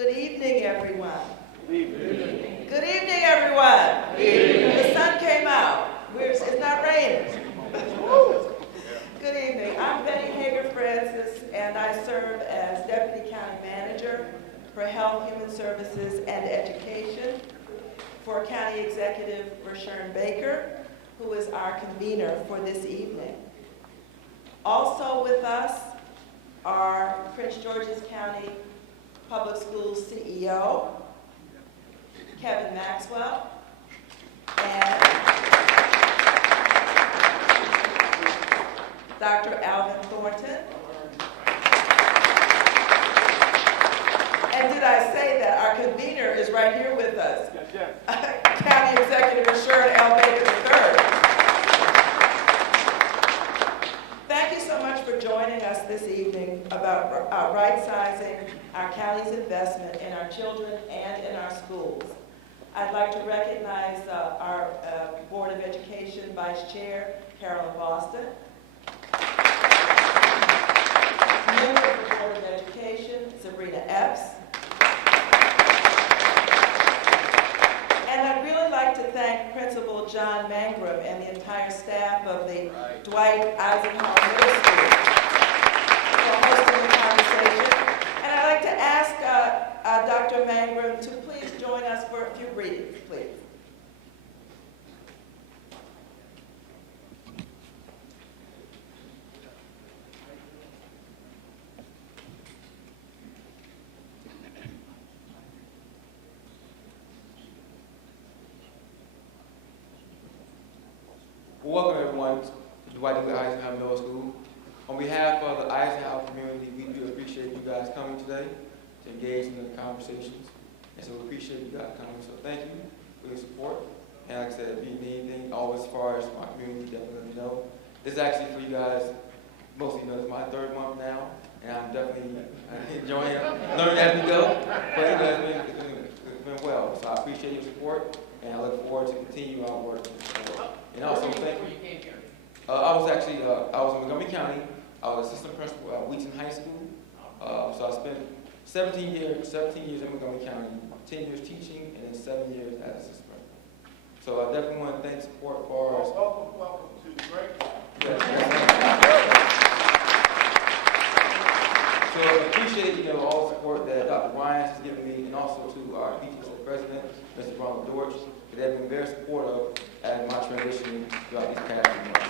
Good evening, everyone. Good evening. Good evening, everyone. Good evening. The sun came out. It's not raining. Good evening. I'm Betty Hager Francis, and I serve as Deputy County Manager for Health, Human Services, and Education for County Executive Rashern Baker, who is our convener for this evening. Also with us are Prince George's County Public Schools CEO, Kevin Maxwell, and Dr. Alvin Thornton. And did I say that our convener is right here with us? Yes. County Executive Rashern L. Baker III. Thank you so much for joining us this evening about right-sizing our county's investment in our children and in our schools. I'd like to recognize our Board of Education Vice Chair, Carolyn Boston. Member of the Board of Education, Sabrina Epps. And I'd really like to thank Principal John Mangrum and the entire staff of the Dwight Eisenhower Middle School for hosting the conversation. And I'd like to ask Dr. Mangrum to please join us for a few greetings, please. Well, welcome everyone to Dwight Eisenhower Middle School. On behalf of the Eisenhower community, we do appreciate you guys coming today to engage in the conversations. And so we appreciate you guys coming. So thank you for your support. And like I said, if you need anything, always as far as my community, definitely let me know. This is actually for you guys, most of you know, it's my third month now. And I'm definitely enjoying it, learning as we go. But you know, it's been well. So I appreciate your support. And I look forward to continue our work. And also, thank you. I was in Montgomery County. I was assistant principal at Wheaton High School. So I spent 17 years in Montgomery County, 10 years teaching, and then 7 years as assistant principal. So I definitely want to thank support for us. Welcome to the great. So I appreciate all the support that Dr. Ryan has given me, and also to our PTO president, Mr. Ronald Dortch. They've been very supportive at my transition throughout these past few months.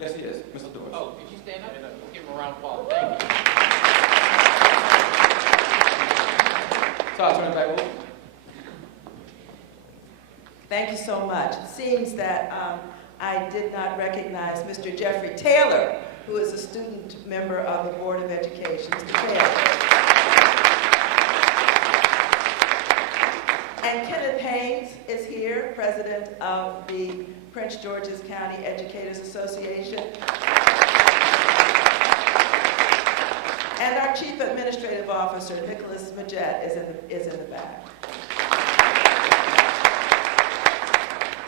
Yes, he is, Mr. Dortch. Oh, could you stand up? Give him a round of applause. Thank you. So I'll turn it back over. Thank you so much. It seems that I did not recognize Mr. Jeffrey Taylor, who is a student member of the Board of Education. Mr. Taylor. And Kenneth Haynes is here, president of the Prince George's County Educators Association. And our chief administrative officer, Nicholas Majette, is in the back.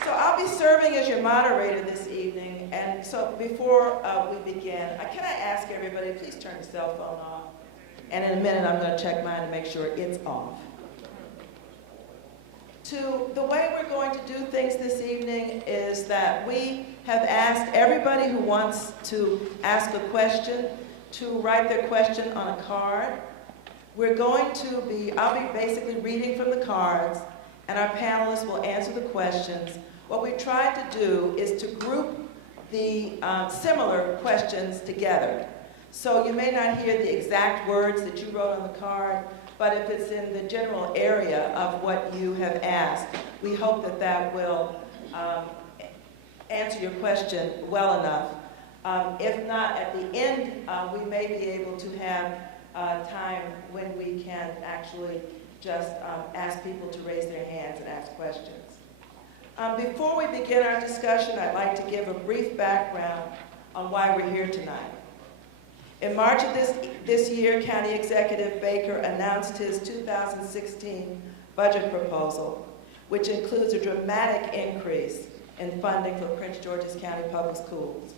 So I'll be serving as your moderator this evening. And so before we begin, can I ask everybody, please turn the cell phone off. And in a minute, I'm going to check mine to make sure it's off. The way we're going to do things this evening is that we have asked everybody who wants to ask a question to write their question on a card. I'll be basically reading from the cards, and our panelists will answer the questions. What we tried to do is to group the similar questions together. So you may not hear the exact words that you wrote on the card, but if it's in the general area of what you have asked, we hope that will answer your question well enough. If not, at the end, we may be able to have time when we can actually just ask people to raise their hands and ask questions. Before we begin our discussion, I'd like to give a brief background on why we're here tonight. In March of this year, County Executive Baker announced his 2016 budget proposal, which includes a dramatic increase in funding for Prince George's County Public Schools.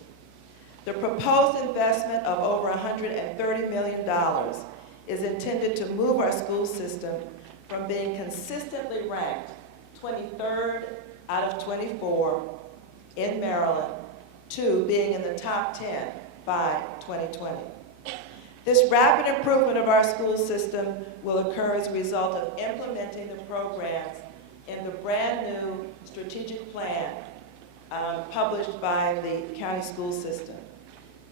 The proposed investment of over $130 million is intended to move our school system from being consistently ranked 23rd out of 24 in Maryland to being in the top 10 by 2020. This rapid improvement of our school system will occur as a result of implementing the programs in the brand new strategic plan published by the county school system.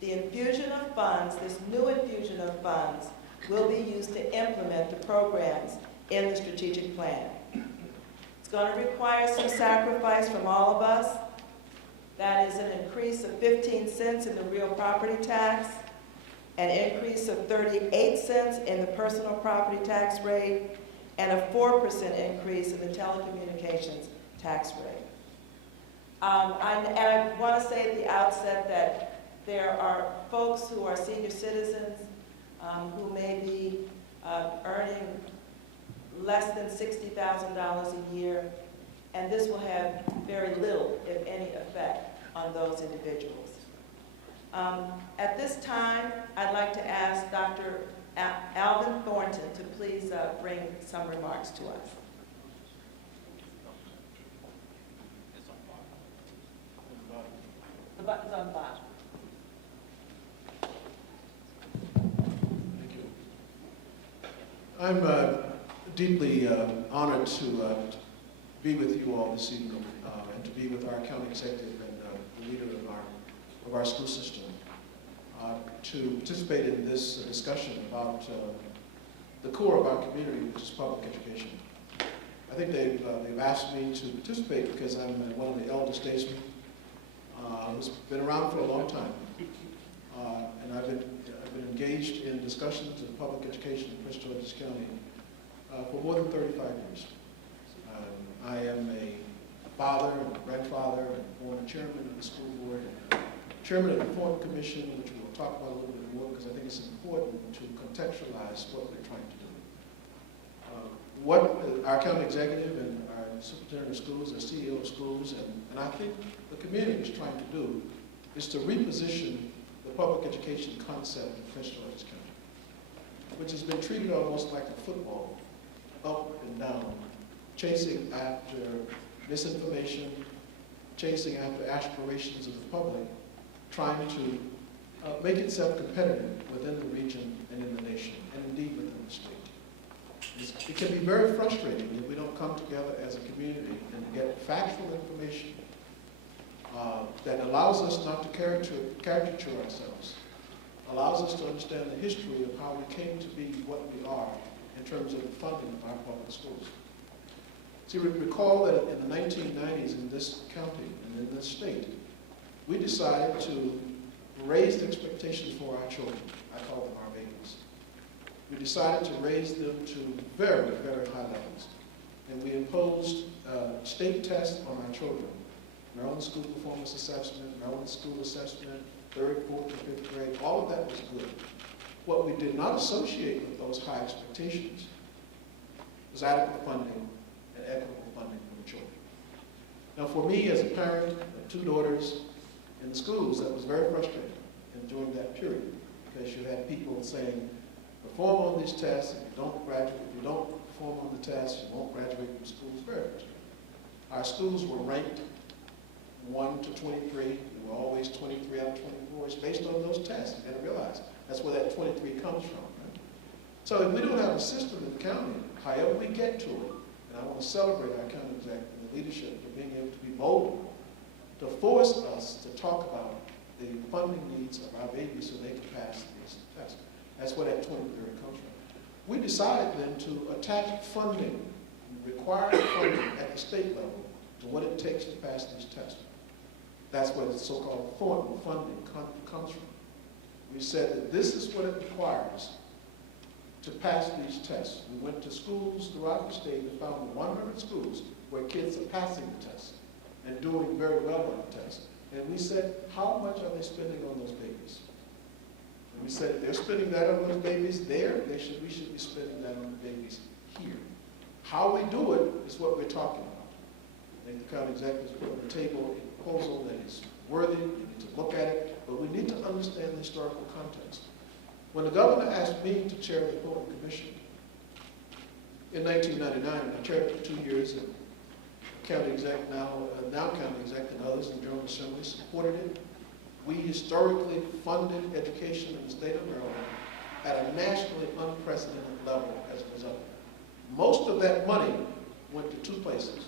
The infusion of funds, this new infusion of funds, will be used to implement the programs in the strategic plan. It's going to require some sacrifice from all of us. That is an increase of 15 cents in the real property tax, an increase of 38 cents in the personal property tax rate, and a 4% increase in the telecommunications tax rate. I want to say at the outset that there are folks who are senior citizens who may be earning less than $60,000 a year, and this will have very little, if any, effect on those individuals. At this time, I'd like to ask Dr. Alvin Thornton to please bring some remarks to us. The button's on the bottom. Thank you. I'm deeply honored to be with you all this evening and to be with our county executive and the leader of our school system to participate in this discussion about the core of our community, which is public education. I think they've asked me to participate because I'm one of the elder statesmen who's been around for a long time, and I've been engaged in discussions of public education in Prince George's County for more than 35 years. I am a father and a grandfather and former chairman of the school board and chairman of the Reform Commission, which we'll talk about a little bit more because I think it's important to contextualize what we're trying to do. What our county executive and our superintendent of schools, our CEO of schools, and I think the community is trying to do is to reposition the public education concept in Prince George's County, which has been treated almost like a football, up and down, chasing after misinformation, chasing after aspirations of the public, trying to make itself competitive within the region and in the nation, and indeed within the state. It can be very frustrating if we don't come together as a community and get factual information that allows us not to caricature ourselves, allows us to understand the history of how we came to be what we are in terms of the funding of our public schools. See, recall that in the 1990s in this county and in this state, we decided to raise the expectations for our children. I call them our babies. We decided to raise them to very, very high levels. And we imposed state tests on our children. Maryland School Performance Assessment, Maryland School Assessment, 3rd, 4th, and 5th grade, all of that was good. What we did not associate with those high expectations was adequate funding and equitable funding for the children. Now for me as a parent of 2 daughters in the schools, that was very frustrating during that period because you had people saying, perform on these tests, if you don't graduate, if you don't perform on the tests, you won't graduate from school. It's very frustrating. Our schools were ranked 1 to 23. We were always 23 out of 24. It's based on those tests. You got to realize that's where that 23 comes from. Right? So if we don't have a system in the county, however we get to it, and I want to celebrate our county executive and the leadership for being able to be bold to force us to talk about the funding needs of our babies so they can pass these tests. That's where that 23 comes from. We decided then to attach funding, required funding at the state level to what it takes to pass these tests. That's where the so-called Thornton funding comes from. We said that this is what it requires to pass these tests. We went to schools throughout the state and found 100 schools where kids are passing the test and doing very well on the test. And we said, how much are they spending on those babies? And we said, if they're spending that on those babies there, we should be spending that on the babies here. How we do it is what we're talking about. I think the county executives put on the table a proposal that is worthy. We need to look at it, but we need to historical context. When the governor asked me to chair the Appointment Commission in 1999, I chaired it for 2 years, and county exec, now county exec and others in the General Assembly supported it. We historically funded education in the state of Maryland at a nationally unprecedented level as a result. Most of that money went to 2 places,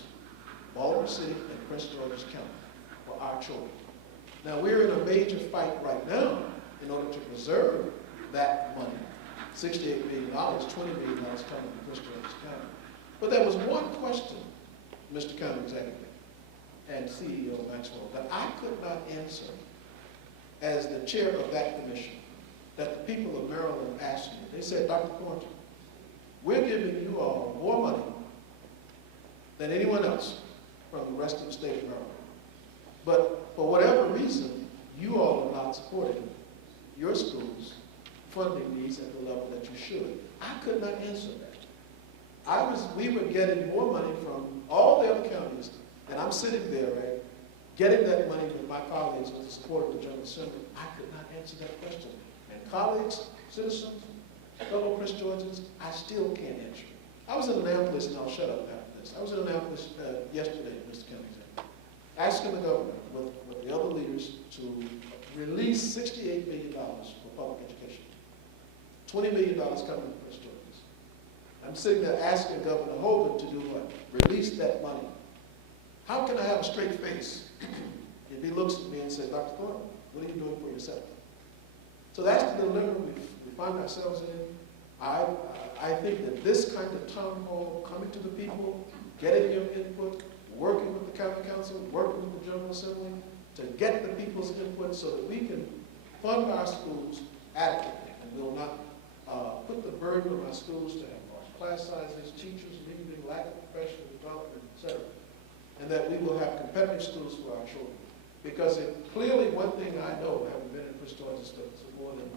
Baltimore City and Prince George's County, for our children. Now we're in a major fight right now in order to preserve that money, $68 million, $20 million coming from Prince George's County. But there was one question, Mr. County Executive and CEO Maxwell, that I could not answer as the chair of that commission, that the people of Maryland asked me. They said, Dr. Thornton, we're giving you all more money than anyone else from the rest of the state of Maryland. But for whatever reason, you all are not supporting your schools' funding needs at the level that you should. I could not answer that. We were getting more money from all the other counties, and I'm sitting there, right, getting that money with my colleagues with the support of the General Assembly. I could not answer that question. And colleagues, citizens, fellow Prince Georgians, I still can't answer it. I was in Annapolis, and I'll shut up after this. I was in Annapolis yesterday, Mr. County Executive, asking the governor with the other leaders to release $68 million for public education. $20 million coming from Prince George's. I'm sitting there asking Governor Hogan to do what? Release that money. How can I have a straight face if he looks at me and says, Dr. Thornton, what are you doing for yourself? So that's the dilemma we find ourselves in. I think that this kind of town hall, coming to the people, getting your input, working with the county council, working with the General Assembly, to get the people's input so that we can fund our schools adequately and will not put the burden on our schools to have large class sizes, teachers leaving, lack of professional development, etc. And that we will have competitive schools for our children. Because clearly one thing I know, having been in Prince George's for more than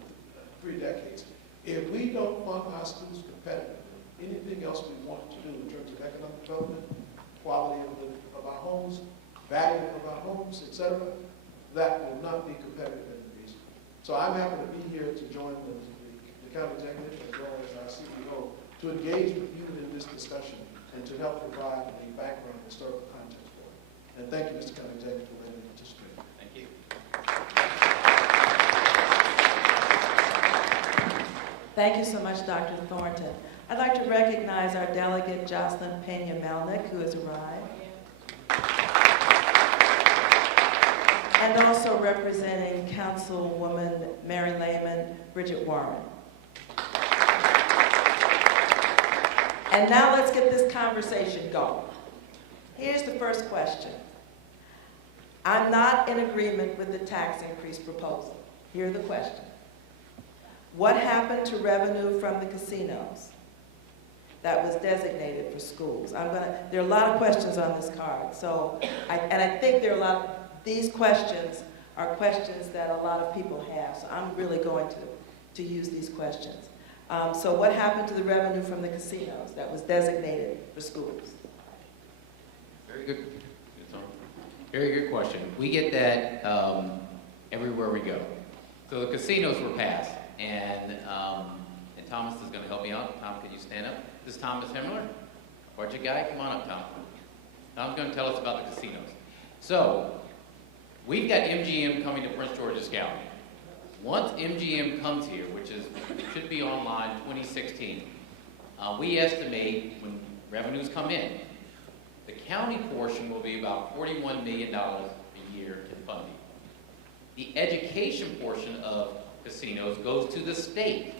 3 decades, if we don't fund our schools competitively, anything else we want to do in terms of economic development, quality of our homes, value of our homes, etc., that will not be competitive in the region. So I'm happy to be here to join the county executive as well as our CEO to engage with you in this discussion and to help provide a background historical context for it. And thank you, Mr. County Executive, for letting me participate. Thank you. Thank you so much, Dr. Thornton. I'd like to recognize our delegate, Jocelyn Pena-Melnick, who has arrived. And also representing Councilwoman Mary Lehman, Bridget Warren. And now let's get this conversation going. Here's the first question. I'm not in agreement with the tax increase proposal. Here's the question. What happened to revenue from the casinos that was designated for schools? There are a lot of questions on this card. So, I think these questions are questions that a lot of people have. So I'm really going to use these questions. So what happened to the revenue from the casinos that was designated for schools? Very good. Very good question. We get that everywhere we go. So the casinos were passed, and Thomas is going to help me out. Tom, can you stand up? This is Thomas Himmler, budget guy. Come on up, Tom. Tom's going to tell us about the casinos. So we've got MGM coming to Prince George's County. Once MGM comes here, which should be online 2016, we estimate when revenues come in, the county portion will be about $41 million a year in funding. The education portion of casinos goes to the state.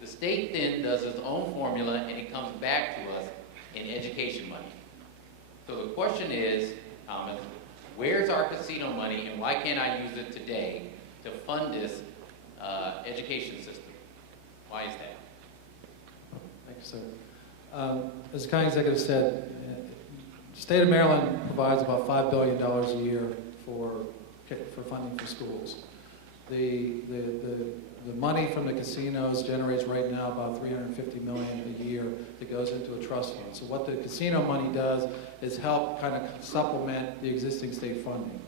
The state then does its own formula, and it comes back to us in education money. So the question is, Thomas, where's our casino money, and why can't I use it today to fund this education system? Why is that? Thank you, sir. As the county executive said, the state of Maryland provides about $5 billion a year for funding for schools. The money from the casinos generates right now about $350 million a year that goes into a trust fund. So what the casino money does is help kind of supplement the existing state funding.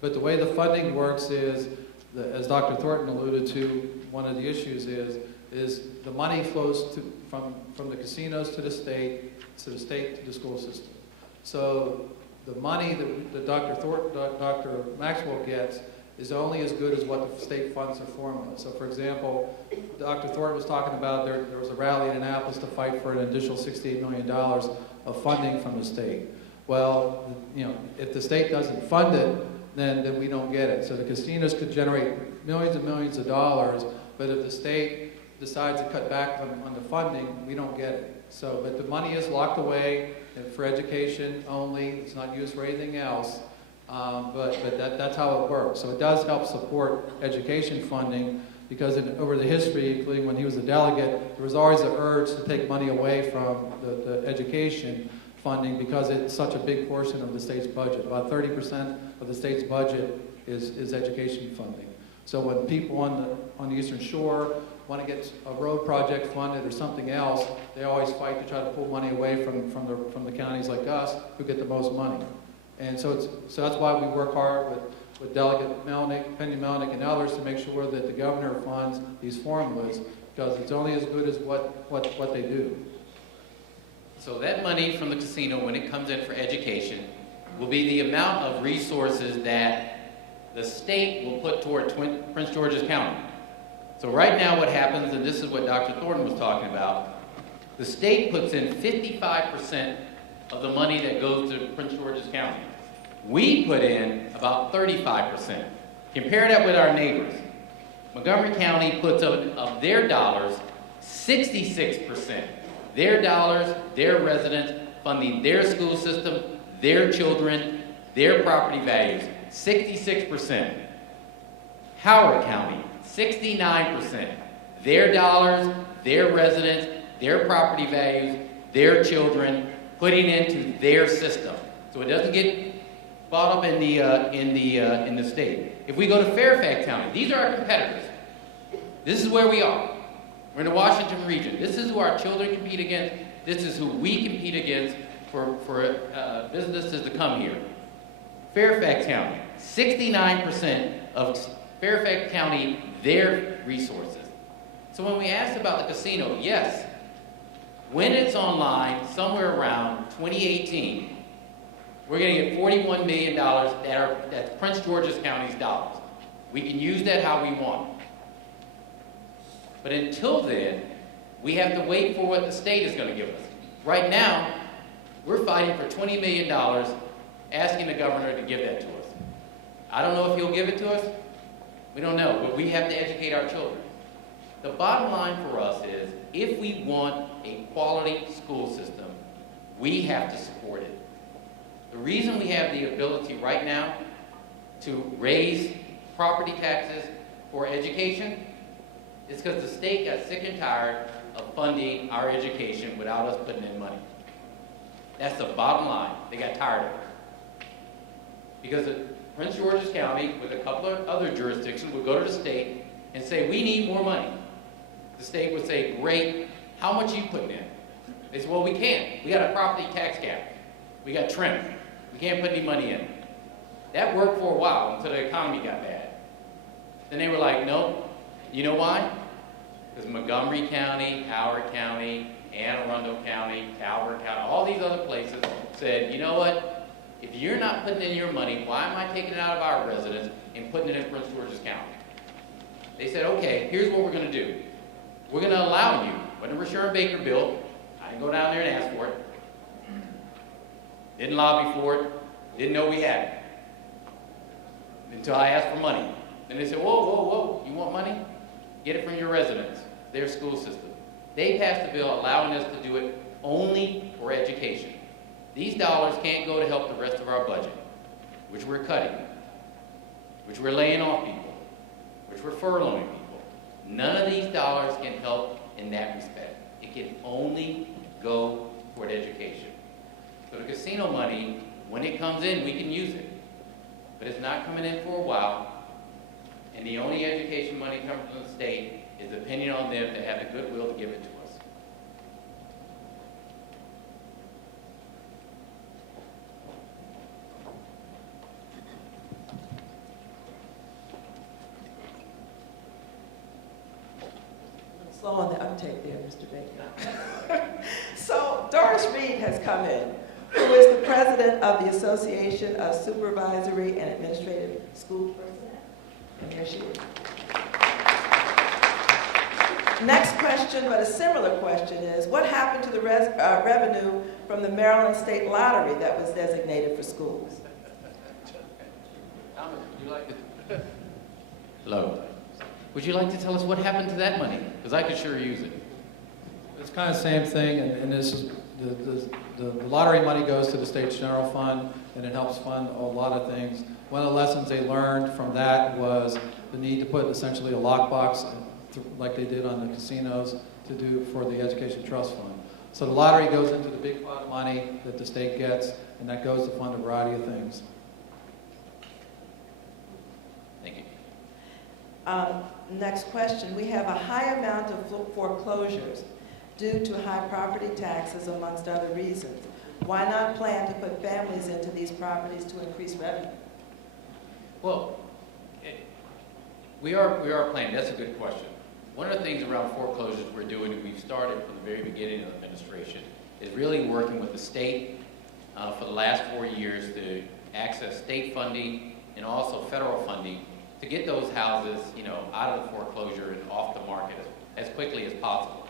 But the way the funding works is as Dr. Thornton alluded to, one of the issues is the money flows from the casinos to the state to the school system. So the money that Dr. Maxwell gets is only as good as what the state funds the formula. So for example, Dr. Thornton was talking about there was a rally in Annapolis to fight for an additional $68 million of funding from the state. Well, you know, if the state doesn't fund it, then we don't get it. So the casinos could generate millions and millions of dollars, but if the state decides to cut back on the funding, we don't get it. So, but the money is locked away for education only. It's not used for anything else. But that's how it works. So it does help support education funding because over the history, including when he was a delegate, there was always an urge to take money away from the education funding because it's such a big portion of the state's budget. About 30% of the state's budget is education funding. So when people on the Eastern Shore want to get a road project funded or something else, they always fight to try to pull money away from the counties like us who get the most money. And so that's why we work hard with Delegate Melnick, Penny Melnick, and others to make sure that the governor funds these formulas because it's only as good as what they do. So that money from the casino, when it comes in for education, will be the amount of resources that the state will put toward Prince George's County. So right now what happens, and this is what Dr. Thornton was talking about, the state puts in 55% of the money that goes to Prince George's County. We put in about 35%. Compare that with our neighbors. Montgomery County puts of their dollars, 66%. Their dollars, their residents, funding their school system, their children, their property values, 66%. Howard County, 69%. Their dollars, their residents, their property values, their children, putting into their system. So it doesn't get bought up in the state. If we go to Fairfax County, these are our competitors. This is where we are. We're in the Washington region. This is who our children compete against. This is who we compete against for businesses to come here. Fairfax County, 69% of Fairfax County, their resources. So when we asked about the casino, yes, when it's online, somewhere around 2018, we're going to get $41 million that's Prince George's County's dollars. We can use that how we want. But until then, we have to wait for what the state is going to give us. Right now, we're fighting for $20 million, asking the governor to give that to us. I don't know if he'll give it to us. We don't know, but we have to educate our children. The bottom line for us is, if we want a quality school system, we have to support it. The reason we have the ability right now to raise property taxes for education is because the state got sick and tired of funding our education without us putting in money. That's the bottom line. They got tired of it. Because Prince George's County, with a couple of other jurisdictions, would go to the state and say, we need more money. The state would say, great, how much are you putting in? They said, well, we can't. We got a property tax cap. We got trim. We can't put any money in. That worked for a while until the economy got bad. Then they were like, no. You know why? Because Montgomery County, Howard County, Anne Arundel County, Calvert County, all these other places said, you know what? If you're not putting in your money, why am I taking it out of our residents and putting it in Prince George's County? They said, okay, here's what we're going to do. We're going to allow you, whatever Sherman Baker built, I can go down there and ask for it. Didn't lobby for it, didn't know we had it. Until I asked for money. Then they said, whoa, whoa, whoa, you want money? Get it from your residents, their school system. They passed a bill allowing us to do it only for education. These dollars can't go to help the rest of our budget, which we're cutting, which we're laying off people, which we're furloughing people. None of these dollars can help in that respect. It can only go toward education. So the casino money, when it comes in, we can use it. But it's not coming in for a while, and the only education money coming from the state is depending on them to have the goodwill to give it to us. tape there, Mr. Baker. So Doris Reed has come in, who is the president of the Association of Supervisory and Administrative School Personnel. And here she is. Next question, but a similar question, is what happened to the revenue from the Maryland State Lottery that was designated for schools? Thomas, would you like to? Hello. Would you like to tell us what happened to that money? Because I could sure use it. It's kind of the same thing, and this is, the lottery money goes to the state's general fund, and it helps fund a lot of things. One of the lessons they learned from that was the need to put essentially a lockbox, like they did on the casinos, to do for the Education Trust Fund. So the lottery goes into the big pot of money that the state gets, and that goes to fund a variety of things. Thank you. Next question. We have a high amount of foreclosures due to high property taxes, amongst other reasons. Why not plan to put families into these properties to increase revenue? Well, we are planning. That's a good question. One of the things around foreclosures we're doing, and we've started from the very beginning of the administration, is really working with the state for the last 4 years to access state funding and also federal funding to get those houses, out of the foreclosure and off the market as quickly as possible.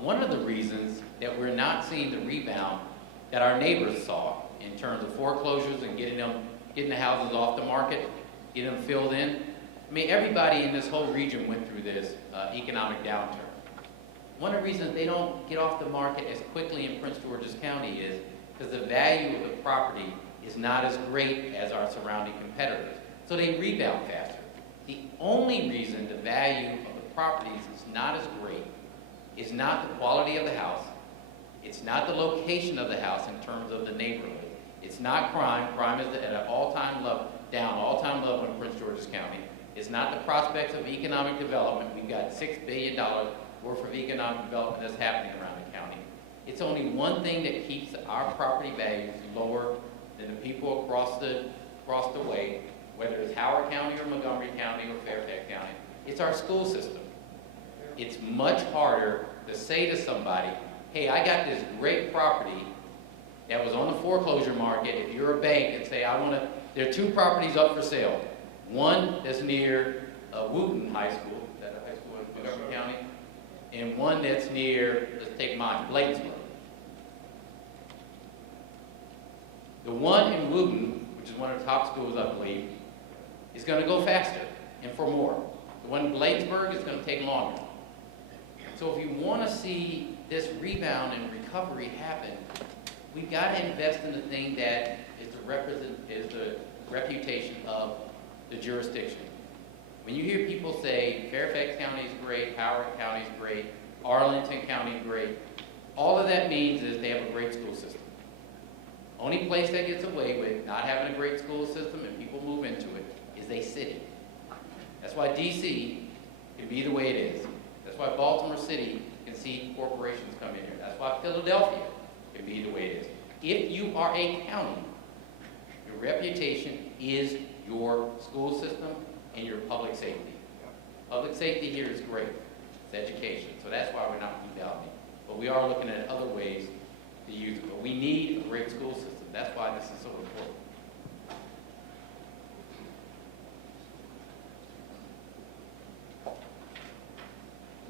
One of the reasons that we're not seeing the rebound that our neighbors saw in terms of foreclosures and getting the houses off the market, getting them filled in. I mean, everybody in this whole region went through this economic downturn. One of the reasons they don't get off the market as quickly in Prince George's County is because the value of the property is not as great as our surrounding competitors. So they rebound faster. The only reason the value of the properties is not as great is not the quality of the house. It's not the location of the house in terms of the neighborhood. It's not crime. Crime is at an all-time level in Prince George's County. It's not the prospects of economic development. We've got $6 billion worth of economic development that's happening around the county. It's only one thing that keeps our property values lower than the people across the way, whether it's Howard County or Montgomery County or Fairfax County. It's our school system. It's much harder to say to somebody, hey, I got this great property that was on the foreclosure market. If you're a bank and say, there are 2 properties up for sale. One that's near Wooten High School, is that a high school in Montgomery County? And one that's near, let's take mine, Bladensburg. The one in Wooten, which is one of the top schools, I believe, is going to go faster and for more. The one in Bladensburg is going to take longer. So if you want to see this rebound and recovery happen, we've got to invest in the thing that is the reputation of the jurisdiction. When you hear people say Fairfax County is great, Howard County is great, Arlington County is great, all of that means is they have a great school system. Only place that gets away with not having a great school system and people move into it is a city. That's why D.C. can be the way it is. That's why Baltimore City can see corporations come in here. That's why Philadelphia can be the way it is. If you are a county, your reputation is your school system and your public safety. Public safety here is great. It's education. So that's why we're not devaluing. But we are looking at other ways to use it. But we need a great school system. That's why this is so important.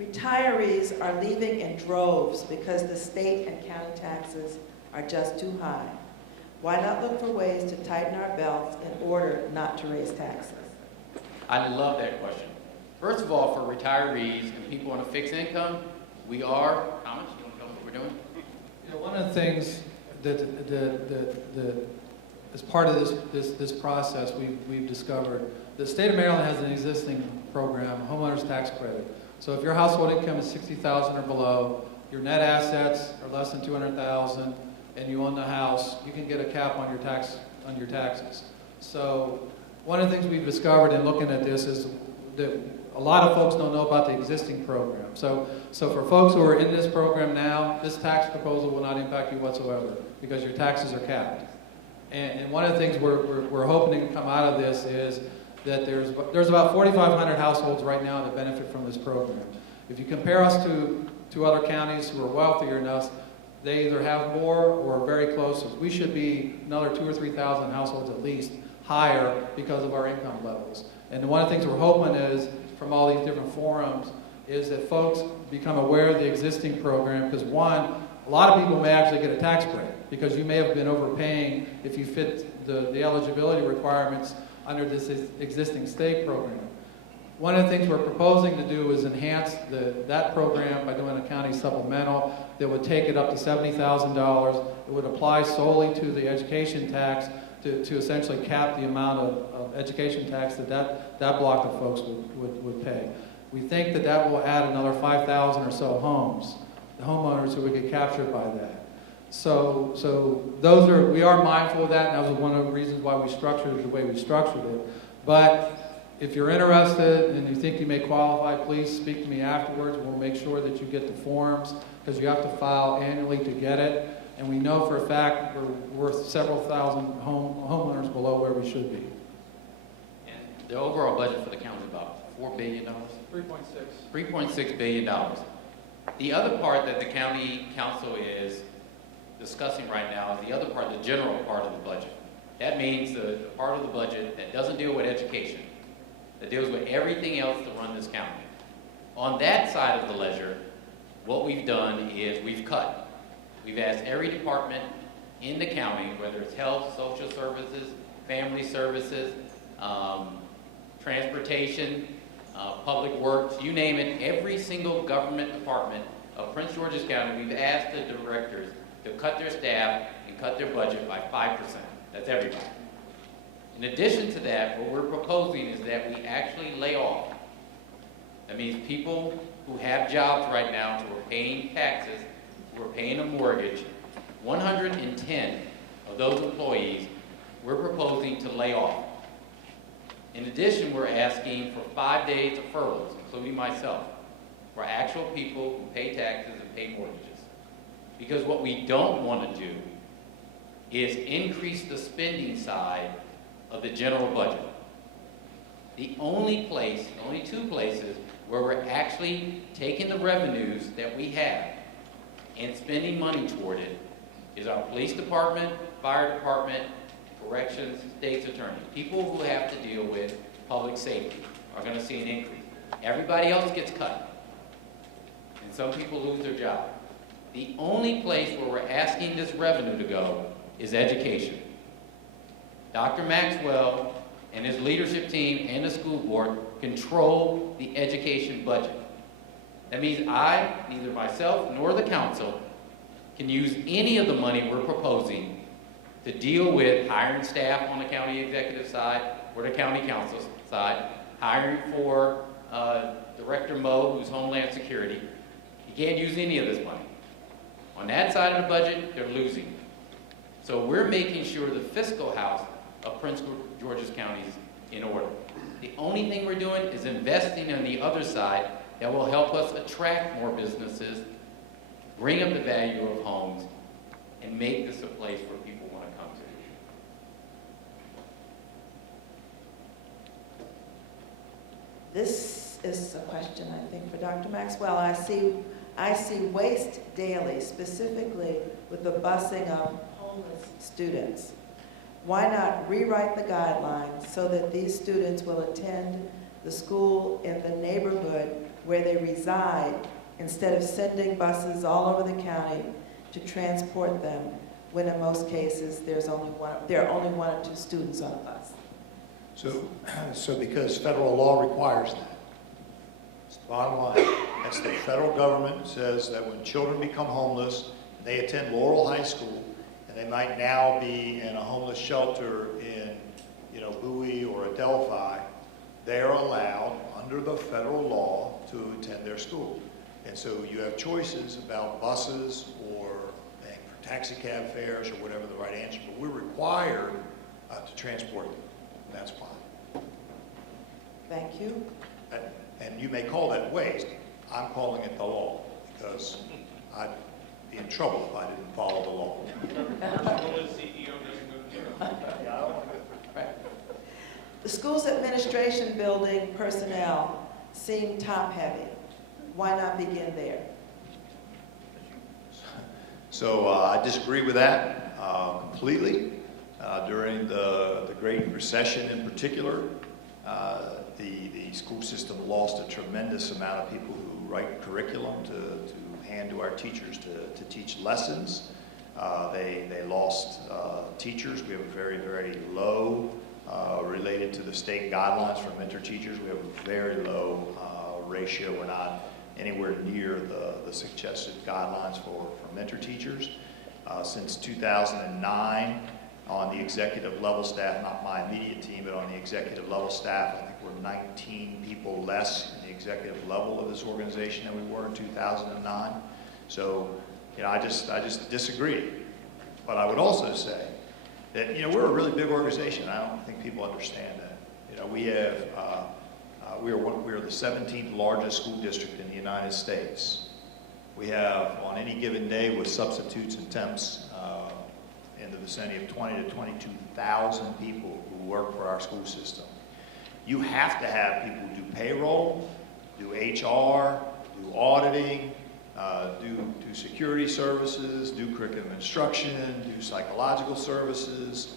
Retirees are leaving in droves because the state and county taxes are just too high. Why not look for ways to tighten our belts in order not to raise taxes? I love that question. First of all, for retirees and people on a fixed income, we are, how much? You want to tell them what we're doing? One of the things that as part of this process we've discovered, the state of Maryland has an existing program, homeowners tax credit. So if your household income is $60,000 or below, your net assets are less than $200,000, and you own the house, you can get a cap on your taxes. So one of the things we've discovered in looking at this is that a lot of folks don't know about the existing program. So for folks who are in this program now, this tax proposal will not impact you whatsoever because your taxes are capped. And one of the things we're hoping to come out of this is that there's about 4,500 households right now that benefit from this program. If you compare us to other counties who are wealthier than us, they either have more or are very close. We should be another 2,000 or 3,000 households at least higher because of our income levels. And one of the things we're hoping is, from all these different forums, is that folks become aware of the existing program, because one, a lot of people may actually get a tax break because you may have been overpaying if you fit the eligibility requirements under this existing state program. One of the things we're proposing to do is enhance that program by doing a county supplemental that would take it up to $70,000. It would apply solely to the education tax to essentially cap the amount of education tax that block of folks would pay. We think that will add another 5,000 or so homes, the homeowners who would get captured by that. So we are mindful of that, and that was one of the reasons why we structured it the way we structured it. But if you're interested and you think you may qualify, please speak to me afterwards. We'll make sure that you get the forms, because you have to file annually to get it. And we know for a fact we're several thousand homeowners below where we should be. And the overall budget for the county is about $4 billion? 3.6. $3.6 billion. The other part that the county council is discussing right now is the other part, the general part of the budget. That means the part of the budget that doesn't deal with education, that deals with everything else to run this county. On that side of the ledger, what we've done is we've cut. We've asked every department in the county, whether it's health, social services, family services, transportation, public works, you name it, every single government department of Prince George's County, we've asked the directors to cut their staff and cut their budget by 5%. That's everybody. In addition to that, what we're proposing is that we actually lay off. That means people who have jobs right now who are paying taxes, who are paying a mortgage, 110 of those employees we're proposing to lay off. In addition, we're asking for 5 days of furloughs, including myself, for actual people who pay taxes and pay mortgages. Because what we don't want to do is increase the spending side of the general budget. The only two places where we're actually taking the revenues that we have and spending money toward it is our police department, fire department, corrections, state's attorney. People who have to deal with public safety are going to see an increase. Everybody else gets cut, and some people lose their job. The only place where we're asking this revenue to go is education. Dr. Maxwell and his leadership team and the school board control the education budget. That means neither myself nor the council, can use any of the money we're proposing to deal with hiring staff on the county executive side or the county council side, hiring for Director Moe, who's Homeland Security. You can't use any of this money. On that side of the budget, they're losing. So we're making sure the fiscal house of Prince George's County is in order. The only thing we're doing is investing on the other side that will help us attract more businesses, bring up the value of homes, and make this a place where people want to come to. This is a question, I think, for Dr. Maxwell. I see waste daily, specifically with the busing of homeless students. Why not rewrite the guidelines so that these students will attend the school in the neighborhood where they reside, instead of sending buses all over the county to transport them, when in most cases there are only one or two students on a bus? So because federal law requires that. It's the bottom line. That's the federal government says that when children become homeless, they attend Laurel High School, and they might now be in a homeless shelter in, Bowie or Adelphi, they are allowed under the federal law to attend their school. And so you have choices about buses or paying for taxi cab fares or whatever the right answer, but we're required to transport them. That's fine. Thank you. And you may call that waste. I'm calling it the law, because I'd be in trouble if I didn't follow the law. The school's administration building personnel seem top-heavy. why not begin there? So I disagree with that completely. During the Great Recession in particular, the school system lost a tremendous amount of people who write curriculum to hand to our teachers to teach lessons. They lost teachers. We have a very, very low, related to the state guidelines for mentor teachers, we have a very low ratio. We're not anywhere near the suggested guidelines for mentor teachers. Since 2009, on the executive level staff, not my immediate team, but on the executive level staff, I think we're 19 people less in the executive level of this organization than we were in 2009. So, I just disagree. But I would also say that, we're a really big organization. I don't think people understand that. We have, we are the 17th largest school district in the United States. We have, on any given day with substitutes and temps, in the vicinity of 20 to 22,000 people who work for our school system. You have to have people do payroll, do HR, do auditing, do security services, do curriculum instruction, do psychological services.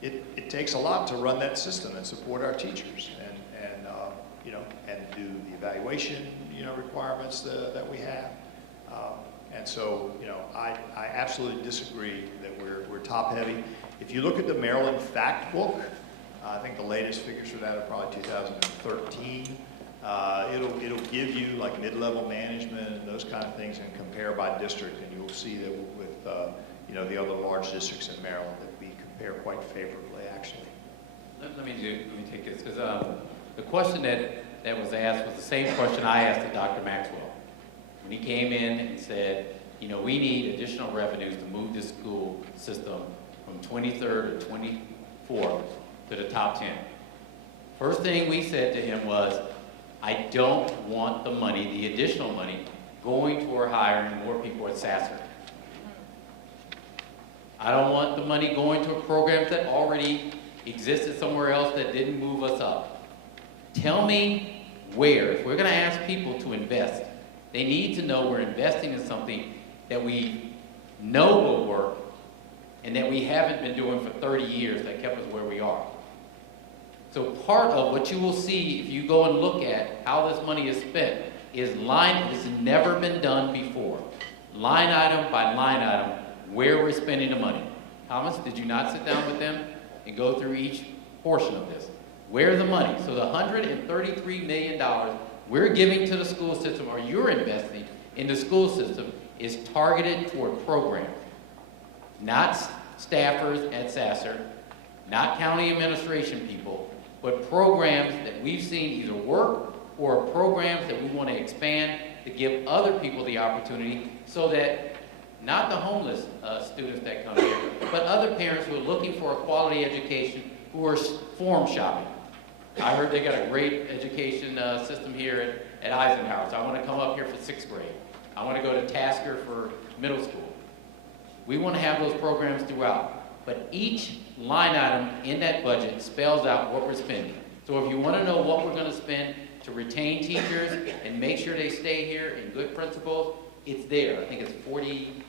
It takes a lot to run that system and support our teachers and do the evaluation requirements that we have. And so, I absolutely disagree that we're top heavy. If you look at the Maryland Fact Book, I think the latest figures for that are probably 2013. It'll give you like mid-level management and those kind of things and compare by district, and you'll see that with the other large districts in Maryland that we compare quite favorably, actually. Let me take this, because the question that was asked was the same question I asked to Dr. Maxwell. When he came in and said, we need additional revenues to move this school system from 23rd to 24th to the top 10. First thing we said to him was, I don't want the money, the additional money, going toward hiring more people at Sasser. I don't want the money going to programs that already existed somewhere else that didn't move us up. Tell me where. If we're going to ask people to invest, they need to know we're investing in something that we know will work and that we haven't been doing for 30 years that kept us where we are. So part of what you will see if you go and look at how this money is spent is it's never been done before. Line item by line item, where we're spending the money. Thomas, did you not sit down with them and go through each portion of this? Where's the money? So the $133 million we're giving to the school system, or you're investing in the school system, is targeted toward programs. Not staffers at Sasser, not county administration people, but programs that we've seen either work or programs that we want to expand to give other people the opportunity so that not the homeless students that come here, but other parents who are looking for a quality education who are form shopping. I heard they got a great education system here at Eisenhower, so I want to come up here for 6th grade. I want to go to Tasker for middle school. We want to have those programs throughout, but each line item in that budget spells out what we're spending. So if you want to know what we're going to spend to retain teachers and make sure they stay here in good principles, it's there. I think it's 40,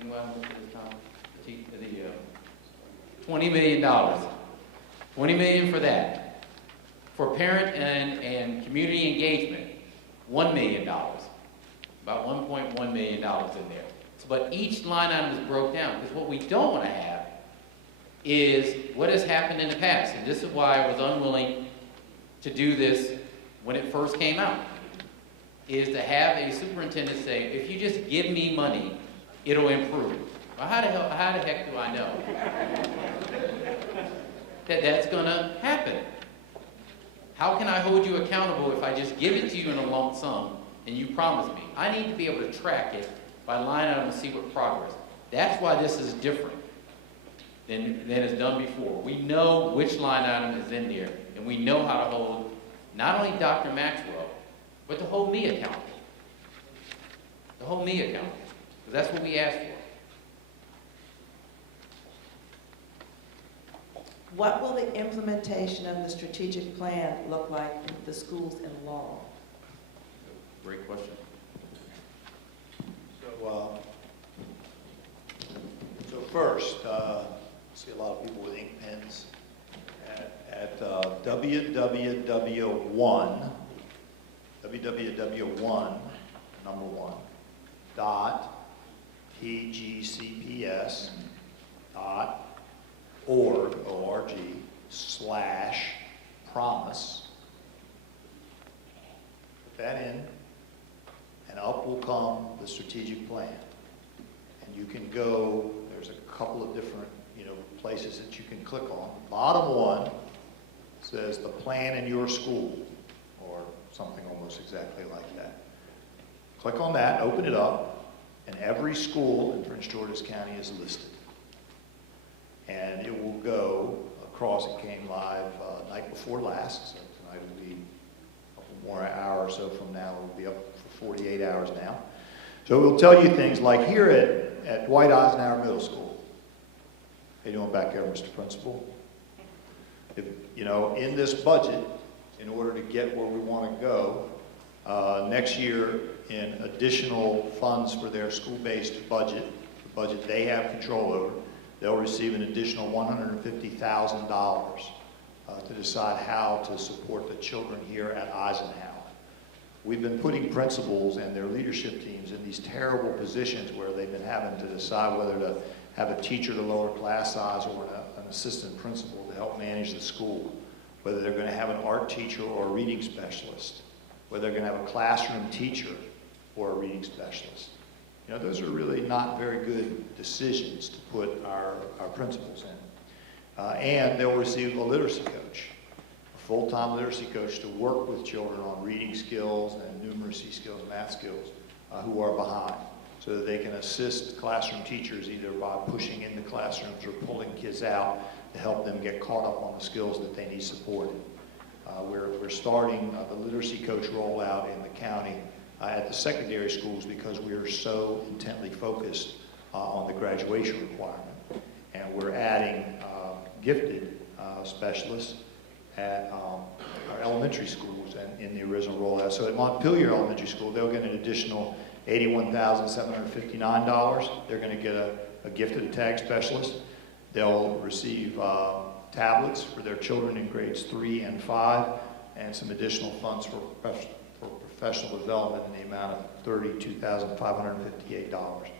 $20 million. $20 million for that. For parent and community engagement, $1 million. About $1.1 million in there. But each line item is broke down, because what we don't want to have is what has happened in the past. And this is why I was unwilling to do this when it first came out, is to have a superintendent say, if you just give me money, it'll improve. Well, how the heck do I know that that's going to happen? How can I hold you accountable if I just give it to you in a lump sum and you promise me? I need to be able to track it by line item and see what progress. That's why this is different than is done before. We know which line item is in there, and we know how to hold not only Dr. Maxwell, but to hold me accountable. To hold me accountable. Because that's what we asked for. What will the implementation of the strategic plan look like in the schools in Laurel? great question. So first, I see a lot of people with ink pens. At www1, number one, pgcps.org, /promise. Put that in, and up will come the strategic plan. And you can go, there's a couple of different, places that you can click on. Bottom one says the plan in your school, or something almost exactly like that. Click on that, open it up, and every school in Prince George's County is listed. And it will go across. It came live night before last, so tonight will be a couple more hour or so from now. It will be up for 48 hours now. So it will tell you things like here at Dwight Eisenhower Middle School. How you doing back there, Mr. Principal? If, in this budget, in order to get where we want to go, next year in additional funds for their school-based budget, the budget they have control over, they'll receive an additional $150,000 to decide how to support the children here at Eisenhower. We've been putting principals and their leadership teams in these terrible positions where they've been having to decide whether to have a teacher to lower class size or an assistant principal to help manage the school, whether they're going to have an art teacher or a reading specialist, whether they're going to have a classroom teacher or a reading specialist. Those are really not very good decisions to put our principals in. And they'll receive a literacy coach, a full-time literacy coach to work with children on reading skills and numeracy skills, math skills, who are behind, so that they can assist classroom teachers either by pushing into classrooms or pulling kids out to help them get caught up on the skills that they need supported. We're starting the literacy coach rollout in the county at the secondary schools because we are so intently focused on the graduation requirement. And we're adding gifted specialists at our elementary schools and in the original rollout. So at Montpelier Elementary School, they'll get an additional $81,759. They're going to get a gifted tag specialist. They'll receive tablets for their children in grades 3 and 5, and some additional funds for professional development in the amount of $32,558.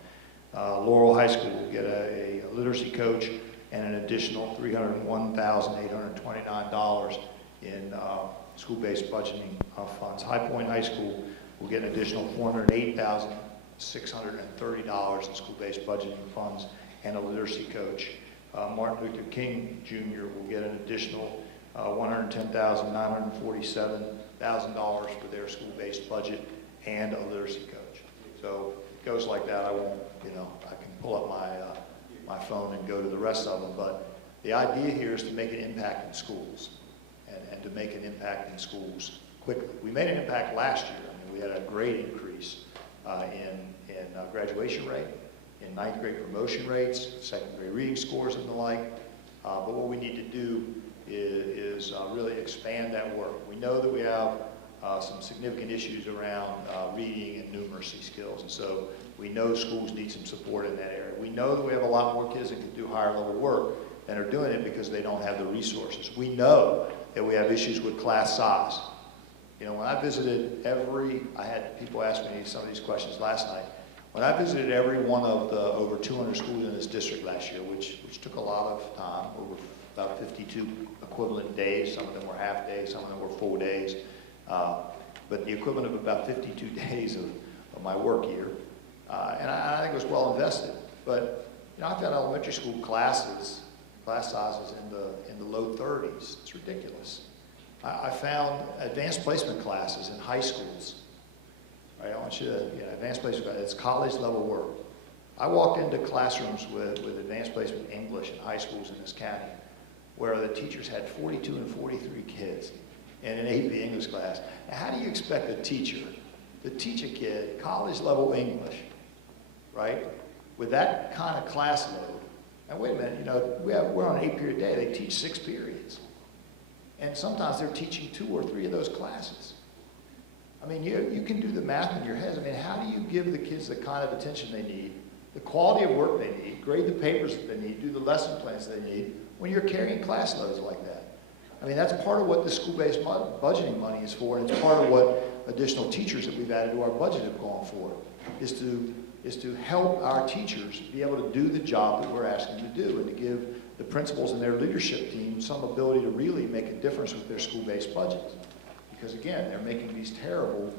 Laurel High School will get a literacy coach and an additional $301,829 in school-based budgeting funds. High Point High School will get an additional $408,630 in school-based budgeting funds and a literacy coach. Martin Luther King Jr. will get an additional $110,947,000 for their school-based budget and a literacy coach. So it goes like that. I won't, I can pull up my phone and go to the rest of them, but the idea here is to make an impact in schools and to make an impact in schools quickly. We made an impact last year. We had a great increase in graduation rate, in 9th grade promotion rates, second grade reading scores and the like. But what we need to do is really expand that work. We know that we have some significant issues around reading and numeracy skills, and so we know schools need some support in that area. We know that we have a lot more kids that can do higher level work than are doing it because they don't have the resources. We know that we have issues with class size. When I visited I had people ask me some of these questions last night. When I visited every one of the over 200 schools in this district last year, which took a lot of time, over about 52 equivalent days, some of them were half days, some of them were full days, but the equivalent of about 52 days of my work year. And I think it was well invested. But I found elementary school class sizes in the low 30s. It's ridiculous. I found advanced placement classes in high schools. Right? I want you to, advanced placement classes, it's college level work. I walked into classrooms with advanced placement English in high schools in this county where the teachers had 42 and 43 kids in an AP English class. Now, how do you expect a teacher to teach a kid college level English, right, with that kind of class load? And wait a minute, we're on an 8-period day. They teach 6 periods. And sometimes they're teaching 2 or 3 of those classes. I mean, you can do the math in your heads. I mean, how do you give the kids the kind of attention they need, the quality of work they need, grade the papers that they need, do the lesson plans they need, when you're carrying class loads like that? I mean, that's part of what the school-based budgeting money is for, and it's part of what additional teachers that we've added to our budget have gone for, is to help our teachers be able to do the job that we're asking them to do, and to give the principals and their leadership team some ability to really make a difference with their school-based budgets. Because again, they're making these terrible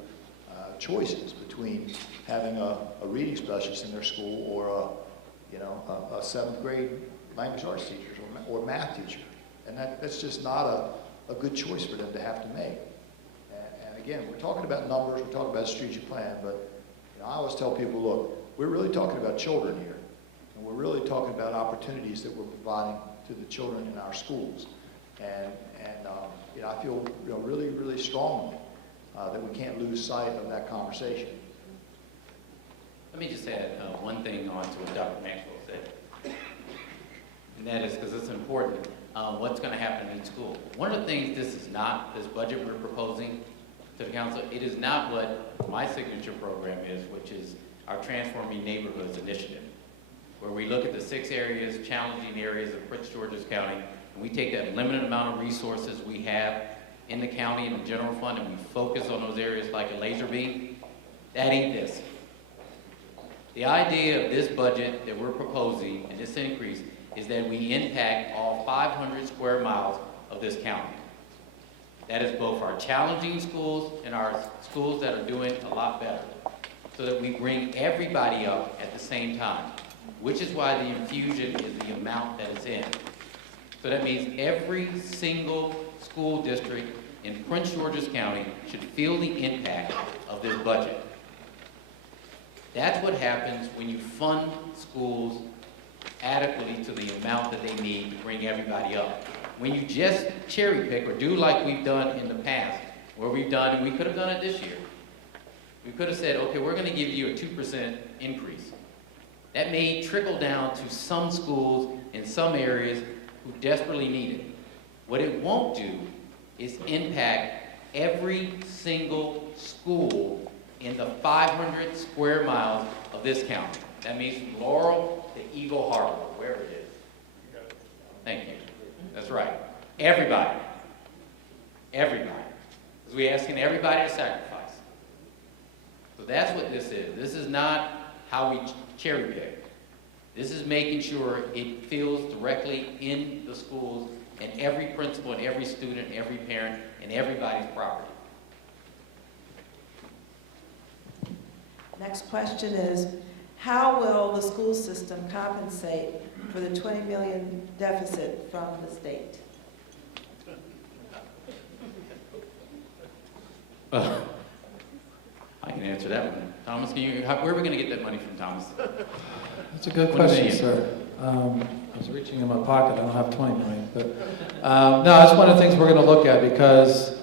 choices between having a reading specialist in their school or a 7th grade language arts teacher or math teacher. And that's just not a good choice for them to have to make. And again, we're talking about numbers, we're talking about a strategic plan, but I always tell people, look, we're really talking about children here. And we're really talking about opportunities that we're providing to the children in our schools. And I feel really, really strongly that we can't lose sight of that conversation. Let me just add one thing on to what Dr. Maxwell said. And that is, because it's important, what's going to happen in school. One of the things this budget we're proposing to the council, it is not what my signature program is, which is our Transforming Neighborhoods initiative, where we look at the 6 areas, challenging areas of Prince George's County, and we take that limited amount of resources we have in the county and the general fund, and we focus on those areas like a laser beam. That ain't this. The idea of this budget that we're proposing and this increase is that we impact all 500 square miles of this county. That is both our challenging schools and our schools that are doing a lot better, so that we bring everybody up at the same time, which is why the infusion is the amount that it's in. So that means every single school district in Prince George's County should feel the impact of this budget. That's what happens when you fund schools adequately to the amount that they need to bring everybody up. When you just cherry pick or do like we've done in the past, where we've done, and we could have done it this year. We could have said, okay, we're going to give you a 2% increase. That may trickle down to some schools in some areas who desperately need it. What it won't do is impact every single school in the 500 square miles of this county. That means from Laurel to Eagle Harbor, wherever it is. Thank you. That's right. Everybody. Everybody. Because we're asking everybody to sacrifice. So that's what this is. This is not how we cherry pick. This is making sure it feels directly in the schools and every principal and every student, and every parent, and everybody's property. Next question is, how will the school system compensate for the $20 million deficit from the state? I can answer that one. Thomas, where are we going to get that money from, Thomas? That's a good question, sir. I was reaching in my pocket. I don't have 20 million, but no, that's one of the things we're going to look at, because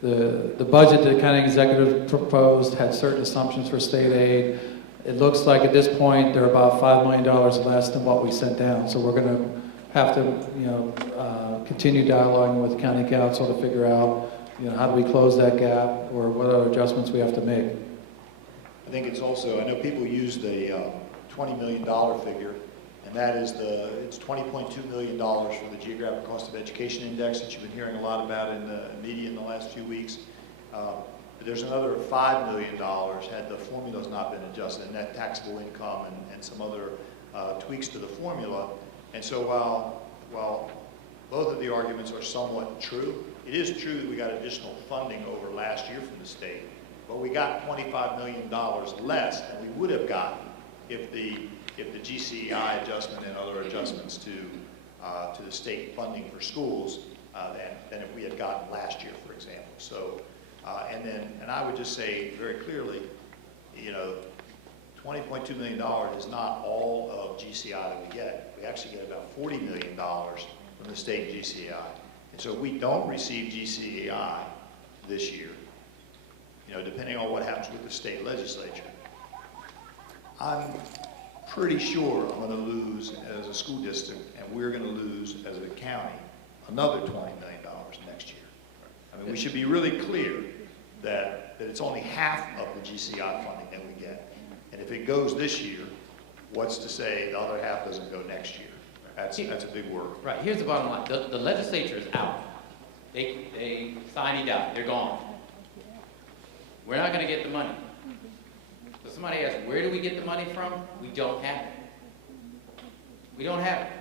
the budget that the county executive proposed had certain assumptions for state aid. It looks like at this point they're about $5 million less than what we sent down. So we're going to have to, continue dialoguing with the county council to figure out, how do we close that gap, or what other adjustments we have to make. I think it's also, I know people use the $20 million figure, and that is it's $20.2 million for the Geographic Cost of Education Index that you've been hearing a lot about in the media in the last few weeks. But there's another $5 million had the formulas not been adjusted, and net taxable income and some other tweaks to the formula. And so while both of the arguments are somewhat true, it is true that we got additional funding over last year from the state, but we got $25 million less than we would have gotten if the GCEI adjustment and other adjustments to the state funding for schools than if we had gotten last year, for example. So, and I would just say very clearly, $20.2 million is not all of GCI that we get. We actually get about $40 million from the state GCI. And so if we don't receive GCEI this year, depending on what happens with the state legislature, I'm pretty sure I'm going to lose as a school district, and we're going to lose as a county another $20 million next year. I mean, we should be really clear that it's only half of the GCI funding that we get. And if it goes this year, what's to say the other half doesn't go next year? That's a big word. Right, here's the bottom line. The legislature is out. They signed it out. They're gone. We're not going to get the money. So somebody asked, where do we get the money from? We don't have it. We don't have it.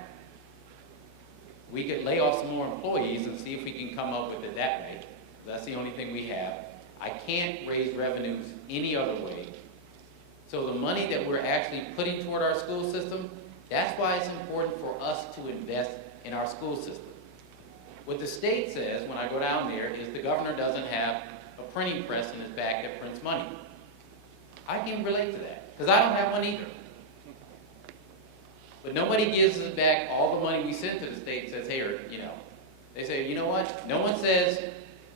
We could lay off some more employees and see if we can come up with it that way. That's the only thing we have. I can't raise revenues any other way. So the money that we're actually putting toward our school system, that's why it's important for us to invest in our school system. What the state says when I go down there is the governor doesn't have a printing press in his back that prints money. I can relate to that, because I don't have one either. But nobody gives us back all the money we send to the state and says, hey, they say, you know what? No one says,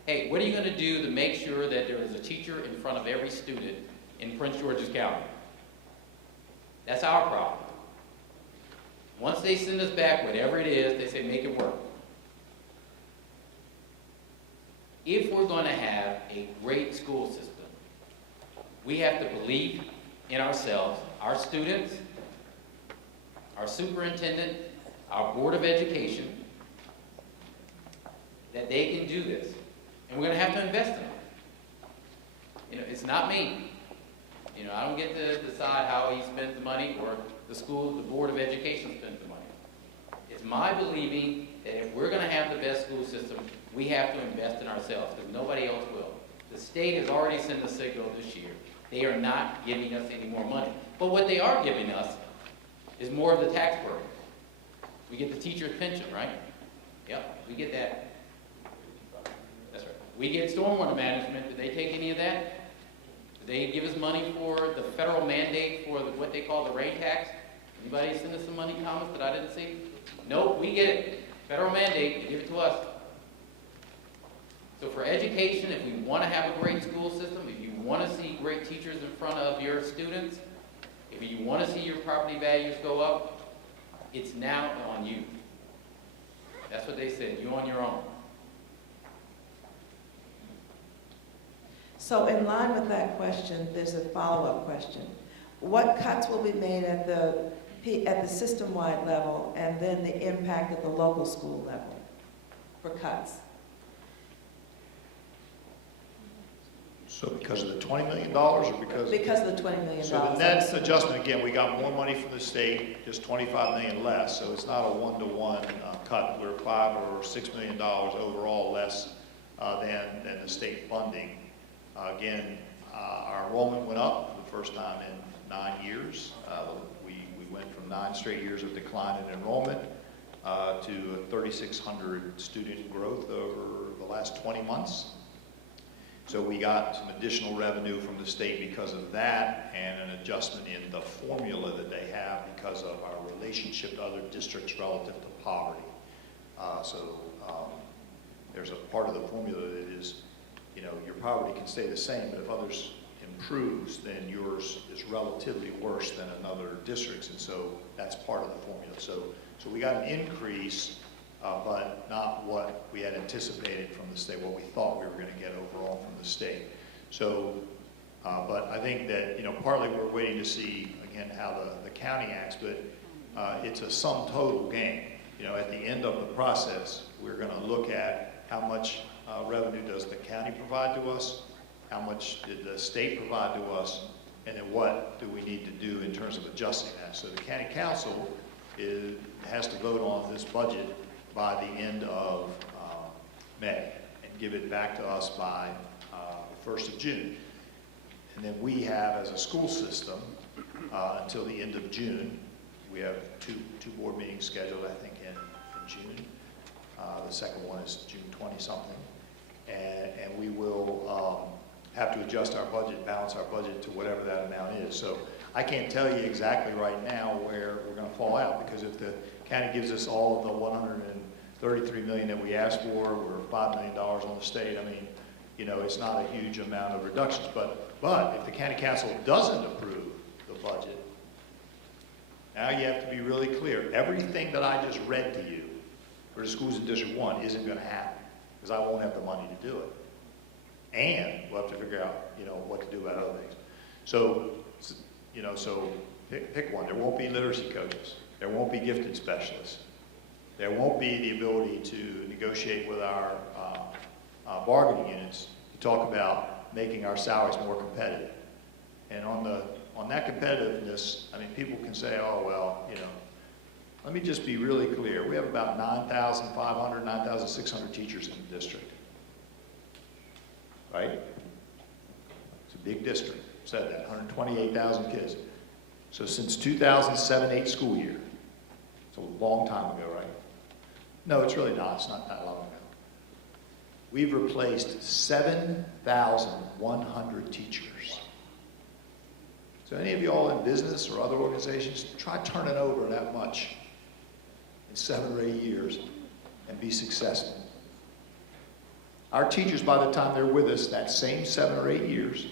hey, what are you going to do to make sure that there is a teacher in front of every student in Prince George's County? That's our problem. Once they send us back whatever it is, they say, make it work. If we're going to have a great school system, we have to believe in ourselves, our students, our superintendent, our Board of Education, that they can do this. And we're going to have to invest in them. It's not me. I don't get to decide how he spent the money or the Board of Education spent the money. It's my believing that if we're going to have the best school system, we have to invest in ourselves, because nobody else will. The state has already sent a signal this year. They are not giving us any more money. But what they are giving us is more of the tax burden. We get the teacher's pension, right? Yep, we get that. That's right. We get stormwater management. Did they take any of that? Did they give us money for the federal mandate for what they call the rain tax? Anybody send us some money, Thomas, that I didn't see? Nope, we get it. Federal mandate, they give it to us. So for education, if we want to have a great school system, if you want to see great teachers in front of your students, if you want to see your property values go up, it's now on you. That's what they said, you're on your own. So in line with that question, there's a follow-up question. What cuts will be made at the system-wide level, and then the impact at the local school level for cuts? So because of the $20 million or because? Because of the $20 million. So the net adjustment, again, we got more money from the state, just $25 million less, so it's not a one-to-one cut. We're $5 or $6 million overall less than the state funding. Again, our enrollment went up for the first time in 9 years. We went from 9 straight years of decline in enrollment to 3,600 student growth over the last 20 months. So we got some additional revenue from the state because of that, and an adjustment in the formula that they have because of our relationship to other districts relative to poverty. There's a part of the formula that is, your poverty can stay the same, but if others improves, then yours is relatively worse than another district's, and so that's part of the formula. So we got an increase, but not what we had anticipated from the state, what we thought we were going to get overall from the state. So, but I think that, partly we're waiting to see, again, how the county acts, but it's a sum total game. At the end of the process, we're going to look at how much revenue does the county provide to us, how much did the state provide to us, and then what do we need to do in terms of adjusting that. So the county council has to vote on this budget by the end of May and give it back to us by the 1st of June. And then we have, as a school system, until the end of June. We have two board meetings scheduled, I think, in June. The second one is June 20-something. And we will have to adjust our budget, balance our budget to whatever that amount is. So I can't tell you exactly right now where we're going to fall out, because if the county gives us all of the $133 million that we asked for, we're $5 million on the state. I mean, it's not a huge amount of reductions. But if the county council doesn't approve the budget, now you have to be really clear. Everything that I just read to you for the schools in District 1 isn't going to happen. because I won't have the money to do it. And we'll have to figure out, what to do about other things. So pick one. There won't be literacy coaches. There won't be gifted specialists. There won't be the ability to negotiate with our bargaining units to talk about making our salaries more competitive. And on that competitiveness, I mean, people can say, oh, well, let me just be really clear. We have about 9,500, 9,600 teachers in the district. Right? It's a big district. Said that, 128,000 kids. So since 2007-8 school year, it's a long time ago, right? No, it's really not. It's not that long ago. We've replaced 7,100 teachers. So any of y'all in business or other organizations, try turning over that much in 7 or 8 years and be successful. Our teachers, by the time they're with us, that same 7 or 8 years,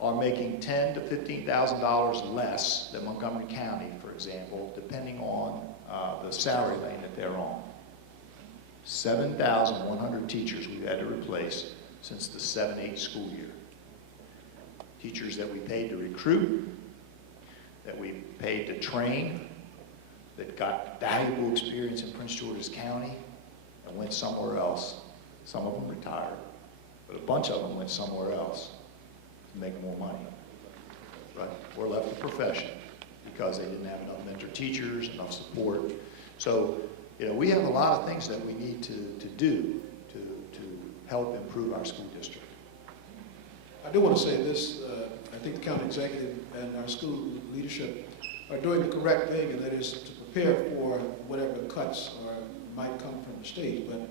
are making $10,000 to $15,000 less than Montgomery County, for example, depending on the salary lane that they're on. 7,100 teachers we've had to replace since the 7-8 school year. Teachers that we paid to recruit, that we paid to train, that got valuable experience in Prince George's County and went somewhere else. Some of them retired, but a bunch of them went somewhere else to make more money, right? Or left the profession because they didn't have enough mentor teachers, enough support. So, we have a lot of things that we need to do to help improve our school district. I do want to say this, I think the county executive and our school leadership are doing the correct thing, and that is to prepare for whatever cuts might come from the state. But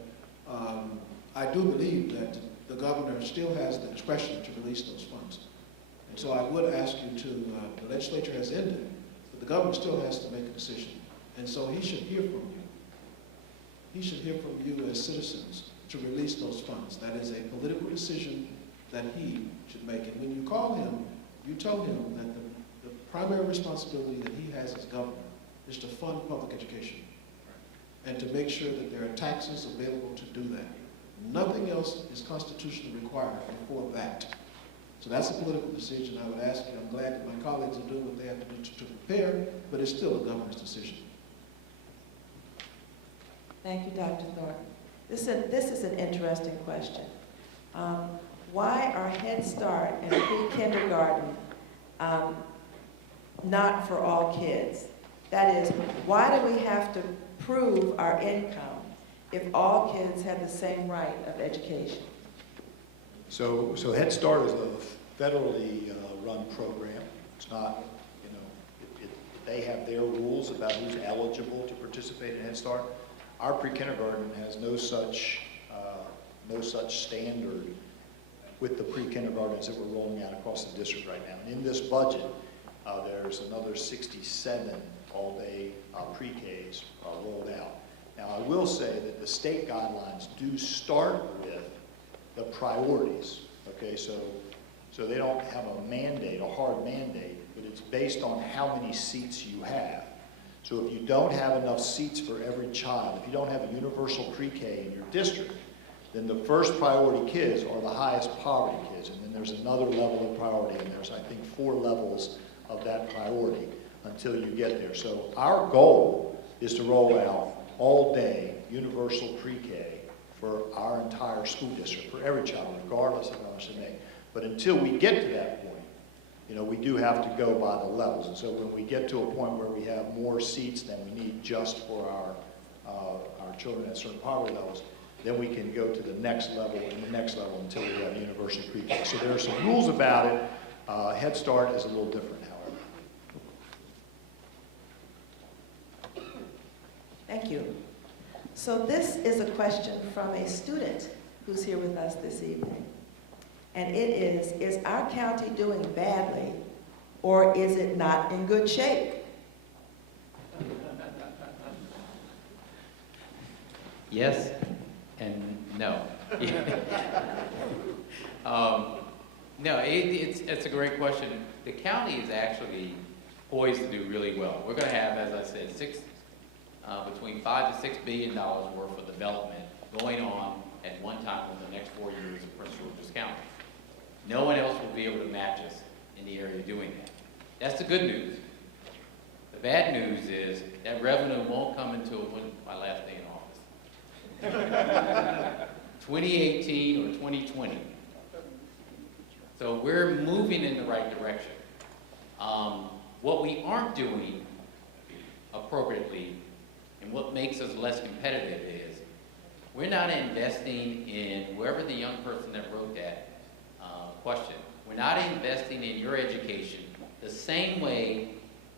I do believe that the governor still has the discretion to release those funds. And so I would ask you to, the legislature has ended, but the governor still has to make a decision. And so he should hear from you. He should hear from you as citizens to release those funds. That is a political decision that he should make. And when you call him, you tell him that the primary responsibility that he has as governor is to fund public education and to make sure that there are taxes available to do that. Nothing else is constitutionally required before that. So that's a political decision. I would ask you, I'm glad that my colleagues are doing what they have to do to prepare, but it's still a governor's decision. Thank you, Dr. Thornton. This is an interesting question. Why are Head Start and pre-kindergarten not for all kids? That is, why do we have to prove our income if all kids have the same right of education? So Head Start is a federally run program. It's not, they have their rules about who's eligible to participate in Head Start. Our pre-kindergarten has no such standard with the pre-kindergartens that we're rolling out across the district right now. And in this budget, there's another 67 all-day pre-Ks rolled out. Now, I will say that the state guidelines do start with the priorities, okay? So they don't have a mandate, a hard mandate, but it's based on how many seats you have. So if you don't have enough seats for every child, if you don't have a universal pre-K in your district, then the first priority kids are the highest poverty kids, and then there's another level of priority, and there's, I think, 4 levels of that priority until you get there. So our goal is to roll out all-day universal pre-K for our entire school district, for every child, regardless of how much they make. But until we get to that point, we do have to go by the levels. And so when we get to a point where we have more seats than we need just for our children at certain poverty levels, then we can go to the next level and the next level until we have universal pre-K. So there are some rules about it. Head Start is a little different, however. Thank you. So this is a question from a student who's here with us this evening. And it is our county doing badly, or is it not in good shape? Yes and no. No, it's a great question. The county is actually poised to do really well. We're going to have, as I said, between $5 to $6 billion worth of development going on at one time over the next 4 years of Prince George's County. No one else will be able to match us in the area doing that. That's the good news. The bad news is that revenue won't come until my last day in office. 2018 or 2020. So we're moving in the right direction. What we aren't doing appropriately and what makes us less competitive is we're not investing in whoever the young person that wrote that question. We're not investing in your education the same way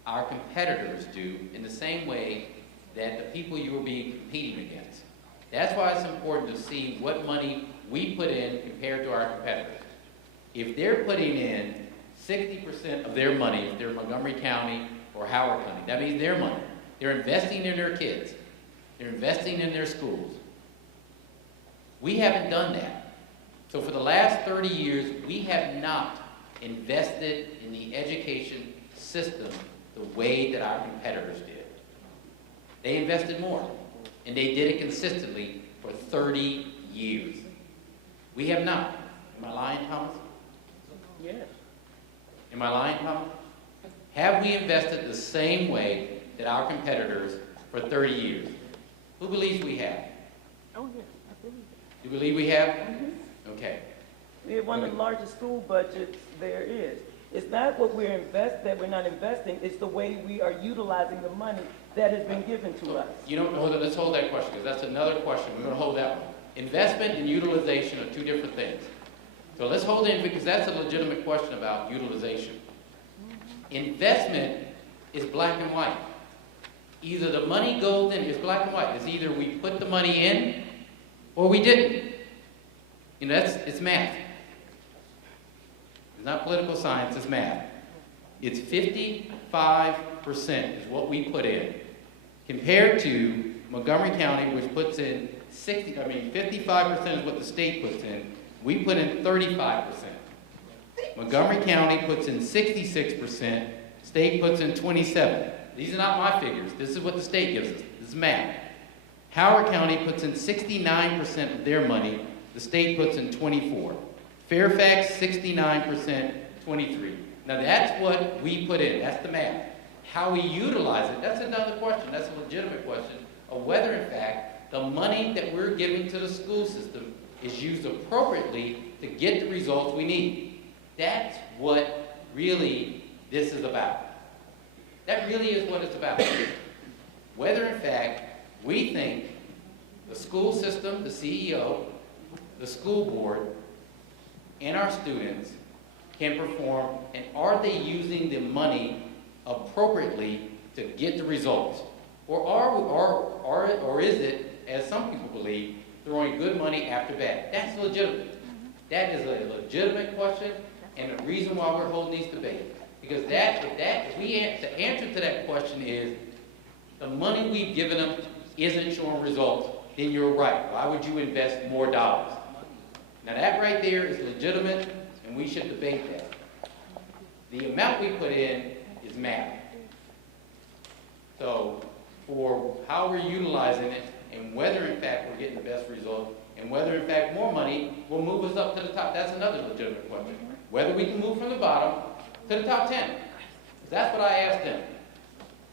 our competitors do, in the same way that the people you will be competing against. That's why it's important to see what money we put in compared to our competitors. If they're putting in 60% of their money, if they're Montgomery County or Howard County, that means their money. They're investing in their kids. They're investing in their schools. We haven't done that. So for the last 30 years, we have not invested in the education system the way that our competitors did. They invested more, and they did it consistently for 30 years. We have not. Am I lying, Thomas? Yes. Am I lying, Thomas? Have we invested the same way that our competitors for 30 years? Who believes we have? Oh, yeah, I believe You believe we have? it. Okay. We have one of the largest school budgets there is. It's not what that we're not investing, it's the way we are utilizing the money that has been given to us. You don't hold it. Let's hold that question because that's another question. We're going to hold that one. Investment and utilization are two different things. So let's hold it because that's a legitimate question about utilization. Investment is black and white. Either the money goes in, it's black and white. It's either we put the money in or we didn't. You know, it's math. It's not political science, it's math. It's 55% is what we put in, compared to Montgomery County, which puts in 55% is what the state puts in. We put in 35%. Montgomery County puts in 66%, state puts in 27%. These are not my figures. This is what the state gives us. This is math. Howard County puts in 69% of their money. The state puts in 24%. Fairfax, 69%, 23%. Now that's what we put in. That's the math. How we utilize it, that's another question. That's a legitimate question of whether, in fact, the money that we're giving to the school system is used appropriately to get the results we need. That's what really this is about. That really is what it's about. Whether, in fact, we think the school system, the CEO, the school board, and our students can perform, and are they using the money appropriately to get the results? Or is it, as some people believe, throwing good money after bad? That's legitimate. That is a legitimate question, and the reason why we're holding these debates. Because the answer to that question is, the money we've given them isn't showing results, then you're right. Why would you invest more dollars? Now that right there is legitimate, and we should debate that. The amount we put in is math. So for how we're utilizing it, and whether in fact we're getting the best result, and whether in fact more money will move us up to the top, that's another legitimate question. Whether we can move from the bottom to the top 10. That's what I asked them.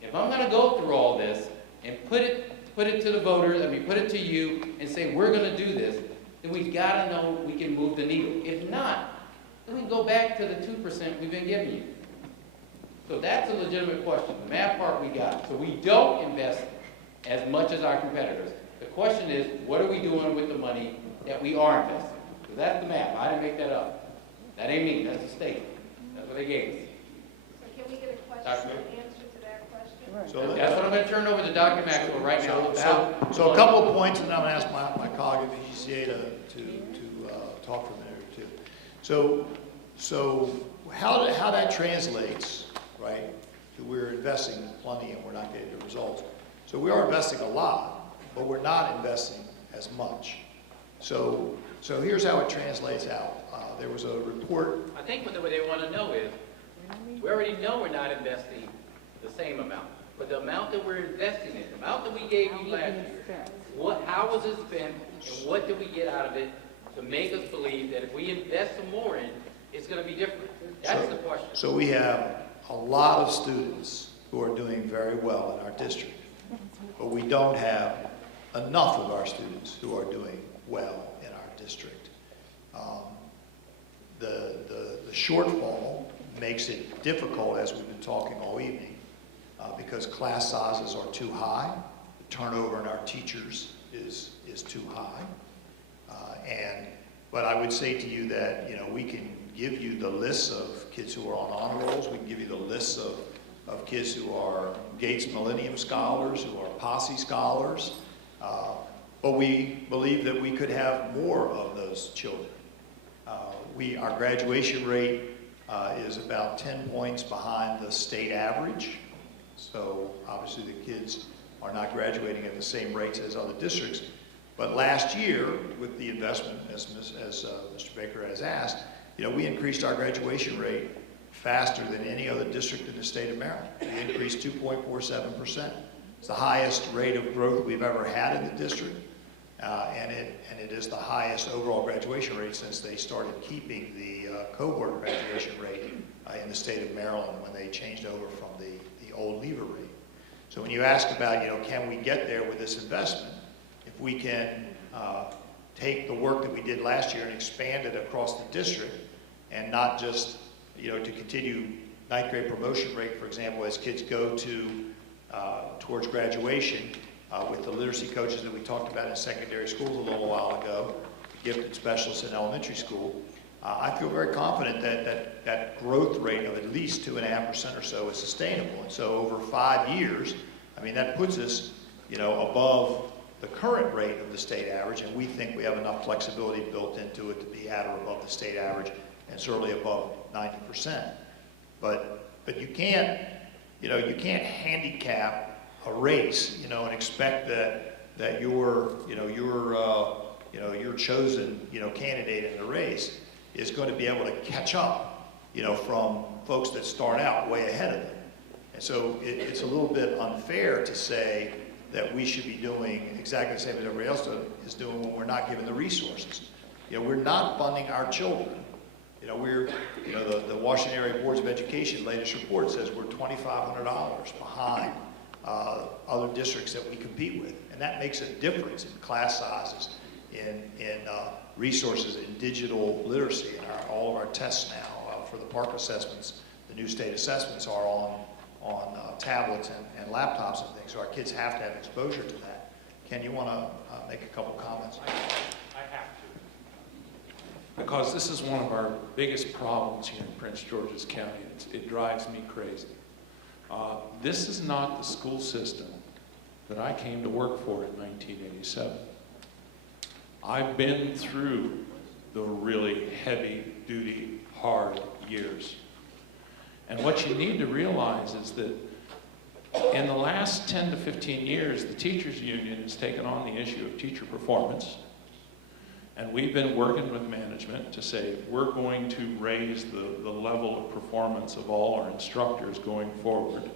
If I'm going to go through all this and put it to the voters, put it to you and say we're going to do this, then we've got to know we can move the needle. If not, then we can go back to the 2% we've been giving you. So that's a legitimate question. The math part we got. So we don't invest as much as our competitors. The question is, what are we doing with the money that we are investing? So that's the math. I didn't make that up. That ain't me. That's the state. That's what they gave us. So can we get a question and answer to that question? Right. So That's what I'm going to turn over to Dr. Maxwell right now. So a couple of points, and I'm going to ask my colleague at the GCA to talk for a minute or two. So how that translates, right, to we're investing plenty and we're not getting the results. So we are investing a lot, but we're not investing as much. So here's how it translates out. There was a report. I think what they want to know is, we already know we're not investing the same amount. But the amount that we're investing in, the amount that we gave you last year, how was it spent, and what did we get out of it to make us believe that if we invest some more in, it's going to be different? That's the question. So we have a lot of students who are doing very well in our district, but we don't have enough of our students who are doing well in our district. The shortfall makes it difficult, as we've been talking all evening, because class sizes are too high, the turnover in our teachers is too high, but I would say to you that, we can give you the lists of kids who are on honor rolls, we can give you the lists of kids who are Gates Millennium Scholars, who are Posse Scholars, but we believe that we could have more of those children. Our graduation rate is about 10 points behind the state average. So obviously the kids are not graduating at the same rates as other districts. But last year, with the investment, as Mr. Baker has asked, we increased our graduation rate faster than any other district in the state of Maryland. We increased 2.47%. It's the highest rate of growth we've ever had in the district. And it is the highest overall graduation rate since they started keeping the cohort graduation rate in the state of Maryland when they changed over from the old leaver rate. So when you ask about, can we get there with this investment, if we can take the work that we did last year and expand it across the district and not just, to continue ninth grade promotion rate, for example, as kids go towards graduation, with the literacy coaches that we talked about in secondary schools a little while ago, gifted specialists in elementary school, I feel very confident that growth rate of at least 2.5% or so is sustainable. And so over 5 years, that puts us, above the current rate of the state average, and we think we have enough flexibility built into it to be at or above the state average, and certainly above 90%. But you can't handicap a race, and expect that your chosen, candidate in the race is going to be able to catch up, from folks that start out way ahead of them. And so it's a little bit unfair to say that we should be doing exactly the same as everybody else is doing when we're not given the resources. We're not funding our children. The Washington Area Boards of Education latest report says we're $2,500 behind other districts that we compete with. And that makes a difference in class sizes, in resources, in digital literacy. And all of our tests now for the Park assessments, the new state assessments are on tablets and laptops and things. So our kids have to have exposure to that. Ken, you want to make a couple comments? I have to. Because this is one of our biggest problems here in Prince George's County. It drives me crazy. This is not the school system that I came to work for in 1987. I've been through the really heavy-duty, hard years. And what you need to realize is that in the last 10 to 15 years, the teachers union has taken on the issue of teacher performance. And we've been working with management to say we're going to raise the level of performance of all our instructors going forward.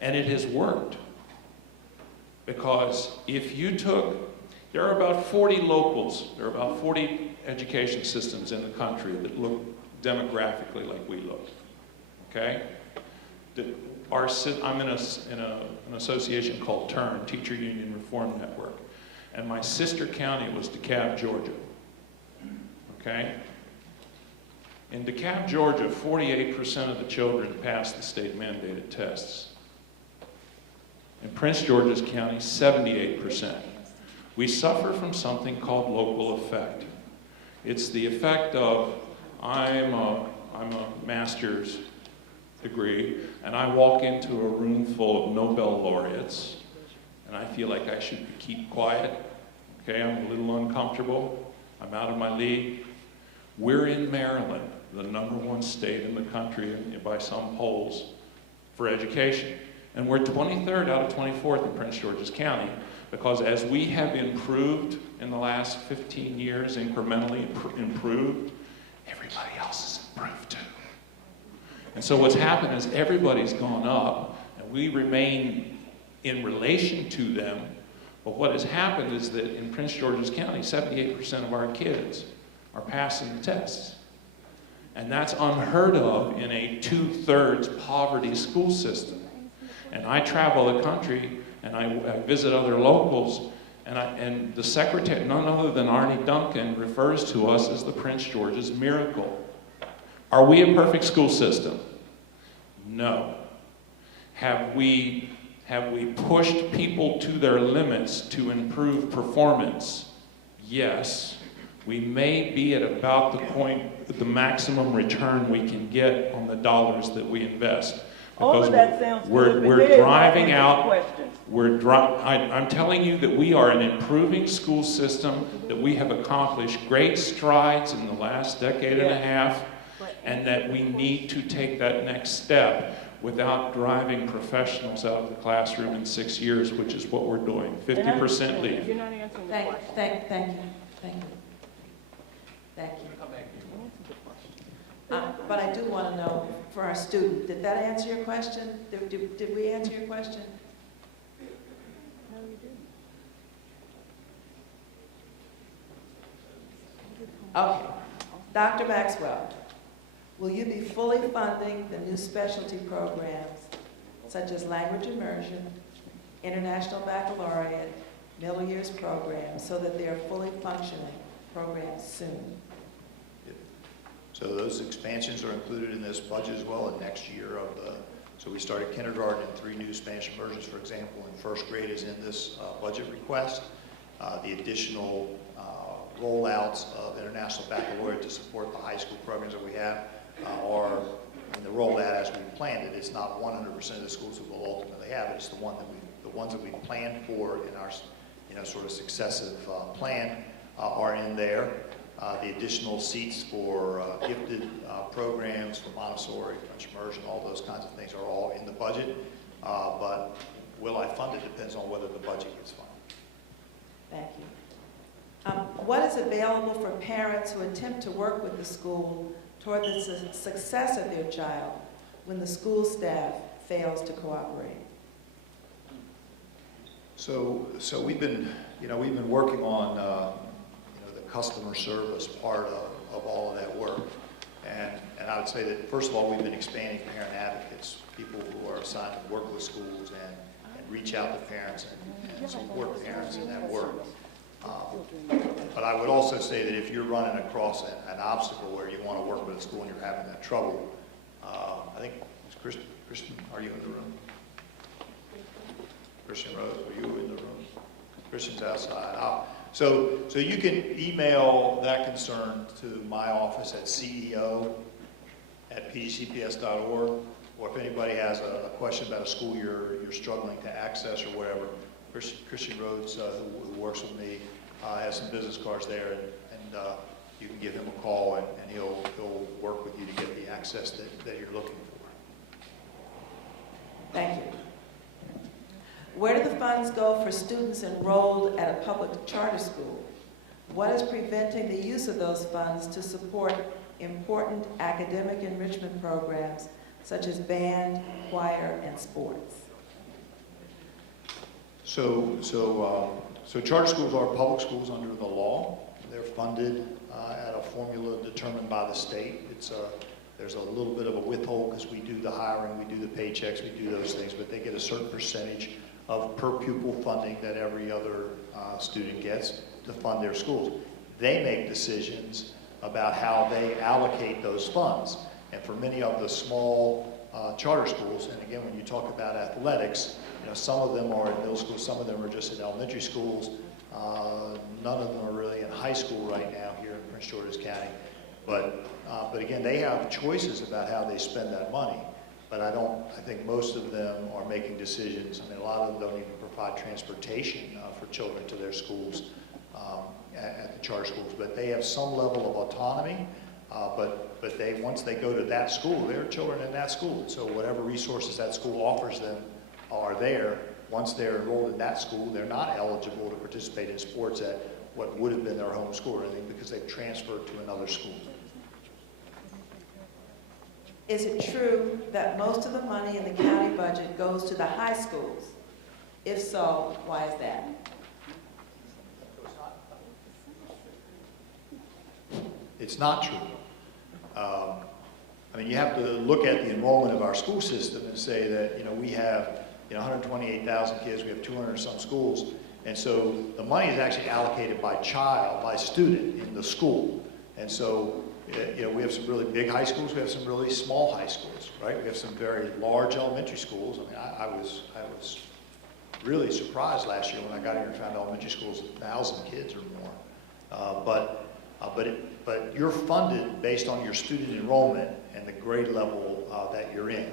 And it has worked. Because if you there are about 40 locals, there are about 40 education systems in the country that look demographically like we look. Okay? I'm in an association called TURN, Teacher Union Reform Network. And my sister county was DeKalb, Georgia. Okay? In DeKalb, Georgia, 48% of the children passed the state mandated tests. In Prince George's County, 78%. We suffer from something called local effect. It's the effect of, I'm a master's degree, and I walk into a room full of Nobel laureates, and I feel like I should keep quiet. Okay, I'm a little uncomfortable. I'm out of my league. We're in Maryland, the #1 state in the country by some polls for education. And we're 23rd out of 24th in Prince George's County, because as we have improved in the last 15 years, incrementally improved, everybody else has improved too. And so what's happened is everybody's gone up, and we remain in relation to them. But what has happened is that in Prince George's County, 78% of our kids are passing the tests. And that's unheard of in a 2/3 poverty school system. And I travel the country and I visit other locals, and the secretary, none other than Arnie Duncan, refers to us as the Prince George's miracle. Are we a perfect school system? No. Have we pushed people to their limits to improve performance? Yes. We may be at about the point, the maximum return we can get on the dollars that we invest. All of that sounds good, but We're there driving are out. questions. I'm telling you that we are an improving school system, that we have accomplished great strides in the last decade and a half, and that we need to take that next step without driving professionals out of the classroom in 6 years, which is what we're doing. 50% leave. You're not answering the Thank you. question. But I do want to know, for our student, did that answer your question? Did we answer your question? No, you didn't. Okay. Dr. Maxwell, will you be fully funding the new specialty programs such as language immersion, international baccalaureate, middle years programs, so that they are fully functioning programs soon? So those expansions are included in this budget as well, and next year so we started kindergarten and 3 new Spanish immersions, for example, and first grade is in this budget request. The additional rollouts of international baccalaureate to support the high school programs that we have are in the rollout as we planned it. It's not 100% of the schools that will ultimately have it. It's the ones that we planned for in our sort of successive plan are in there. The additional seats for gifted programs, for Montessori, French immersion, all those kinds of things are all in the budget. But will I fund it depends on whether the budget gets funded. Thank you. What is available for parents who attempt to work with the school toward the success of their child when the school staff fails to cooperate? So we've been working on the customer service part of all of that work. And I would say that, first of all, we've been expanding parent advocates, people who are assigned to work with schools and reach out to parents and support parents in that work. But I would also say that if you're running across an obstacle where you want to work with a school and you're having that trouble, I think, Christian, are you in the room? Christian Rose, are you in the room? Christian's outside. So you can email that concern to my office at ceo@pgcps.org, or if anybody has a question about a school you're struggling to access or whatever, Christian Rhodes, who works with me, has some business cards there, and you can give him a call, and he'll work with you to get the access that you're looking for. Thank you. Where do the funds go for students enrolled at a public charter school? What is preventing the use of those funds to support important academic enrichment programs such as band, choir, and sports? So charter schools are public schools under the law. They're funded at a formula determined by the state. There's a little bit of a withhold because we do the hiring, we do the paychecks, we do those things, but they get a certain percentage of per pupil funding that every other student gets to fund their schools. They make decisions about how they allocate those funds. And for many of the small charter schools, and again, when you talk about athletics, some of them are in middle school, some of them are just in elementary schools. None of them are really in high school right now here in Prince George's County. But again, they have choices about how they spend that money. But I think most of them are making decisions. I mean, a lot of them don't even provide transportation for children to their schools at the charter schools. But they have some level of autonomy. But once they go to that school, there are children in that school. So whatever resources that school offers them are there. Once they're enrolled in that school, they're not eligible to participate in sports at what would have been their home school or anything because they've transferred to another school. is it true that most of the money in the county budget goes to the high schools? If so, why is that? It's not true. I mean, you have to look at the enrollment of our school system and say that, we have, 128,000 kids, we have 200 some schools, and so the money is actually allocated by child, by student in the school. And so, we have some really big high schools, we have some really small high schools, right? We have some very large elementary schools. I mean, I was really surprised last year when I got here and found elementary schools 1,000 kids or more. But you're funded based on your student enrollment and the grade level that you're in.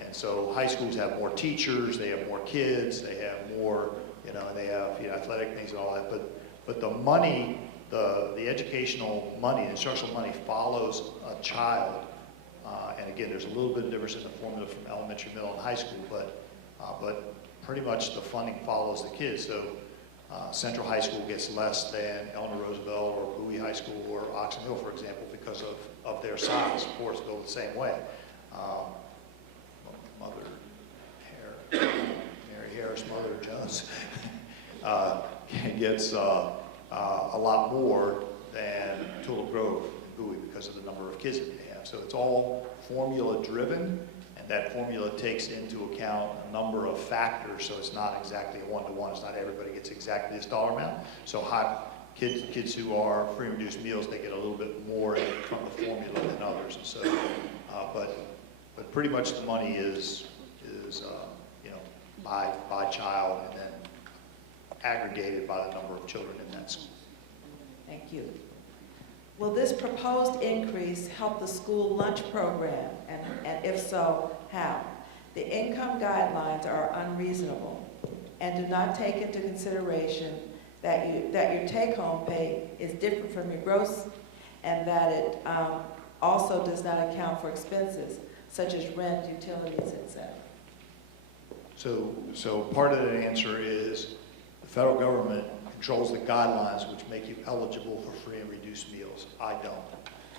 And so high schools have more teachers, they have more kids, they have more, they have athletic things and all that. But the money, the educational money, the instructional money follows a child. And again, there's a little bit of difference in the formula from elementary, middle, and high school, but pretty much the funding follows the kids. So Central High School gets less than Eleanor Roosevelt or Bowie High School or Oxon Hill, for example, because of their size. Forest built the same way. Mary Harris, Mother Jones, gets a lot more than Tulip Grove and Bowie because of the number of kids that they have. So it's all formula driven, and that formula takes into account a number of factors, so it's not exactly a one-to-one. It's not everybody gets exactly this dollar amount. So kids who are free and reduced meals, they get a little bit more from the formula than others. And so, but pretty much the money is by child and then aggregated by the number of children in that school. Thank you. Will this proposed increase help the school lunch program? And if so, how? The income guidelines are unreasonable and do not take into consideration that your take-home pay is different from your gross, and that it also does not account for expenses such as rent, utilities, etc. So part of the answer is the federal government controls the guidelines which make you eligible for free and reduced meals. I don't.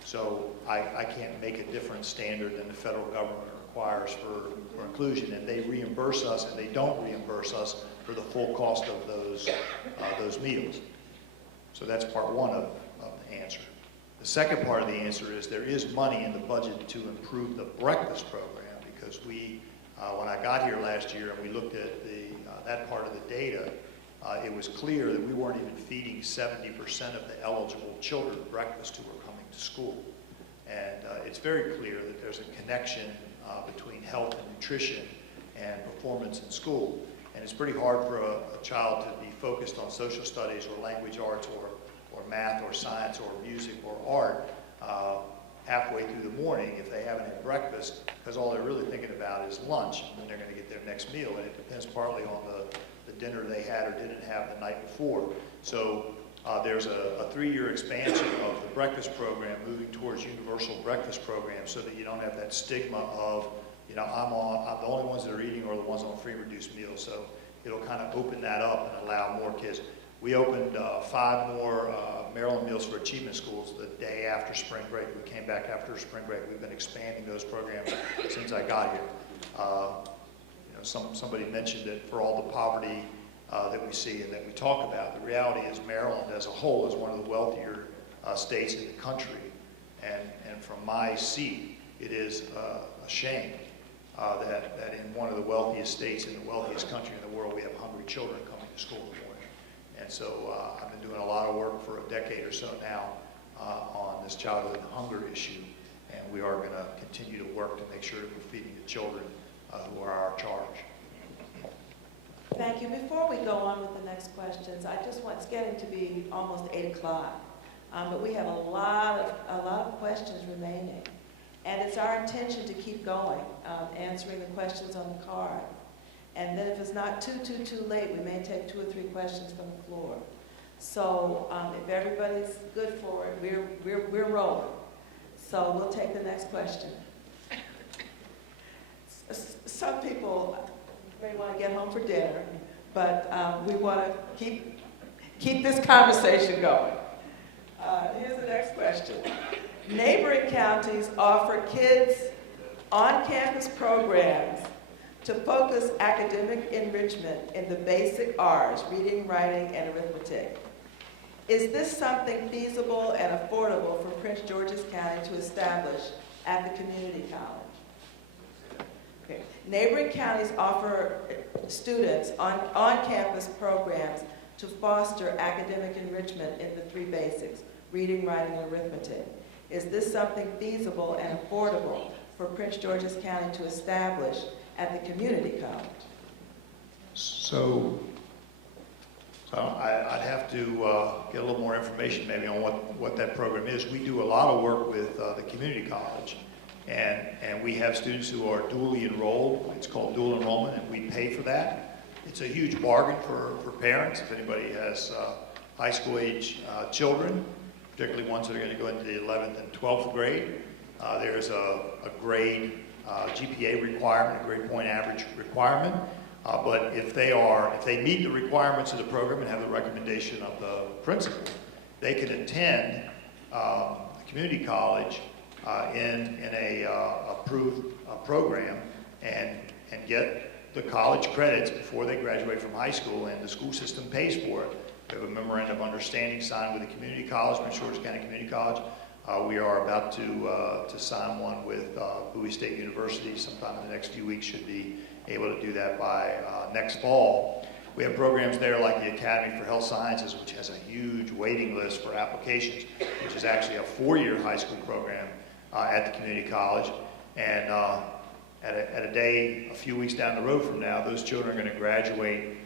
So I can't make a different standard than the federal government requires for inclusion, and they reimburse us, and they don't reimburse us for the full cost of those meals. So that's part one of the answer. The second part of the answer is there is money in the budget to improve the breakfast program, because when I got here last year and we looked at that part of the data, it was clear that we weren't even feeding 70% of the eligible children breakfast who were coming to school. And it's very clear that there's a connection between health and nutrition and performance in school. And it's pretty hard for a child to be focused on social studies or language arts or math or science or music or art halfway through the morning if they haven't had breakfast, because all they're really thinking about is lunch, and then they're going to get their next meal. And it depends partly on the dinner they had or didn't have the night before. So there's a 3-year expansion of the breakfast program moving towards universal breakfast program, so that you don't have that stigma of, I'm the only ones that are eating are the ones on free reduced meals. So it'll kind of open that up and allow more kids. We opened 5 more Maryland Meals for Achievement schools the day after spring break. We came back after spring break. We've been expanding those programs since I got here. Somebody mentioned that for all the poverty that we see and that we talk about, the reality is Maryland as a whole is one of the wealthier states in the country. And from my seat, it is a shame that in one of the wealthiest states in the wealthiest country in the world, we have hungry children coming to school in the morning. And so I've been doing a lot of work for a decade or so now on this childhood hunger issue, and we are going to continue to work to make sure that we're feeding the children who are our charge. Thank you. Before we go on with the next questions, it's getting to be almost 8 o'clock, but we have a lot of questions remaining. And it's our intention to keep going, answering the questions on the card. And then if it's not too late, we may take 2 or 3 questions from the floor. So if everybody's good for it, we're rolling. So we'll take the next question. Some people may want to get home for dinner, but we want to keep this conversation going. Here's the next question. Neighboring counties offer kids on-campus programs to focus academic enrichment in the basic R's, reading, writing, and arithmetic. Is this something feasible and affordable for Prince George's County to establish at the community college? Okay. Neighboring counties offer students on-campus programs to foster academic enrichment in the three basics, reading, writing, and arithmetic. Is this something feasible and affordable for Prince George's County to establish at the community college? So I'd have to get a little more information maybe on what that program is. We do a lot of work with the community college, and we have students who are dually enrolled. It's called dual enrollment, and we pay for that. It's a huge bargain for parents if anybody has high school age children, particularly ones that are going to go into the 11th and 12th grade. There's a grade GPA requirement, a grade point average requirement. But if they meet the requirements of the program and have the recommendation of the principal, they can attend a community college in a approved program and get the college credits before they graduate from high school, and the school system pays for it. We have a memorandum of understanding signed with the community college, Prince George's County Community College. We are about to sign one with Bowie State University sometime in the next few weeks. Should be able to do that by next fall. We have programs there like the Academy for Health Sciences, which has a huge waiting list for applications, which is actually a 4-year high school program at the community college. And at a day, a few weeks down the road from now, those children are going to graduate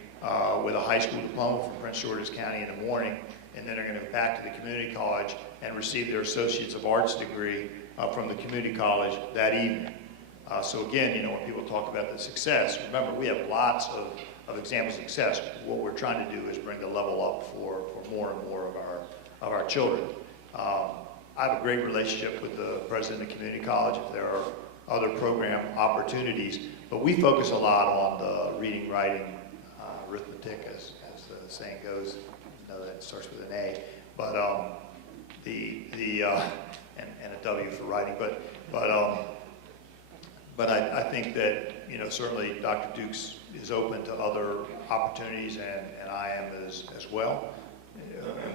with a high school diploma from Prince George's County in the morning, and then are going to go back to the community college and receive their Associates of Arts degree from the community college that evening. So again, when people talk about the success, remember, we have lots of examples of success. What we're trying to do is bring the level up for more and more of our children. I have a great relationship with the president of the community college if there are other program opportunities, but we focus a lot on the reading, writing, arithmetic, as the saying goes. I know that it starts with an A, but and a W for writing, but I think that, certainly Dr. Dukes is open to other opportunities, and I am as well.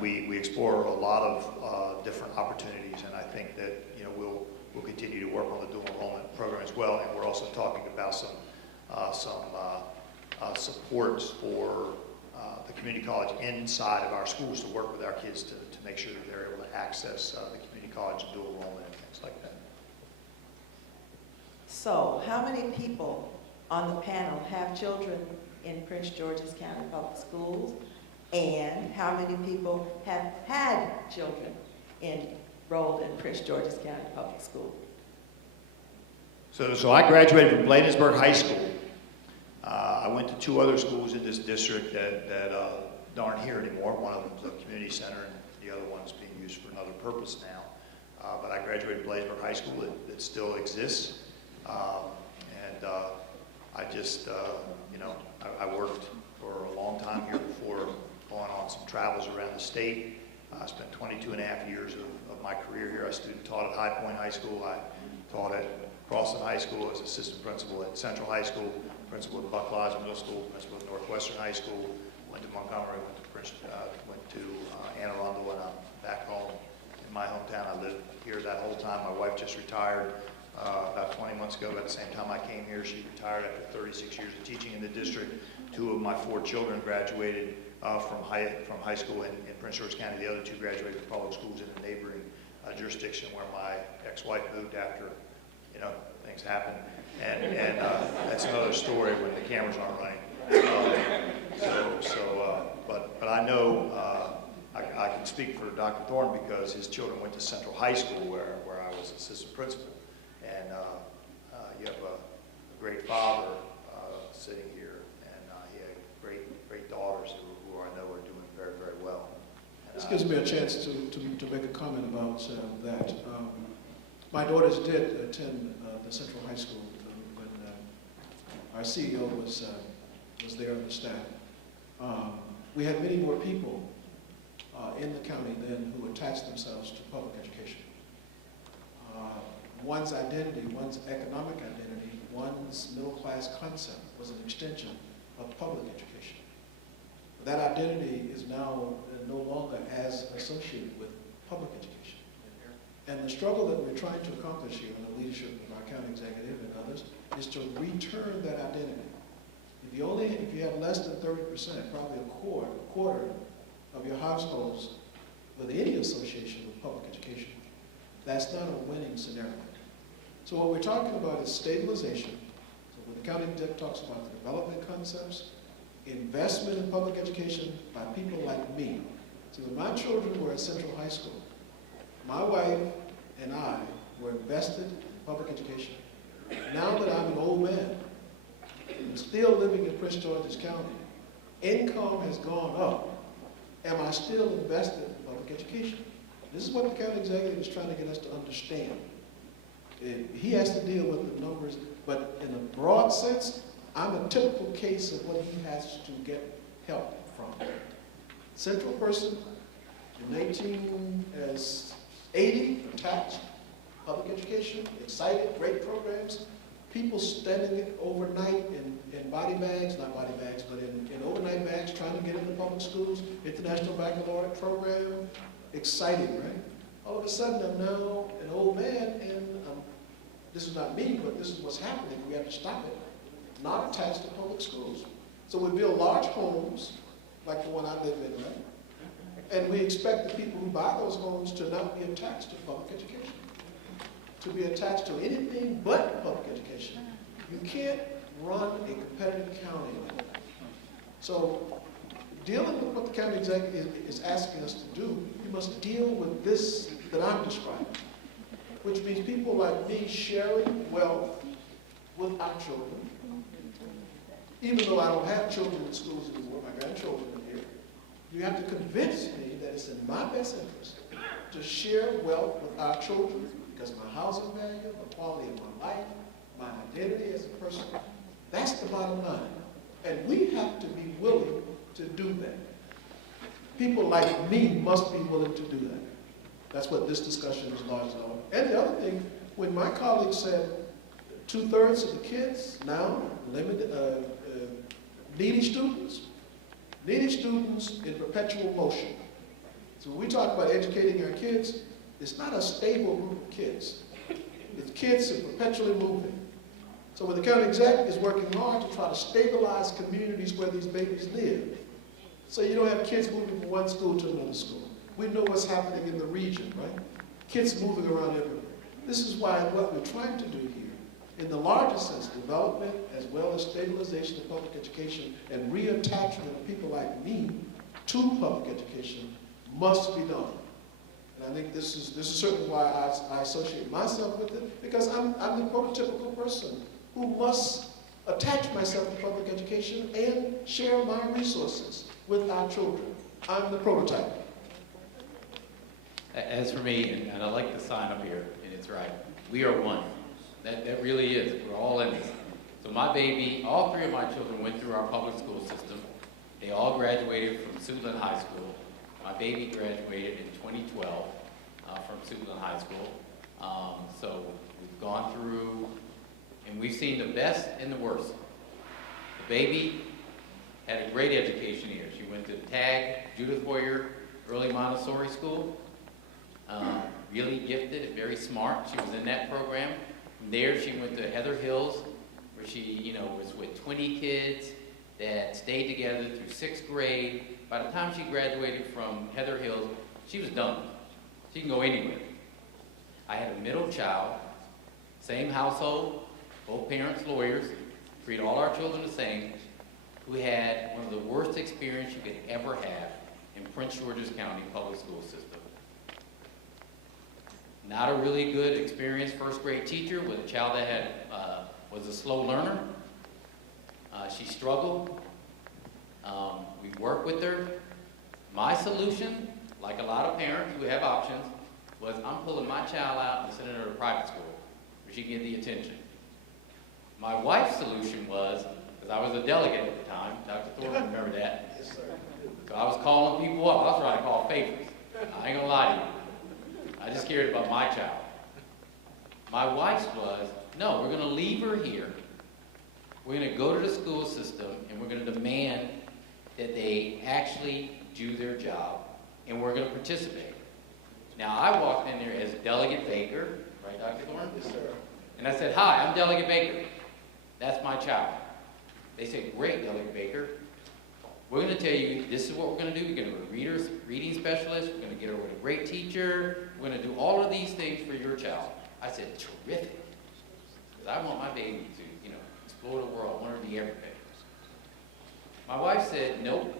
We explore a lot of different opportunities, and I think that, we'll continue to work on the dual enrollment program as well, and we're also talking about some supports for the community college inside of our schools to work with our kids to make sure that they're able to access the community college dual enrollment and things like that. So, how many people on the panel have children in Prince George's County Public Schools? And how many people have had children enrolled in Prince George's County Public Schools? So I graduated from Bladensburg High School. I went to 2 other schools in this district that aren't here anymore. One of them's a community center, and the other one's being used for another purpose now. But I graduated from Bladensburg High School. It still exists. I just, I worked for a long time here before going on some travels around the state. I spent 22 and a half years of my career here. I taught at High Point High School. I taught at Croston High School as assistant principal at Central High School, principal at Buck Lodge Middle School, principal at Northwestern High School, went to Montgomery, went to Anne Arundel, and I'm back home in my hometown. I lived here that whole time. My wife just retired about 20 months ago. At the same time I came here, she retired after 36 years of teaching in the district. 2 of my 4 children graduated from high school in Prince George's County. The other 2 graduated from public schools in a neighboring jurisdiction where my ex-wife moved after, things happened. And that's another story when the cameras aren't running. But I know I can speak for Dr. Thorne because his children went to Central High School where I was assistant principal. And you have a great father sitting here, and he had great daughters who I know are doing very, very well. And This gives me a chance to make a comment about that. My daughters did attend the Central High School when our CEO was there on the staff. We had many more people in the county then who attached themselves to public education. one's identity, one's economic identity, one's middle-class concept was an extension of public education. That identity is now no longer as associated with public education. And the struggle that we're trying to accomplish here in the leadership of our county executive and others is to return that identity. If you have less than 30%, probably a quarter of your households with any association with public education, that's not a winning scenario. So what we're talking about is stabilization. So when the county exec talks about the development concepts, investment in public education by people like me. So when my children were at Central High School, my wife and I were invested in public education. Now that I'm an old man, and still living in Prince George's County, income has gone up. Am I still invested in public education? This is what the county executive is trying to get us to understand. He has to deal with the numbers, but in a broad sense, I'm a typical case of what he has to get help from. Central person in 1980, attached, public education, excited, great programs, people spending overnight in body bags, not body bags, but in overnight bags trying to get into public schools, international baccalaureate program, exciting, right? All of a sudden I'm now an old man and this is not me, but this is what's happening. We have to stop it. Not attached to public schools. So we build large homes, like the one I live in, right? And we expect the people who buy those homes to not be attached to public education, to be attached to anything but public education. You can't run a competitive county like that. So dealing with what the county executive is asking us to do, we must deal with this that I'm describing, which means people like me sharing wealth with our children. Even though I don't have children in schools anymore, my grandchildren are here, you have to convince me that it's in my best interest to share wealth with our children because my housing value, the quality of my life, my identity as a person, that's the bottom line. And we have to be willing to do that. People like me must be willing to do that. That's what this discussion is largely on. And the other thing, when my colleague said 2/3 of the kids now needy students in perpetual motion. So when we talk about educating our kids, it's not a stable group of kids. It's kids that are perpetually moving. So when the county exec is working hard to try to stabilize communities where these babies live, so you don't have kids moving from one school to another school. We know what's happening in the region, right? Kids moving around everywhere. This is why what we're trying to do here, in the larger sense, development as well as stabilization of public education and reattachment of people like me to public education must be done. And I think this is certainly why I associate myself with it, because I'm the prototypical person who must attach myself to public education and share my resources with our children. I'm the prototype. As for me, and I like the sign up here, and it's right, we are one. That really is. We're all in this. So my baby, all three of my children went through our public school system. They all graduated from Suitland High School. My baby graduated in 2012 from Suitland High School. So we've gone through, and we've seen the best and the worst. The baby had a great education here. She went to TAG, Judith Hoyer Early Montessori School. Really gifted and very smart. She was in that program. From there, she went to Heather Hills, where she, was with 20 kids that stayed together through 6th grade. By the time she graduated from Heather Hills, she was done. She can go anywhere. I had a middle child, same household, both parents lawyers, treat all our children the same, who had one of the worst experiences you could ever have in Prince George's County public school system. Not a really good experienced first grade teacher with a child that was a slow learner. She struggled. We worked with her. My solution, like a lot of parents who have options, was I'm pulling my child out and sending her to private school where she can get the attention. My wife's solution was, because I was a delegate at the time, Dr. Thornton, remember that? Yes, sir. So I was calling people up. I was trying to call favors. I ain't gonna lie to you. I just cared about my child. My wife's was, no, we're gonna leave her here. We're gonna go to the school system and we're gonna demand that they actually do their job and we're gonna participate. Now, I walked in there as Delegate Baker, right, Dr. Thorne? Yes, sir. And I said, hi, I'm Delegate Baker. That's my child. They said, great, Delegate Baker. We're going to tell you, this is what we're going to do. We're going to go to reading specialist. We're going to get her with a great teacher. We're going to do all of these things for your child. I said, terrific. Because I want my baby to, explore the world. I want her to be everything. My wife said, nope.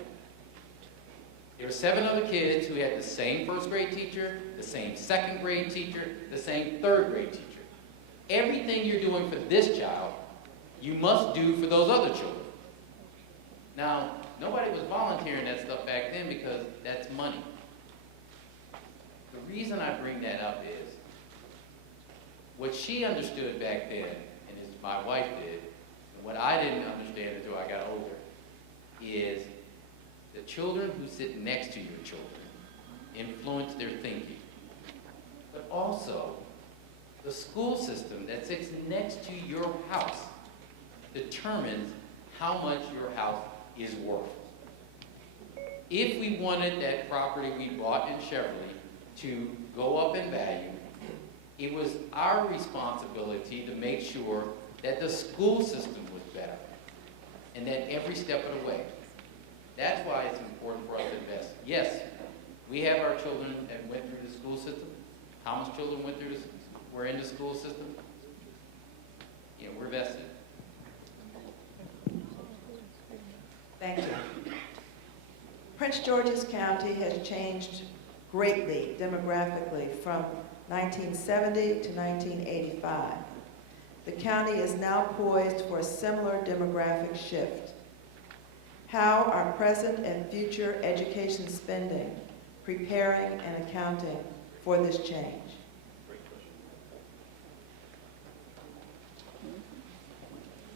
There were 7 other kids who had the same first grade teacher, the same second grade teacher, the same third grade teacher. Everything you're doing for this child, you must do for those other children. Now, nobody was volunteering that stuff back then because that's money. The reason I bring that up is, what she understood back then, and as my wife did, and what I didn't understand until I got older, is the children who sit next to your children influence their thinking. But also, the school system that sits next to your house determines how much your house is worth. If we wanted that property we bought in Cheverly to go up in value, it was our responsibility to make sure that the school system was better, and that every step of the way. That's why it's important for us to invest. Yes, we have our children that went through the school system. Thomas' children were in the school system. We're vested. Thank you. Prince George's County has changed greatly demographically from 1970 to 1985. The county is now poised for a similar demographic shift. How are present and future education spending preparing and accounting for this change?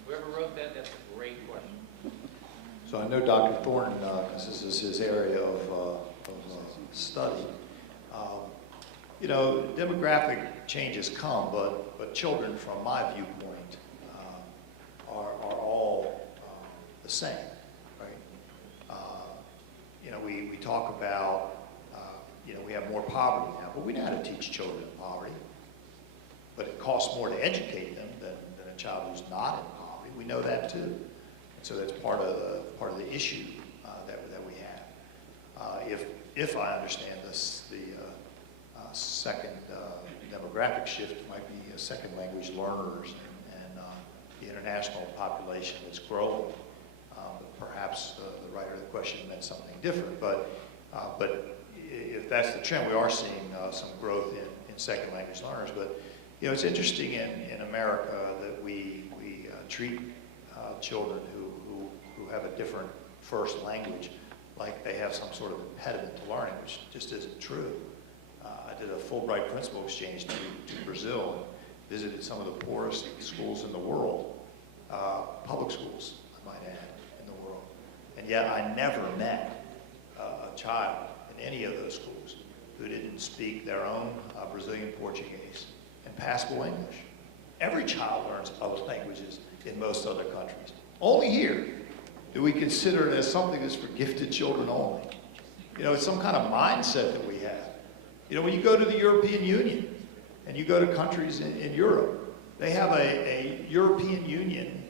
Whoever wrote that, that's a great question. So I know Dr. Thornton, because this is his area of study. Demographic changes come, but children, from my viewpoint, are all the same, right? We talk about, we have more poverty now, but we know how to teach children in poverty. But it costs more to educate them than a child who's not in poverty. We know that too. And so that's part of the issue that we have. If I understand this, the second demographic shift might be second language learners and the international population that's growing. Perhaps the writer of the question meant something different, but if that's the trend, we are seeing some growth in second language learners. But it's interesting in America that we treat children who have a different first language like they have some sort of impediment to learning, which just isn't true. I did a Fulbright principal exchange to Brazil and visited some of the poorest schools in the world, public schools, I might add, in the world. And yet I never met a child in any of those schools who didn't speak their own Brazilian Portuguese and passable English. Every child learns other languages in most other countries. Only here do we consider it as something that's for gifted children only. It's some kind of mindset that we have. When you go to the European Union and you go to countries in Europe, they have a European Union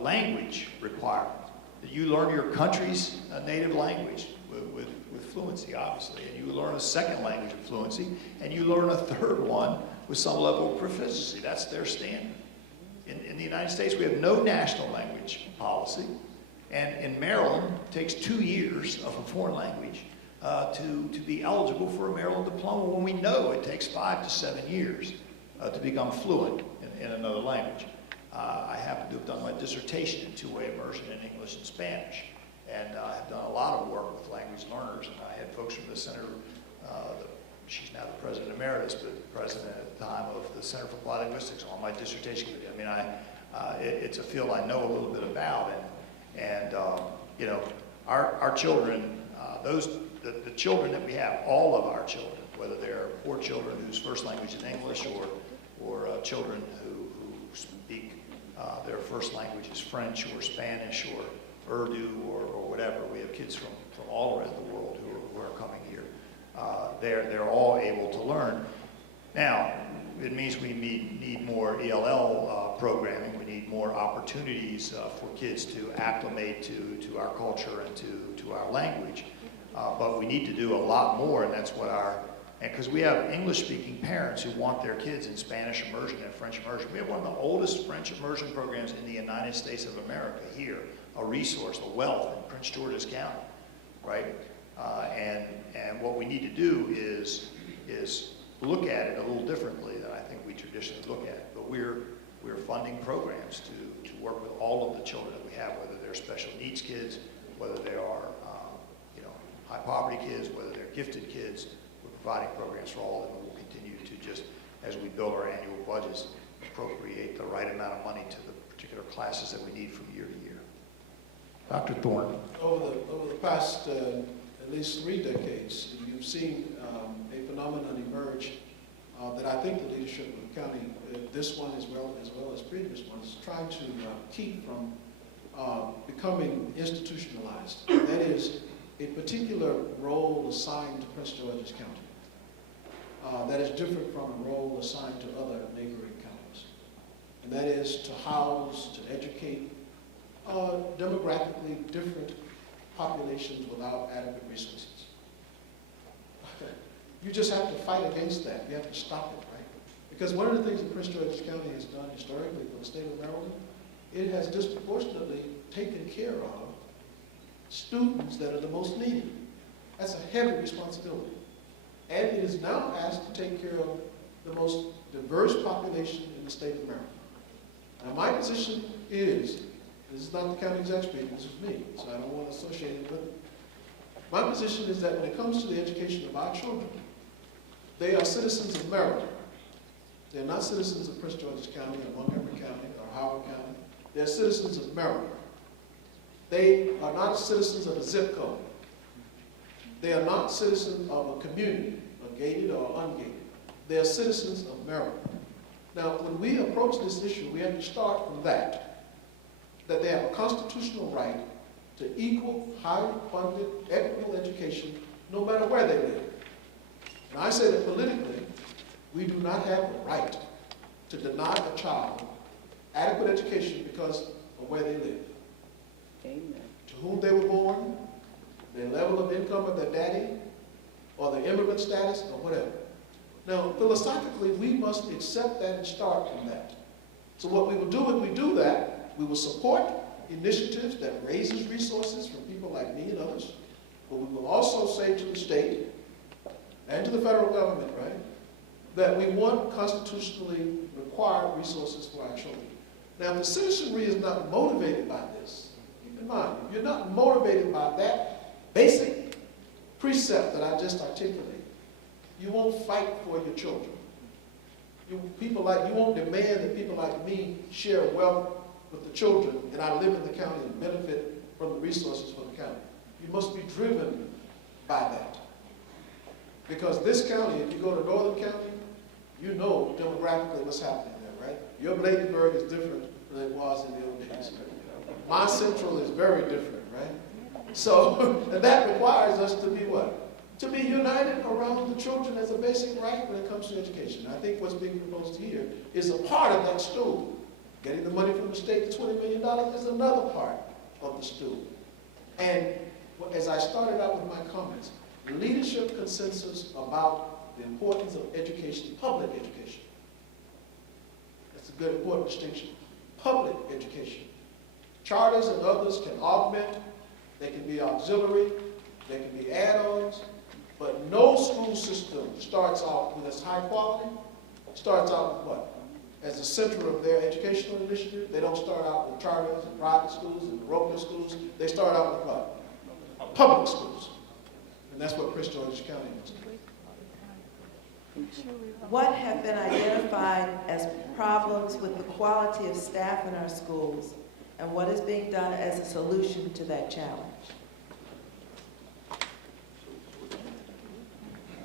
language requirement. That you learn your country's native language with fluency, obviously, and you learn a second language with fluency, and you learn a third one with some level of proficiency. That's their standard. In the United States, we have no national language policy, and in Maryland, it takes 2 years of a foreign language to be eligible for a Maryland diploma, when we know it takes 5 to 7 years to become fluent in another language. I happen to have done my dissertation in two-way immersion in English and Spanish, and I've done a lot of work with language learners, and I had folks from the Center, she's now the president emeritus, but president at the time of the Center for Applied Linguistics on my dissertation committee. It's a field I know a little bit about, and our children, the children that we have, all of our children, whether they're poor children whose first language is English or children who speak their first language is French or Spanish or Urdu or whatever. We have kids from all around the world who are coming here. They're all able to learn. Now, it means we need more ELL programming. We need more opportunities for kids to acclimate to our culture and to our language. But we need to do a lot more, and that's what because we have English-speaking parents who want their kids in Spanish immersion and French immersion. We have one of the oldest French immersion programs in the United States of America here, a resource, a wealth in Prince George's County, right? And what we need to do is look at it a little differently than I think we traditionally look at it. But we're funding programs to work with all of the children that we have, whether they're special needs kids, whether they are high poverty kids, whether they're gifted kids. We're providing programs for all of them, and we'll continue to just, as we build our annual budgets, appropriate the right amount of money to the particular classes that we need from year to year. Dr. Thorne. Over the past at least 3 decades, you've seen a phenomenon emerge that I think the leadership of the county, this one as well as previous ones, is trying to keep from becoming institutionalized. That is, a particular role assigned to Prince George's County that is different from a role assigned to other neighboring counties. And that is to house, to educate demographically different populations without adequate resources. You just have to fight against that. You have to stop it, right? Because one of the things that Prince George's County has done historically for the state of Maryland, it has disproportionately taken care of students that are the most needy. That's a heavy responsibility. And it is now asked to take care of the most diverse population in the state of Maryland. Now my position is, this is not the county exec speaking, this is me, so I don't want to associate it with it. My position is that when it comes to the education of our children, they are citizens of Maryland. They're not citizens of Prince George's County or Montgomery County or Howard County. They're citizens of Maryland. They are not citizens of a zip code. They are not citizens of a community, gated or ungated. They are citizens of Maryland. Now, when we approach this issue, we have to start from that they have a constitutional right to equal, highly funded, equitable education, no matter where they live. And I say that politically, we do not have the right to deny a child adequate education because of where they live. Amen. To whom they were born, their level of income of their daddy, or their immigrant status, or whatever. Now, philosophically, we must accept that and start from that. So what we will do when we do that, we will support initiatives that raises resources from people like me and others, but we will also say to the state and to the federal government, right, that we want constitutionally required resources for our children. Now, if the citizenry is not motivated by this, keep in mind, if you're not motivated by that basic precept that I just articulated, you won't fight for your children. You won't demand that people like me share wealth with the children and I live in the county and benefit from the resources for the county. You must be driven by that. Because this county, if you go to Northern County, you know demographically what's happening there, right? Your Bladenburg is different than it was in the old days. My Central is very different, right? So, and that requires us to be what? To be united around the children as a basic right when it comes to education. I think what's being proposed here is a part of that stool. Getting the money from the state, the $20 million, is another part of the stool. And as I started out with my comments, leadership consensus about the importance of education, public education. That's a good, important distinction. Public education. Charters and others can augment, they can be auxiliary, they can be add-ons, but no school system starts out with its high quality, starts out with what? As the center of their educational initiative. They don't start out with charters and private schools and parochial schools. They start out with what? Public schools. And that's what Prince George's County is. What have been identified as problems with the quality of staff in our schools, and what is being done as a solution to that challenge?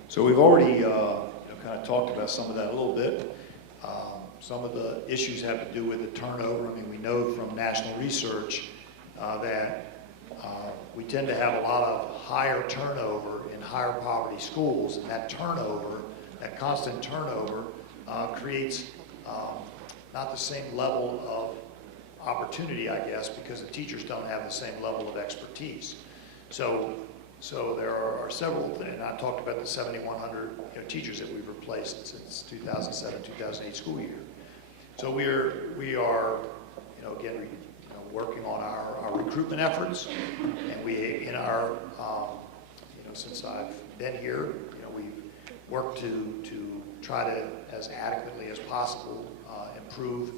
So we've already kind of talked about some of that a little bit. some of the issues have to do with the turnover. I mean, we know from national research that we tend to have a lot of higher turnover in higher poverty schools, and that turnover, that constant turnover, creates not the same level of opportunity, I guess, because the teachers don't have the same level of expertise. So there are several, and I talked about the 7,100 teachers that we've replaced since 2007-2008 school year. So we are again, working on our recruitment efforts, and we in our since I've been here, we've worked to try to, as adequately as possible, improve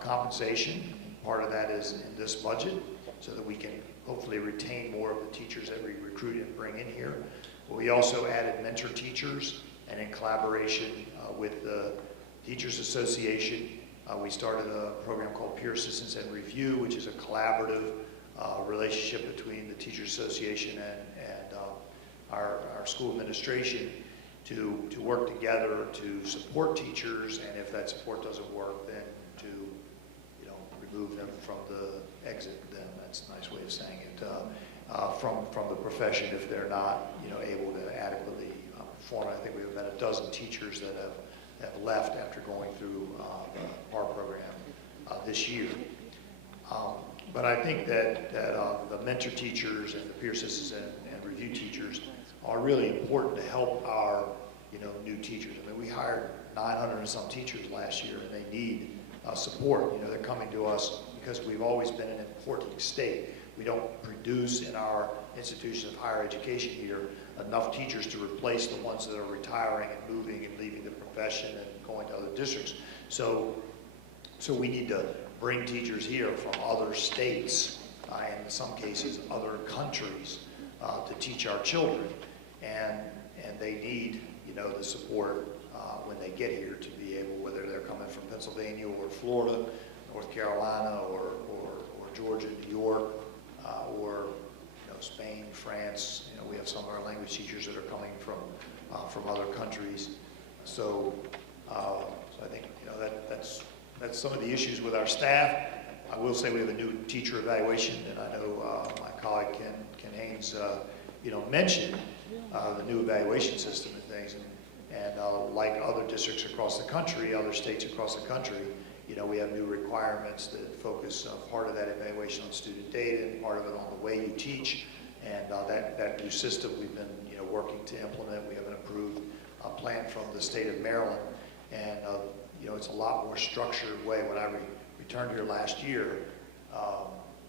compensation. Part of that is in this budget, so that we can hopefully retain more of the teachers that we recruit and bring in here. But we also added mentor teachers, and in collaboration with the Teachers Association, we started a program called Peer Assistance and Review, which is a collaborative relationship between the Teachers Association and our school administration to work together to support teachers, and if that support doesn't work, then to remove them from the exit them. That's a nice way of saying it. From the profession if they're not able to adequately perform. I think we have about a dozen teachers that have left after going through the PAR program this year. But I think that the mentor teachers and the peer assistants and review teachers are really important to help our new teachers. I mean, we hired 900 and some teachers last year, and they need support. They're coming to us because we've always been an importing state. We don't produce in our institutions of higher education here enough teachers to replace the ones that are retiring and moving and leaving the profession and going to other districts. So we need to bring teachers here from other states and in some cases other countries to teach our children, and they need the support when they get here to be able, whether they're coming from Pennsylvania or Florida, North Carolina or Georgia, New York, or Spain, France. We have some of our language teachers that are coming from other countries. So I think that's some of the issues with our staff. I will say we have a new teacher evaluation, and I know my colleague Ken Haynes mentioned the new evaluation system and things. And like other districts across the country, other states across the country, we have new requirements that focus part of that evaluation on student data and part of it on the way you teach. And that new system we've been working to implement. We have an approved plan from the state of Maryland, and it's a lot more structured way. When I returned here last year,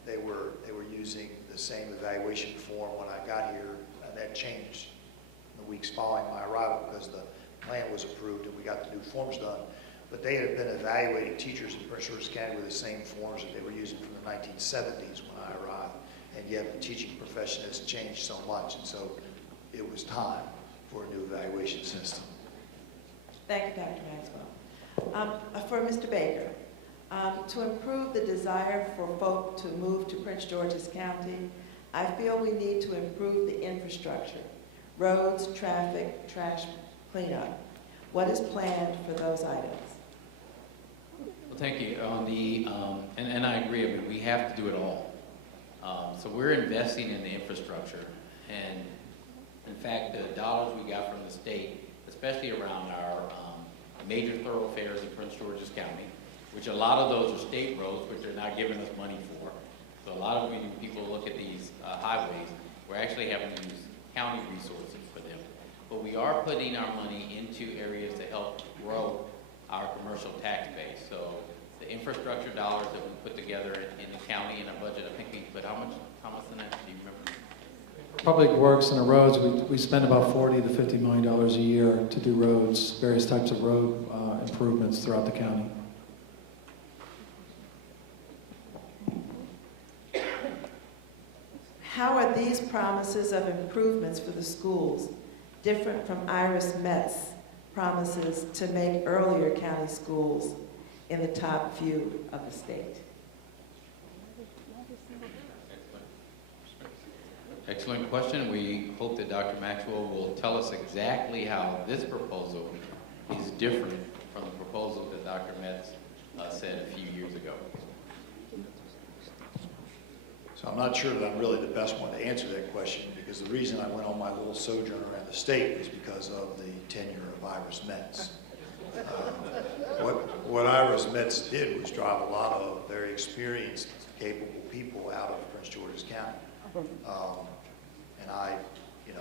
they were using the same evaluation form when I got here, and that changed in the weeks following my arrival because the plan was approved and we got the new forms done. But they had been evaluating teachers in Prince George's County with the same forms that they were using from the 1970s when I arrived. And yet the teaching profession has changed so much, and so it was time for a new evaluation system. Thank you, Dr. Maxwell. For Mr. Baker, to improve the desire for folk to move to Prince George's County, I feel we need to improve the infrastructure, roads, traffic, trash cleanup. What is planned for those items? Well, thank you. On the and I agree. I mean, we have to do it all. So we're investing in the infrastructure, and in fact, the dollars we got from the state, especially around our major thoroughfares in Prince George's County, which a lot of those are state roads, which they're not giving us money for. So a lot of when people look at these highways, we're actually having to use county resources for them. But we are putting our money into areas to help grow our commercial tax base. So the infrastructure dollars that we put together in the county in our budget, I think we put how much in that? Do you remember? Public Works and the roads, we spend about $40 to $50 million a year to do roads, various types of road improvements throughout the county. How are these promises of improvements for the schools different from Iris Met's promises to make earlier county schools in the top few of the state? Excellent question. We hope that Dr. Maxwell will tell us exactly how this proposal is different from the proposal that Dr. Metz said a few years ago. So I'm not sure that I'm really the best one to answer that question, because the reason I went on my little sojourn around the state was because of the tenure of Iris Metz. What Iris Metz did was drive a lot of very experienced, capable people out of Prince George's County. And I, you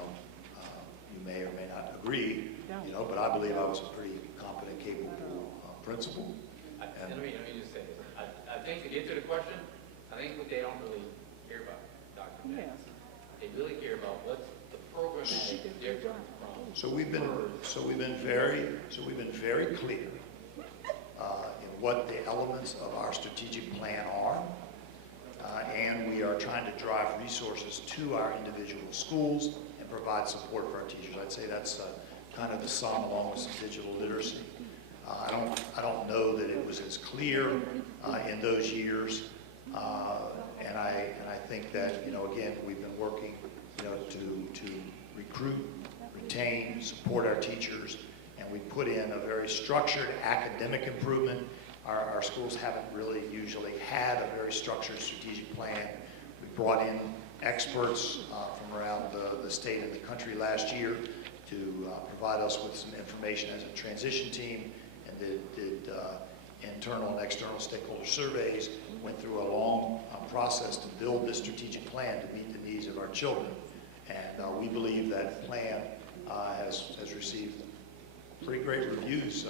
may or may not agree, but I believe I was a pretty competent, capable principal. Let me just say this. I think to get to the question, I think what they don't really care about, Dr. Metz, they really care about what's the programmatic difference from. So we've been very clear in what the elements of our strategic plan are, and we are trying to drive resources to our individual schools and provide support for our teachers. I'd say that's kind of the sum along with some digital literacy. I don't know that it was as clear in those years, and I think that again we've been working to recruit, retain, support our teachers, and we put in a very structured academic improvement. Our schools haven't really usually had a very structured strategic plan. We brought in experts from around the state and the country last year to provide us with some information as a transition team, and did internal and external stakeholder surveys, went through a long process to build this strategic plan to meet the needs of our children. And we believe that plan has received pretty great reviews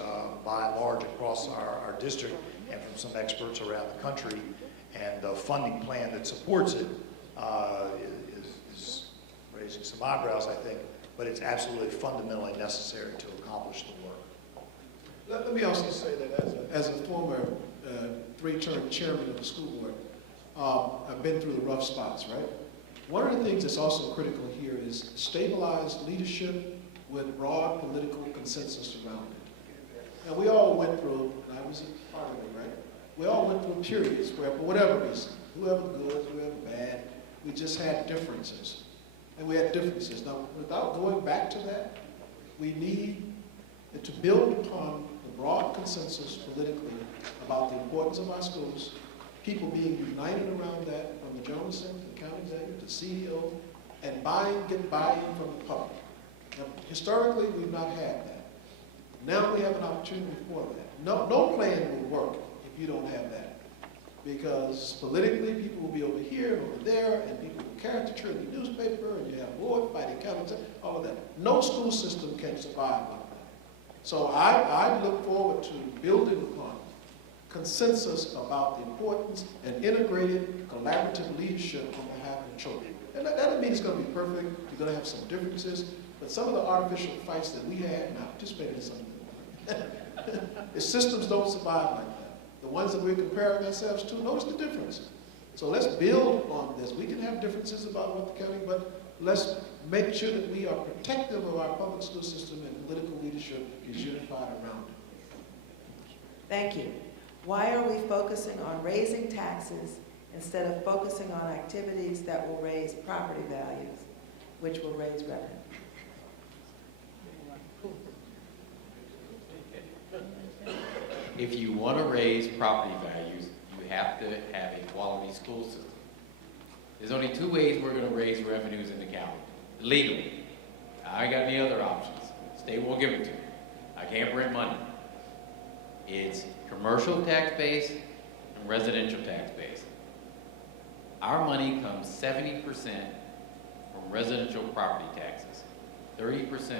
by and large across our district and from some experts around the country. And the funding plan that supports it is raising some eyebrows, I think, but it's absolutely fundamentally necessary to accomplish the work. Let me also say that as a former three-term chairman of the school board, I've been through the rough spots, right? One of the things that's also critical here is stabilized leadership with broad political consensus around it. And we all went through, and I was a part of it, right? We all went through periods where, for whatever reason, whoever good, whoever bad, we just had differences. And we had differences. Now, without going back to that, we need to build upon the broad consensus politically about the importance of our schools, people being united around that, from the General Assembly, the county executive, the CEO, and get buy-in from the public. Now, historically, we've not had that. Now we have an opportunity for that. No plan will work if you don't have that. Because politically, people will be over here and over there, and people will caricature in the newspaper, and you have war fighting, county, all of that. No school system can survive like that. So I look forward to building upon consensus about the importance and integrated collaborative leadership on behalf of children. And that doesn't mean it's going to be perfect. You're going to have some differences. But some of the artificial fights that we had, and I participated in some of them, the systems don't survive like that. The ones that we're comparing ourselves to, notice the difference. So let's build on this. We can have differences about what the county, but let's make sure that we are protective of our public school system and political leadership is unified around it. Thank you. Why are we focusing on raising taxes instead of focusing on activities that will raise property values, which will raise revenue? If you want to raise property values, you have to have a quality school system. There's only two ways we're going to raise revenues in the county, legally. I ain't got any other options. State won't give it to me. I can't print money. It's commercial tax base and residential tax base. Our money comes 70% from residential property taxes, 30%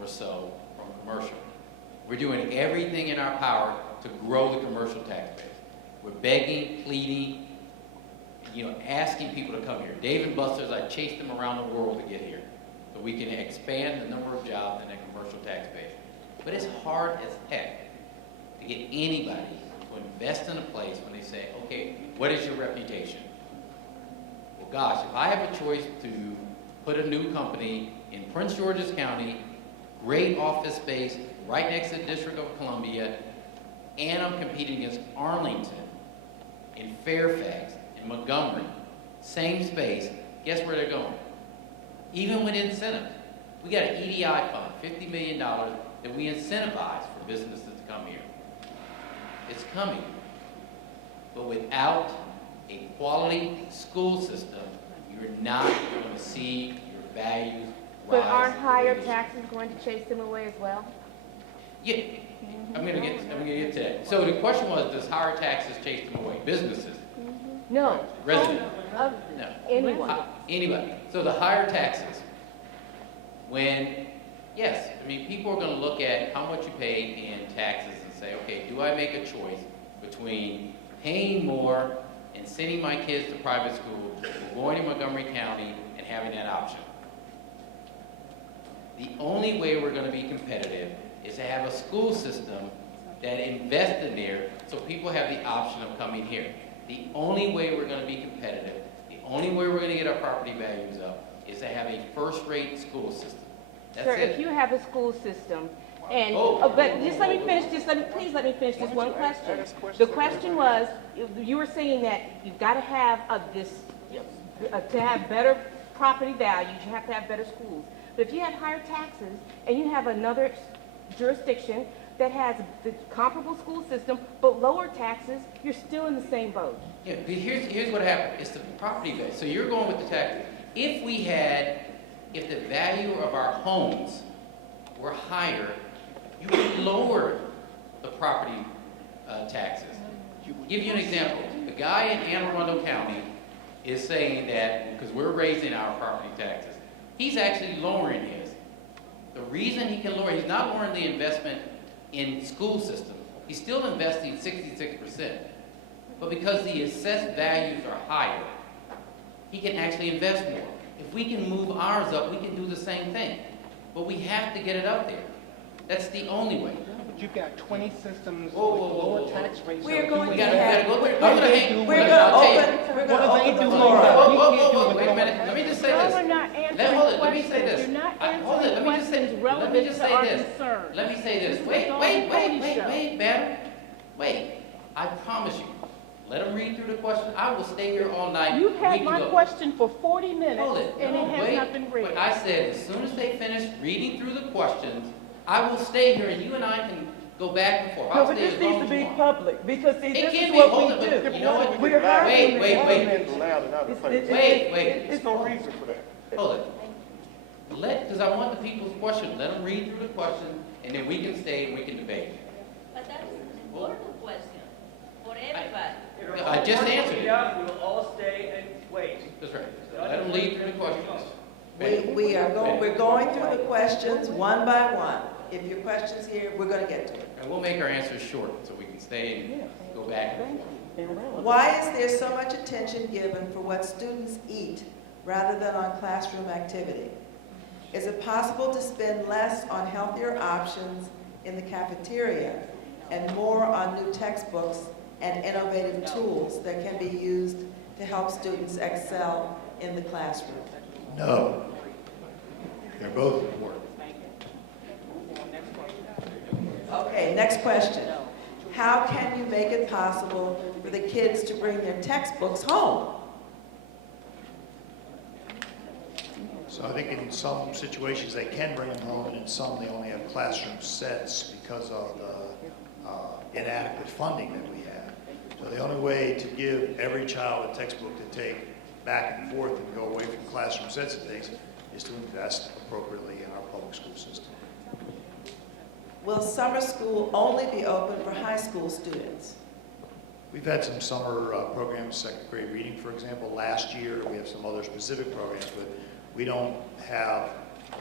or so from commercial. We're doing everything in our power to grow the commercial tax base. We're begging, pleading, asking people to come here. Dave & Buster's, I chased them around the world to get here so we can expand the number of jobs in that commercial tax base. But it's hard as heck to get anybody to invest in a place when they say, okay, what is your reputation? Well, gosh, if I have a choice to put a new company in Prince George's County, great office space, right next to the District of Columbia, and I'm competing against Arlington, in Fairfax, in Montgomery, same space, guess where they're going? Even with incentives. We got an EDI fund, $50 million, that we incentivize for businesses to come here. It's coming. But without a quality school system, you're not going to see your values rise. But aren't higher the way they should. taxes going to chase them away as well? Yeah, I'm gonna get to that. So the question was, does higher taxes chase them away? Businesses, No. residents, Of no. anyone. Anybody. So the higher taxes, yes, I mean, people are gonna look at how much you pay in taxes and say, okay, do I make a choice between paying more and sending my kids to private school, or going to Montgomery County and having that option? The only way we're gonna be competitive is to have a school system that invests in there so people have the option of coming here. The only way we're going to be competitive, the only way we're going to get our property values up is to have a first-rate school system. That's Sir, it. if you have a school system, and, Oh. but just let me finish, please let me finish this one question. The question was, you were saying that you've got to have to have better property values, you have to have better schools. But if you have higher taxes, and you have another jurisdiction that has the comparable school system, but lower taxes, you're still in the same boat. Yeah, but here's what happened. It's the property value. So you're going with the taxes. If the value of our homes were higher, you would lower the property taxes. Give you an example. The guy in Anne Arundel County is saying that, because we're raising our property taxes, he's actually lowering his. The reason he can lower, he's not lowering the investment in school system. He's still investing 66%. But because the assessed values are higher, he can actually invest more. If we can move ours up, we can do the same thing. But we have to get it up there. That's the only way. But you've got 20 systems with Whoa, whoa, whoa, lower whoa. tax rates. We're going We to gotta go through. I'm gonna hang. We're I'll tell you. going to What are they open the doing? floor. Whoa, wait a minute. Let me just say No, this. we're not answering Let me say questions. this. You're not Hold it, answering let me just say, questions let me relevant just to say our this. concerns. Let me say this. This is Wait, a Dawn Pony show. madam. Wait. I promise you. Let them read through the question. I will stay here all night. You've We had can my go. question for 40 minutes, Hold it. and it has Wait. not been read. But I said, as soon as they finish reading through the questions, I will stay here and you and I can go back and forth. No, I'll but stay this as needs long to as be you want. public, because see, It this can is be. what Hold we it, do. but you know what? We're hiring. Wait. It's no reason for that. Hold it. Because I want the people's question. Let them read through the question, and then we can stay and we can debate. But that is an important question for everybody. I just answered it. We'll all stay and wait. That's right. Let them lead through the questions. We're going through the questions one by one. If your question's here, we're going to get to it. And we'll make our answers short so we can stay and go back and forth. Why is there so much attention given for what students eat rather than on classroom activity? Is it possible to spend less on healthier options in the cafeteria and more on new textbooks and innovative tools that can be used to help students excel in the classroom? No. They're both important. Okay, next question. How can you make it possible for the kids to bring their textbooks home? So I think in some situations they can bring them home, and in some they only have classroom sets because of the inadequate funding that we have. So the only way to give every child a textbook to take back and forth and go away from classroom sets and things is to invest appropriately in our public school system. Will summer school only be open for high school students? We've had some summer programs, second grade reading, for example, last year. We have some other specific programs, but we don't have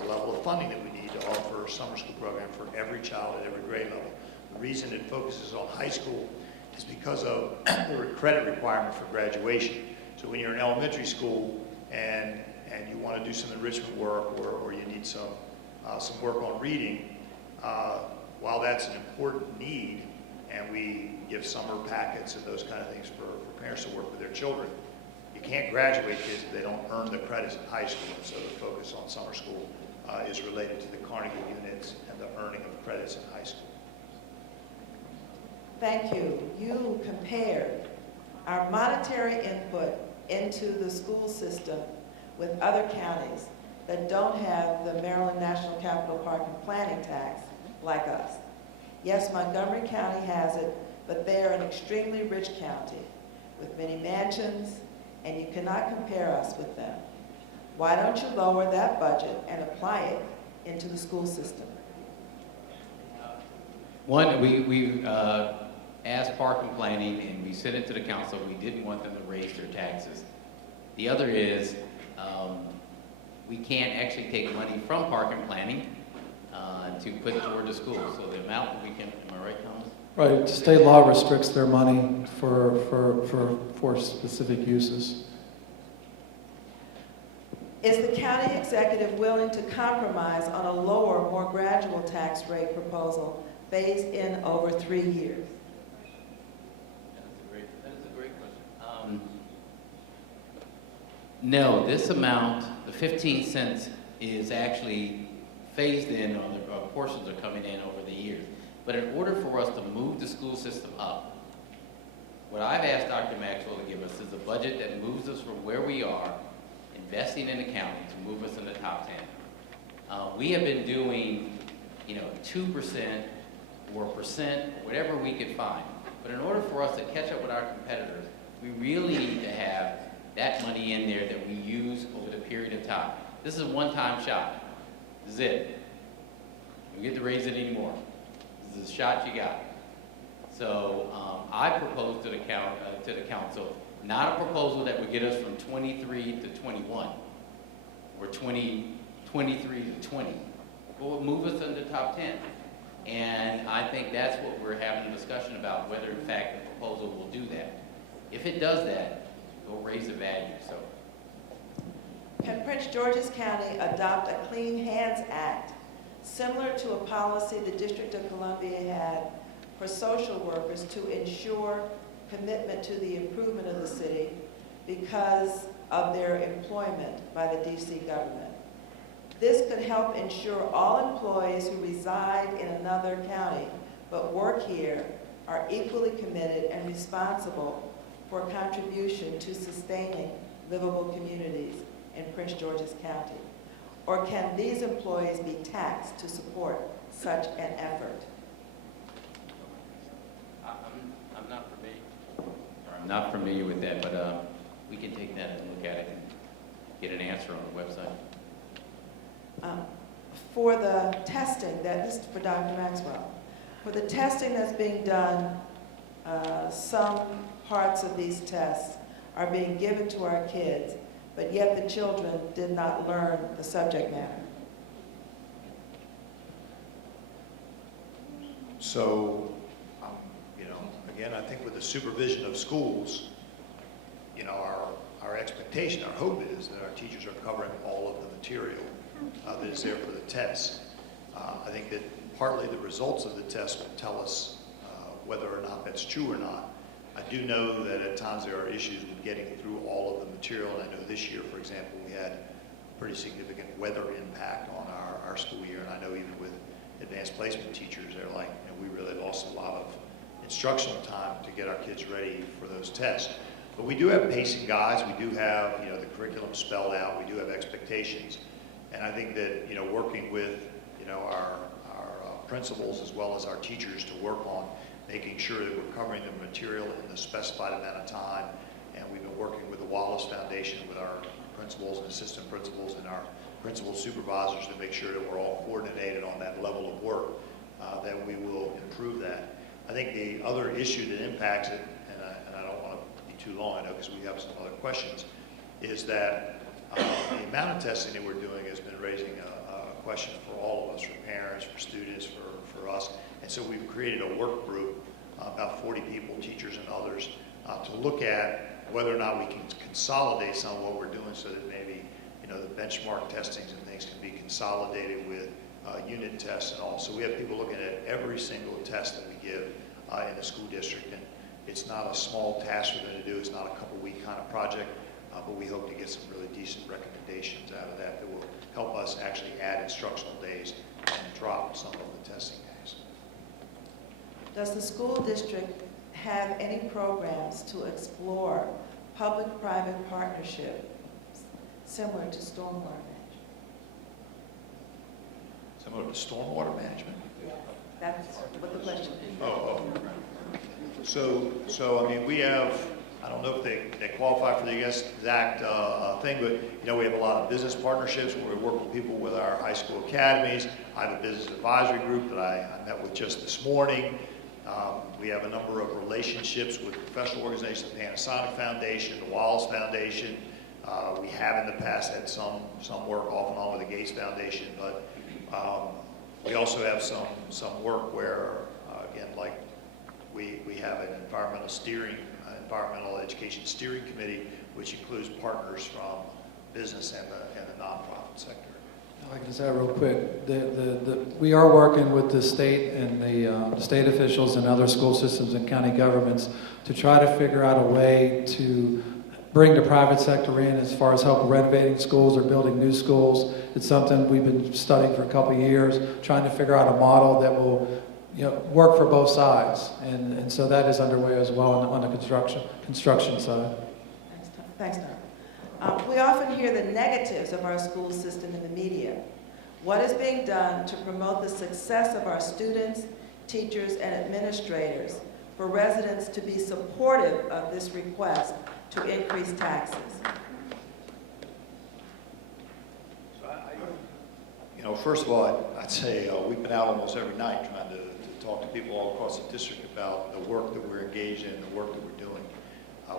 the level of funding that we need to offer a summer school program for every child at every grade level. The reason it focuses on high school is because of the credit requirement for graduation. So when you're in elementary school and you want to do some enrichment work or you need some work on reading, while that's an important need, and we give summer packets and those kind of things for parents to work with their children, you can't graduate kids if they don't earn the credits in high school. So the focus on summer school is related to the Carnegie units and the earning of credits in high school. Thank you. You compared our monetary input into the school system with other counties, that don't have the Maryland National Capital Park and Planning tax like us. Yes, Montgomery County has it, but they are an extremely rich county with many mansions, and you cannot compare us with them. Why don't you lower that budget and apply it into the school system? One, we asked Park and Planning, and we sent it to the council. We didn't want them to raise their taxes. The other is, we can't actually take money from Park and Planning to put toward the school. So the amount that we can, am I right, Thomas? Right, state law restricts their money for specific uses. Is the county executive willing to compromise on a lower, more gradual tax rate proposal phased in over 3 years? That is a great question. No, this amount, the 15 cents, is actually phased in, on the portions are coming in over the years. But in order for us to move the school system up, what I've asked Dr. Maxwell to give us is a budget that moves us from where we are, investing in the county, to move us in the top 10. We have been doing, 2% or 1%, whatever we could find. But in order for us to catch up with our competitors, we really need to have that money in there that we use over the period of time. This is a one-time shot. This is it. We don't get to raise it anymore. This is a shot you got. So I proposed to the council, not a proposal that would get us from 23 to 21 or 23 to 20, but would move us in the top 10. And I think that's what we're having a discussion about, whether in fact the proposal will do that. If it does that, it will raise the value. So, Can Prince George's County adopt a Clean Hands Act similar to a policy the District of Columbia had for social workers to ensure commitment to the improvement of the city because of their employment by the DC government? This could help ensure all employees who reside in another county but work here are equally committed and responsible for contribution to sustaining livable communities in Prince George's County. Or can these employees be taxed to support such an effort? I'm not familiar with that, but we can take that and look at it and get an answer on the website. For the testing, this is for Dr. Maxwell, for the testing that's being done, some parts of these tests are being given to our kids, but yet the children did not learn the subject matter. So, again, I think with the supervision of schools, our expectation, our hope is that our teachers are covering all of the material that is there for the tests. I think that partly the results of the test will tell us whether or not that's true or not. I do know that at times there are issues with getting through all of the material, and I know this year, for example, we had pretty significant weather impact on our school year, and I know even with advanced placement teachers, they're like, we really lost a lot of instructional time to get our kids ready for those tests. But we do have pacing guides, we do have, the curriculum spelled out, we do have expectations. And I think that, working with, our principals as well as our teachers to work on making sure that we're covering the material in the specified amount of time. And we've been working with the Wallace Foundation with our principals and assistant principals and our principal supervisors to make sure that we're all coordinated on that level of work, that we will improve that. I think the other issue that impacts it, and I don't want to be too long, I know, because we have some other questions, is that the amount of testing that we're doing has been raising a question for all of us, for parents, for students, for us. And so we've created a work group, about 40 people, teachers and others, to look at whether or not we can consolidate some of what we're doing so that maybe, the benchmark testings and things can be consolidated with unit tests and all. So we have people looking at every single test that we give in the school district. And it's not a small task for them to do. It's not a couple-week kind of project, but we hope to get some really decent recommendations out of that that will help us actually add instructional days and drop some of the testing days. Does the school district have any programs to explore public-private partnership similar to stormwater management? Similar to stormwater management? That's what the question is. Oh. So, I mean, we have, I don't know if they qualify for the exact thing, but, you know, we have a lot of business partnerships where we work with people with our high school academies. I have a business advisory group that I met with just this morning. We have a number of relationships with professional organizations, the Panasonic Foundation, the Wallace Foundation. We have in the past had some work off and on with the Gates Foundation, but we also have some work where, again, like we have an environmental education steering committee, which includes partners from business and the nonprofit sector. If I can just add real quick, we are working with the state and the state officials and other school systems and county governments to try to figure out a way to bring the private sector in as far as help renovating schools or building new schools. It's something we've been studying for a couple of years, trying to figure out a model that will, you know, work for both sides. And so that is underway as well on the construction side. Thanks, Tom. We often hear the negatives of our school system in the media. What is being done to promote the success of our students, teachers, and administrators for residents to be supportive of this request to increase taxes? You know, first of all, I'd say we've been out almost every night trying to talk to people all across the district about the work that we're engaged in, the work that we're doing.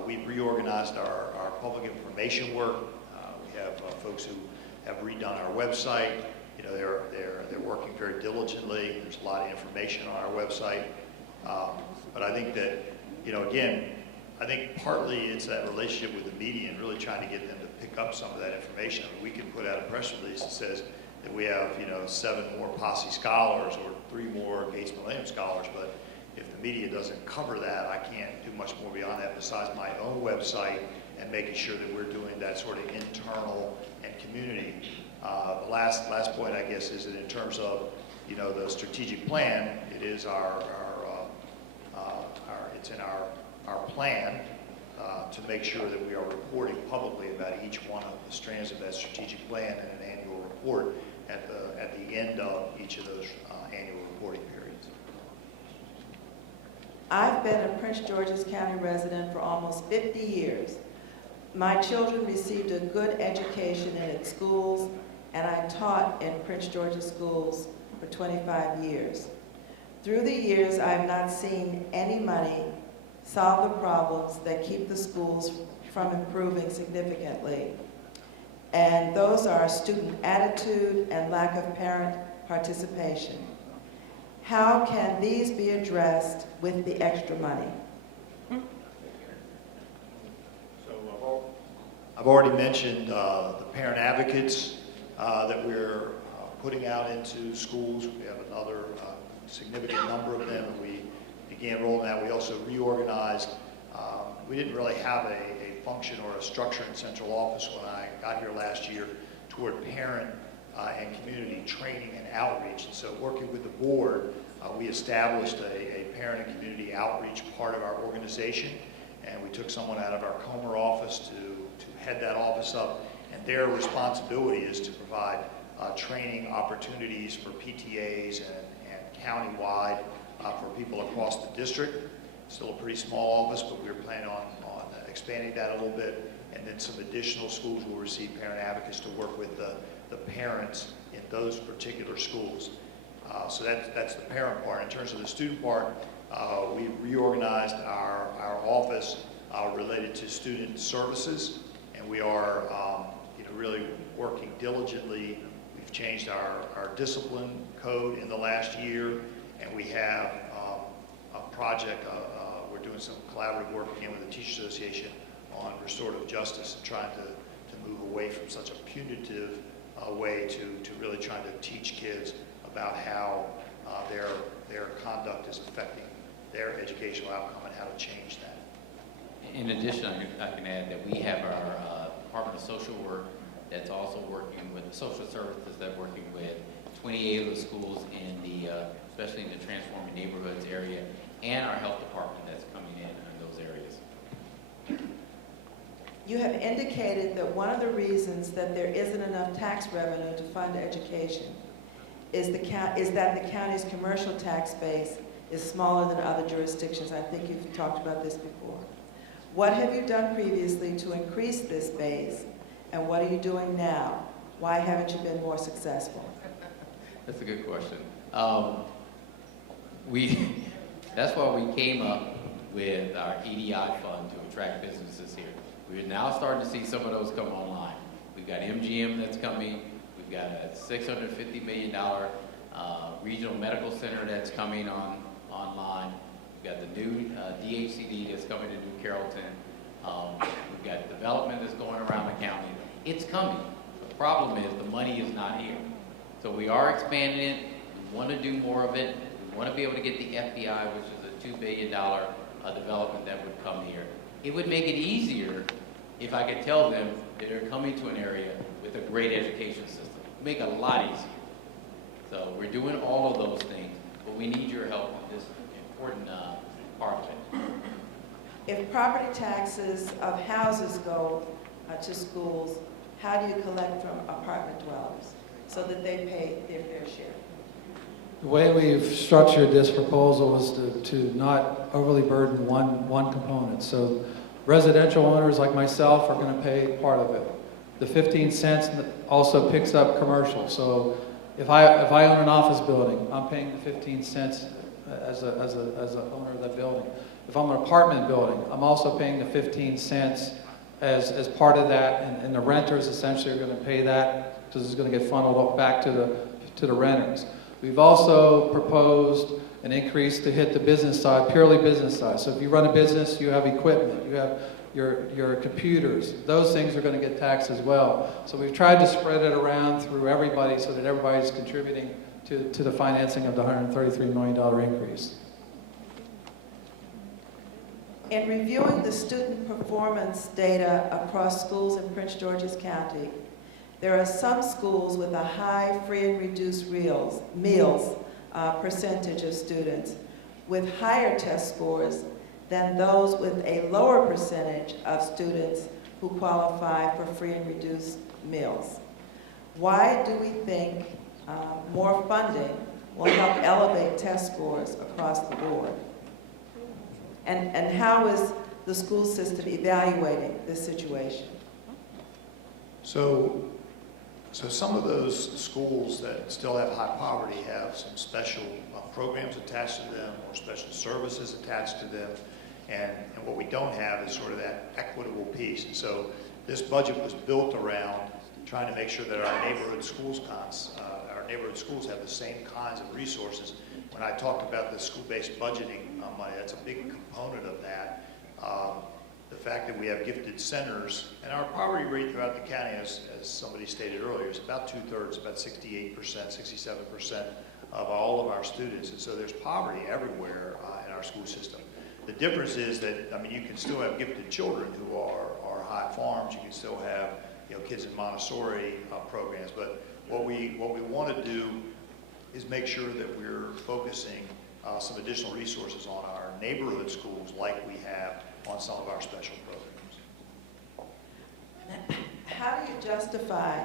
We've reorganized our public information work. We have folks who have redone our website. You know, they're working very diligently. There's a lot of information on our website. But I think that, you know, again, I think partly it's that relationship with the media and really trying to get them to pick up some of that information. I mean, we can put out a press release that says that we have, you know, 7 more Posse scholars or 3 more Gates Millennium scholars, but if the media doesn't cover that, I can't do much more beyond that besides my own website and making sure that we're doing that sort of internal and community. The last point, I guess, is that in terms of, you know, the strategic plan, it is it's in our plan to make sure that we are reporting publicly about each one of the strands of that strategic plan in an annual report at the end of each of those annual reporting periods. I've been a Prince George's County resident for almost 50 years. My children received a good education in its schools, and I taught in Prince George's schools for 25 years. Through the years, I have not seen any money solve the problems that keep the schools from improving significantly. And those are student attitude and lack of parent participation. How can these be addressed with the extra money? I've already mentioned the parent advocates that we're putting out into schools. We have another significant number of them. We began rolling out. We also reorganized. We didn't really have a function or a structure in central office when I got here last year toward parent and community training and outreach. And so working with the board, we established a parent and community outreach part of our organization. And we took someone out of our Comer office to head that office up. And their responsibility is to provide training opportunities for PTAs and countywide for people across the district. Still a pretty small office, but we're planning on expanding that a little bit. And then some additional schools will receive parent advocates to work with the parents in those particular schools. So that's the parent part. In terms of the student part, we reorganized our office related to student services, and we are really working diligently. We've changed our discipline code in the last year, and we have a project, we're doing some collaborative work again with the Teachers Association on restorative justice and trying to move away from such a punitive way to really trying to teach kids about how their conduct is affecting their educational outcome and how to change that. In addition, I can add that we have our Department of Social Work that's also working with the social services that are working with 28 of the schools in the, especially in the Transforming Neighborhoods area, and our health department that's coming in those areas. You have indicated that one of the reasons that there isn't enough tax revenue to fund education is that the county's commercial tax base is smaller than other jurisdictions. I think you've talked about this before. What have you done previously to increase this base, and what are you doing now? Why haven't you been more successful? That's a good question. That's why we came up with our EDI fund to attract businesses here. We're now starting to see some of those come online. We've got MGM that's coming. We've got a $650 million regional medical center that's coming online. We've got the new DHCD that's coming to New Carrollton. We've got development that's going around the county. It's coming. The problem is the money is not here. So we are expanding it. We want to do more of it. We want to be able to get the FBI, which is a $2 billion development that would come here. It would make it easier if I could tell them that they're coming to an area with a great education system. It would make it a lot easier. So we're doing all of those things, but we need your help in this important part of it. If property taxes of houses go to schools, how do you collect from apartment dwellers so that they pay their fair share? The way we've structured this proposal is to not overly burden one component. So residential owners like myself are going to pay part of it. The 15 cents also picks up commercial. So if I own an office building, I'm paying the 15 cents as an owner of that building. If I'm an apartment building, I'm also paying the 15 cents as part of that, and the renters essentially are going to pay that because it's going to get funneled back to the renters. We've also proposed an increase to hit the business side, purely business side. So if you run a business, you have equipment, you have your computers. Those things are going to get taxed as well. So we've tried to spread it around through everybody so that everybody's contributing to the financing of the $133 million increase. In reviewing the student performance data across schools in Prince George's County, there are some schools with a high free and reduced meals percentage of students with higher test scores than those with a lower percentage of students who qualify for free and reduced meals. Why do we think more funding will help elevate test scores across the board? And how is the school system evaluating this situation? So some of those schools that still have high poverty have some special programs attached to them or special services attached to them. And what we don't have is sort of that equitable piece. And so this budget was built around trying to make sure that our neighborhood schools have the same kinds of resources. When I talked about the school-based budgeting money, that's a big component of that. The fact that we have gifted centers, and our poverty rate throughout the county, as somebody stated earlier, is about 2/3, about 68%, 67% of all of our students. And so there's poverty everywhere in our school system. The difference is that, I mean, you can still have gifted children who are high farms. You can still have, kids in Montessori programs. But what we want to do is make sure that we're focusing some additional resources on our neighborhood schools like we have on some of our special programs. How do you justify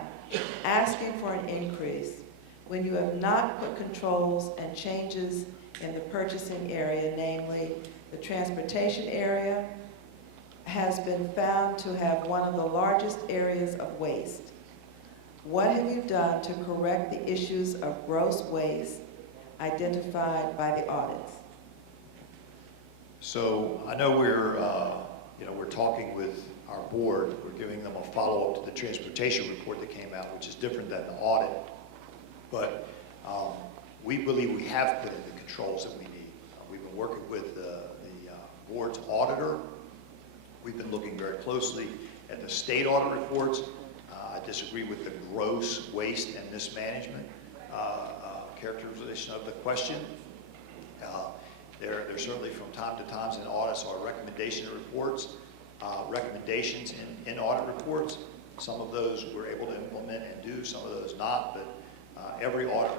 asking for an increase when you have not put controls and changes in the purchasing area, namely the transportation area has been found to have one of the largest areas of waste? What have you done to correct the issues of gross waste identified by the audits? So I know we're talking with our board. We're giving them a follow-up to the transportation report that came out, which is different than the audit. But we believe we have put in the controls that we need. We've been working with the board's auditor. We've been looking very closely at the state audit reports. I disagree with the gross waste and mismanagement characterization of the question. There certainly from time to time in audits are recommendation reports, recommendations in audit reports. Some of those we're able to implement and do, some of those not, but every audit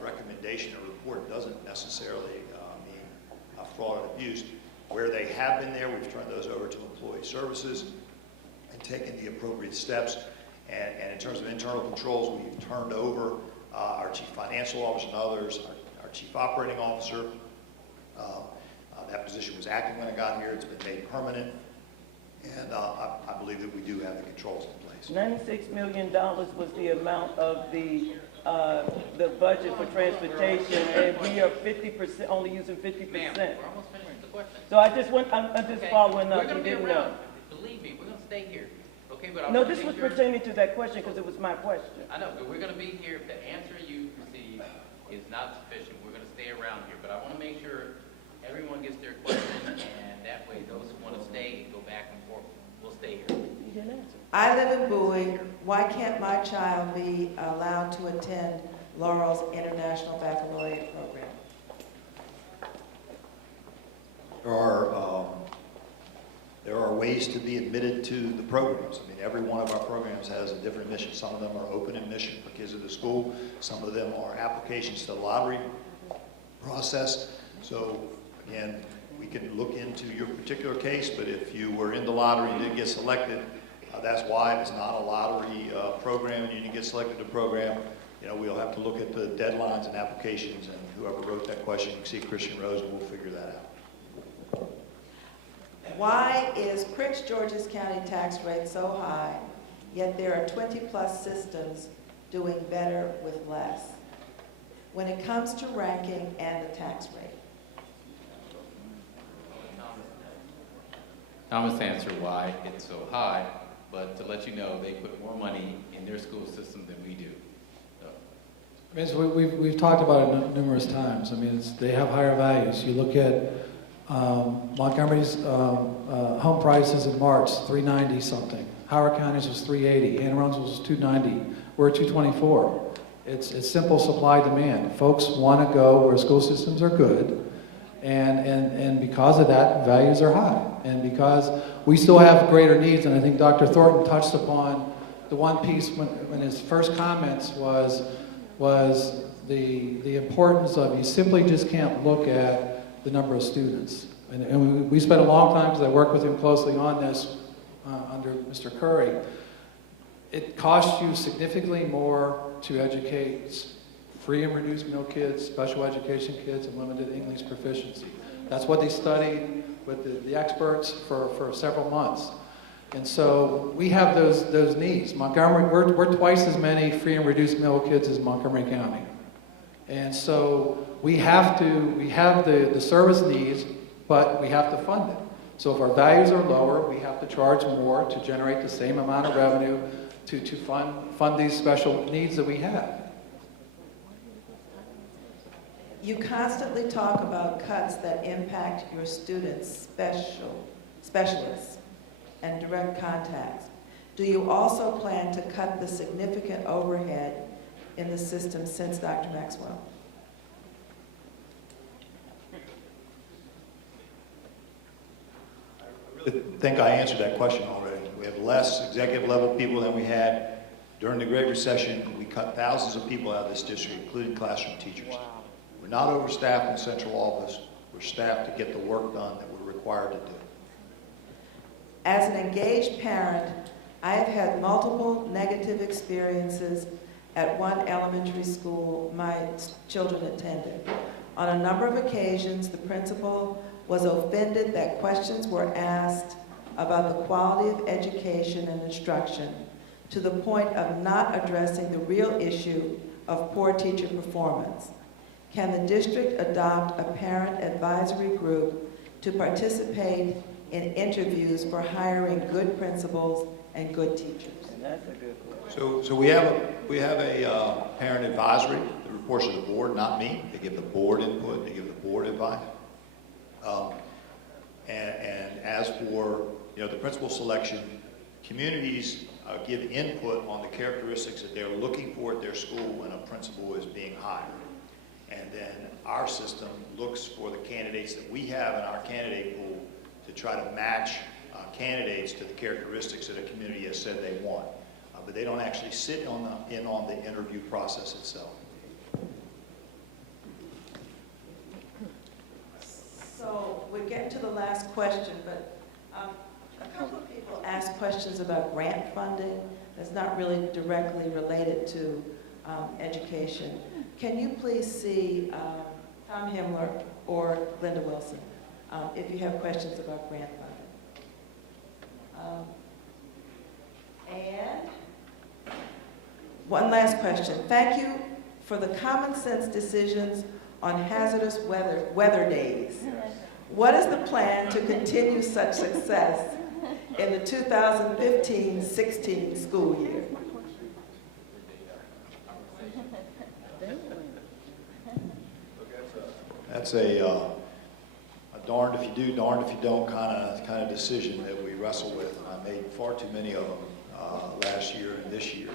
recommendation or report doesn't necessarily mean fraud and abuse. Where they have been there, we've turned those over to employee services and taken the appropriate steps. And in terms of internal controls, we've turned over our chief financial officer and others, our chief operating officer. That position was active when I got here. It's been made permanent. And I believe that we do have the controls in place. $96 million was the amount of the budget for transportation, and we are 50%, only using 50%. Ma'am, we're almost finished with the question. So I just want, I'm just Okay. following up, We're you gonna be didn't around. know. Believe me, we're gonna stay here. Okay, but I No, wanna this make was sure- pertaining to that question, because it was my question. I know, but we're gonna be here. If the answer you receive is not sufficient, we're gonna stay around here. But I wanna make sure everyone gets their question, and that way those who wanna stay and go back and forth will stay here. You didn't answer. I live in Bowie. Why can't my child be allowed to attend Laurel's International Baccalaureate program? There are ways to be admitted to the programs. I mean, every one of our programs has a different mission. Some of them are open admission for kids at the school. Some of them are applications to the lottery process. So again, we can look into your particular case, but if you were in the lottery and didn't get selected, that's why it's not a lottery program and you didn't get selected to the program. You know, we'll have to look at the deadlines and applications, and whoever wrote that question, you can see Christian Rose, and we'll figure that out. Why is Prince George's County tax rate so high, yet there are 20-plus systems doing better with less when it comes to ranking and the tax rate? Thomas answered why it's so high, but to let you know, they put more money in their school system than we do. So. I mean, so we've talked about it numerous times. I mean, they have higher values. You look at Montgomery's home prices in March, $390 something. Howard County's was $380. Anne Arundel was $290. We're at $224. It's simple supply demand. Folks want to go where school systems are good, and because of that, values are high. And because we still have greater needs, and I think Dr. Thornton touched upon the one piece when his first comments was the importance of you simply just can't look at the number of students. And we spent a long time, because I worked with him closely on this under Mr. Curry. It costs you significantly more to educate free and reduced meal kids, special education kids, and limited English proficiency. That's what they studied with the experts for several months. And so we have those needs. Montgomery, we're twice as many free and reduced meal kids as Montgomery County. And so we have the service needs, but we have to fund it. So if our values are lower, we have to charge more to generate the same amount of revenue to fund these special needs that we have. You constantly talk about cuts that impact your students' specialists and direct contacts. Do you also plan to cut the significant overhead in the system since Dr. Maxwell? I think I answered that question already. We have less executive level people than we had during the Great Recession. We cut thousands of people out of this district, including classroom teachers. We're not overstaffed in the central office. We're staffed to get the work done that we're required to do. As an engaged parent, I have had multiple negative experiences at one elementary school my children attended. On a number of occasions, the principal was offended that questions were asked about the quality of education and instruction, to the point of not addressing the real issue of poor teacher performance. Can the district adopt a parent advisory group to participate in interviews for hiring good principals and good teachers? And that's a good question. So we have a parent advisory that reports to the board, not me. They give the board input, they give the board advice. And as for the principal selection, communities give input on the characteristics that they're looking for at their school when a principal is being hired. And then our system looks for the candidates that we have in our candidate pool to try to match candidates to the characteristics that a community has said they want. But they don't actually sit in on the interview process itself. So we're getting to the last question, but a couple of people asked questions about grant funding that's not really directly related to education. Can you please see Tom Himmler or Linda Wilson if you have questions about grant funding? And one last question. Thank you for the common sense decisions on hazardous weather days. What is the plan to continue such success in the 2015-16 school year? That's a darned if you do, darned if you don't kind of decision that we wrestle with. And I made far too many of them last year and this year.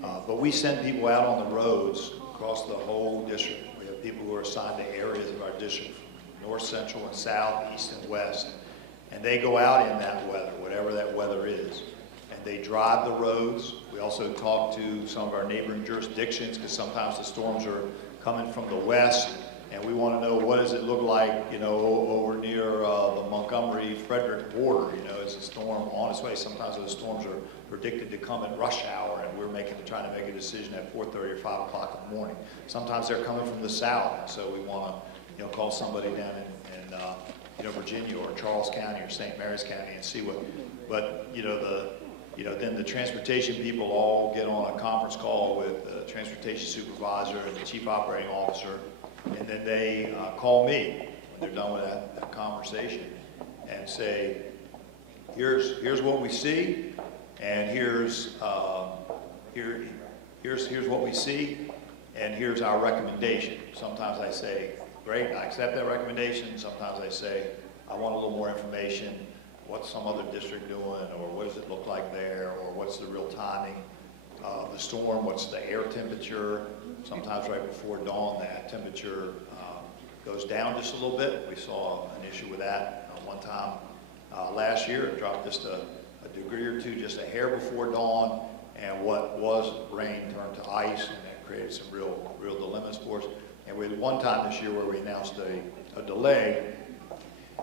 But we send people out on the roads across the whole district. We have people who are assigned to areas of our district, north, central, and south, east, and west. And they go out in that weather, whatever that weather is. And they drive the roads. We also talk to some of our neighboring jurisdictions because sometimes the storms are coming from the west. And we want to know what does it look like, you know, over near the Montgomery-Frederick border. You know, is the storm on its way? Sometimes those storms are predicted to come at rush hour, and we're trying to make a decision at 4:30 or 5 o'clock in the morning. Sometimes they're coming from the south, and so we want to, you know, call somebody down in Virginia or Charles County or St. Mary's County and see what. But then the transportation people all get on a conference call with the transportation supervisor and the chief operating officer. And then they call me when they're done with that conversation and say, here's what we see, and here's what we see, and here's our recommendation. Sometimes I say, great, I accept that recommendation. Sometimes I say, I want a little more information. What's some other district doing, or what does it look like there, or what's the real timing of the storm, what's the air temperature. Sometimes right before dawn, that temperature goes down just a little bit. We saw an issue with that one time last year. It dropped just a degree or two, just a hair before dawn, and what was rain turned to ice, and that created some real dilemmas for us. And we had one time this year where we announced a delay,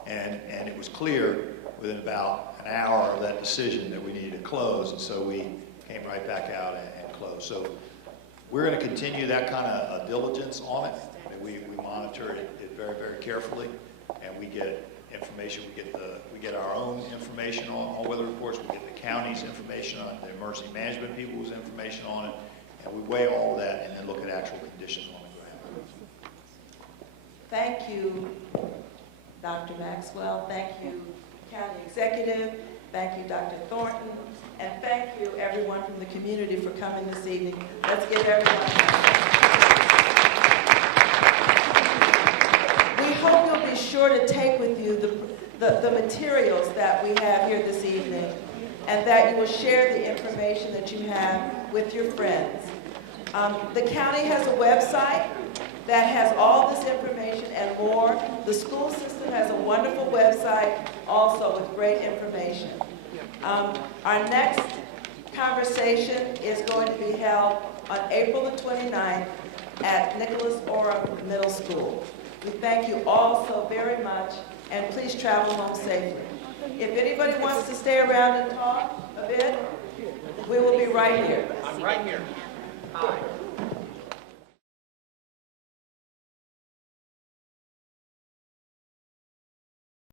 and it was clear within about an hour of that decision that we needed to close, and so we came right back out and closed. So we're going to continue that kind of diligence on it. I mean, we monitor it very, very carefully, and we get information. We get our own information on weather reports. We get the county's information on it, the emergency management people's information on it, and we weigh all of that and then look at actual conditions on the ground. Thank you, Dr. Maxwell. Thank you, County Executive. Thank you, Dr. Thornton. And thank you, everyone from the community, for coming this evening. Let's give everyone We hope you'll be sure to take with you the materials that we have here this evening, and that you will share the information that you have with your friends. The county has a website that has all this information and more. The school system has a wonderful website also with great information. Our next conversation is going to be held on April the 29th at Nicholas Orem Middle School. We thank you all so very much, and please travel home safely. If anybody wants to stay around and talk a bit, we will be right here. I'm right here. Hi.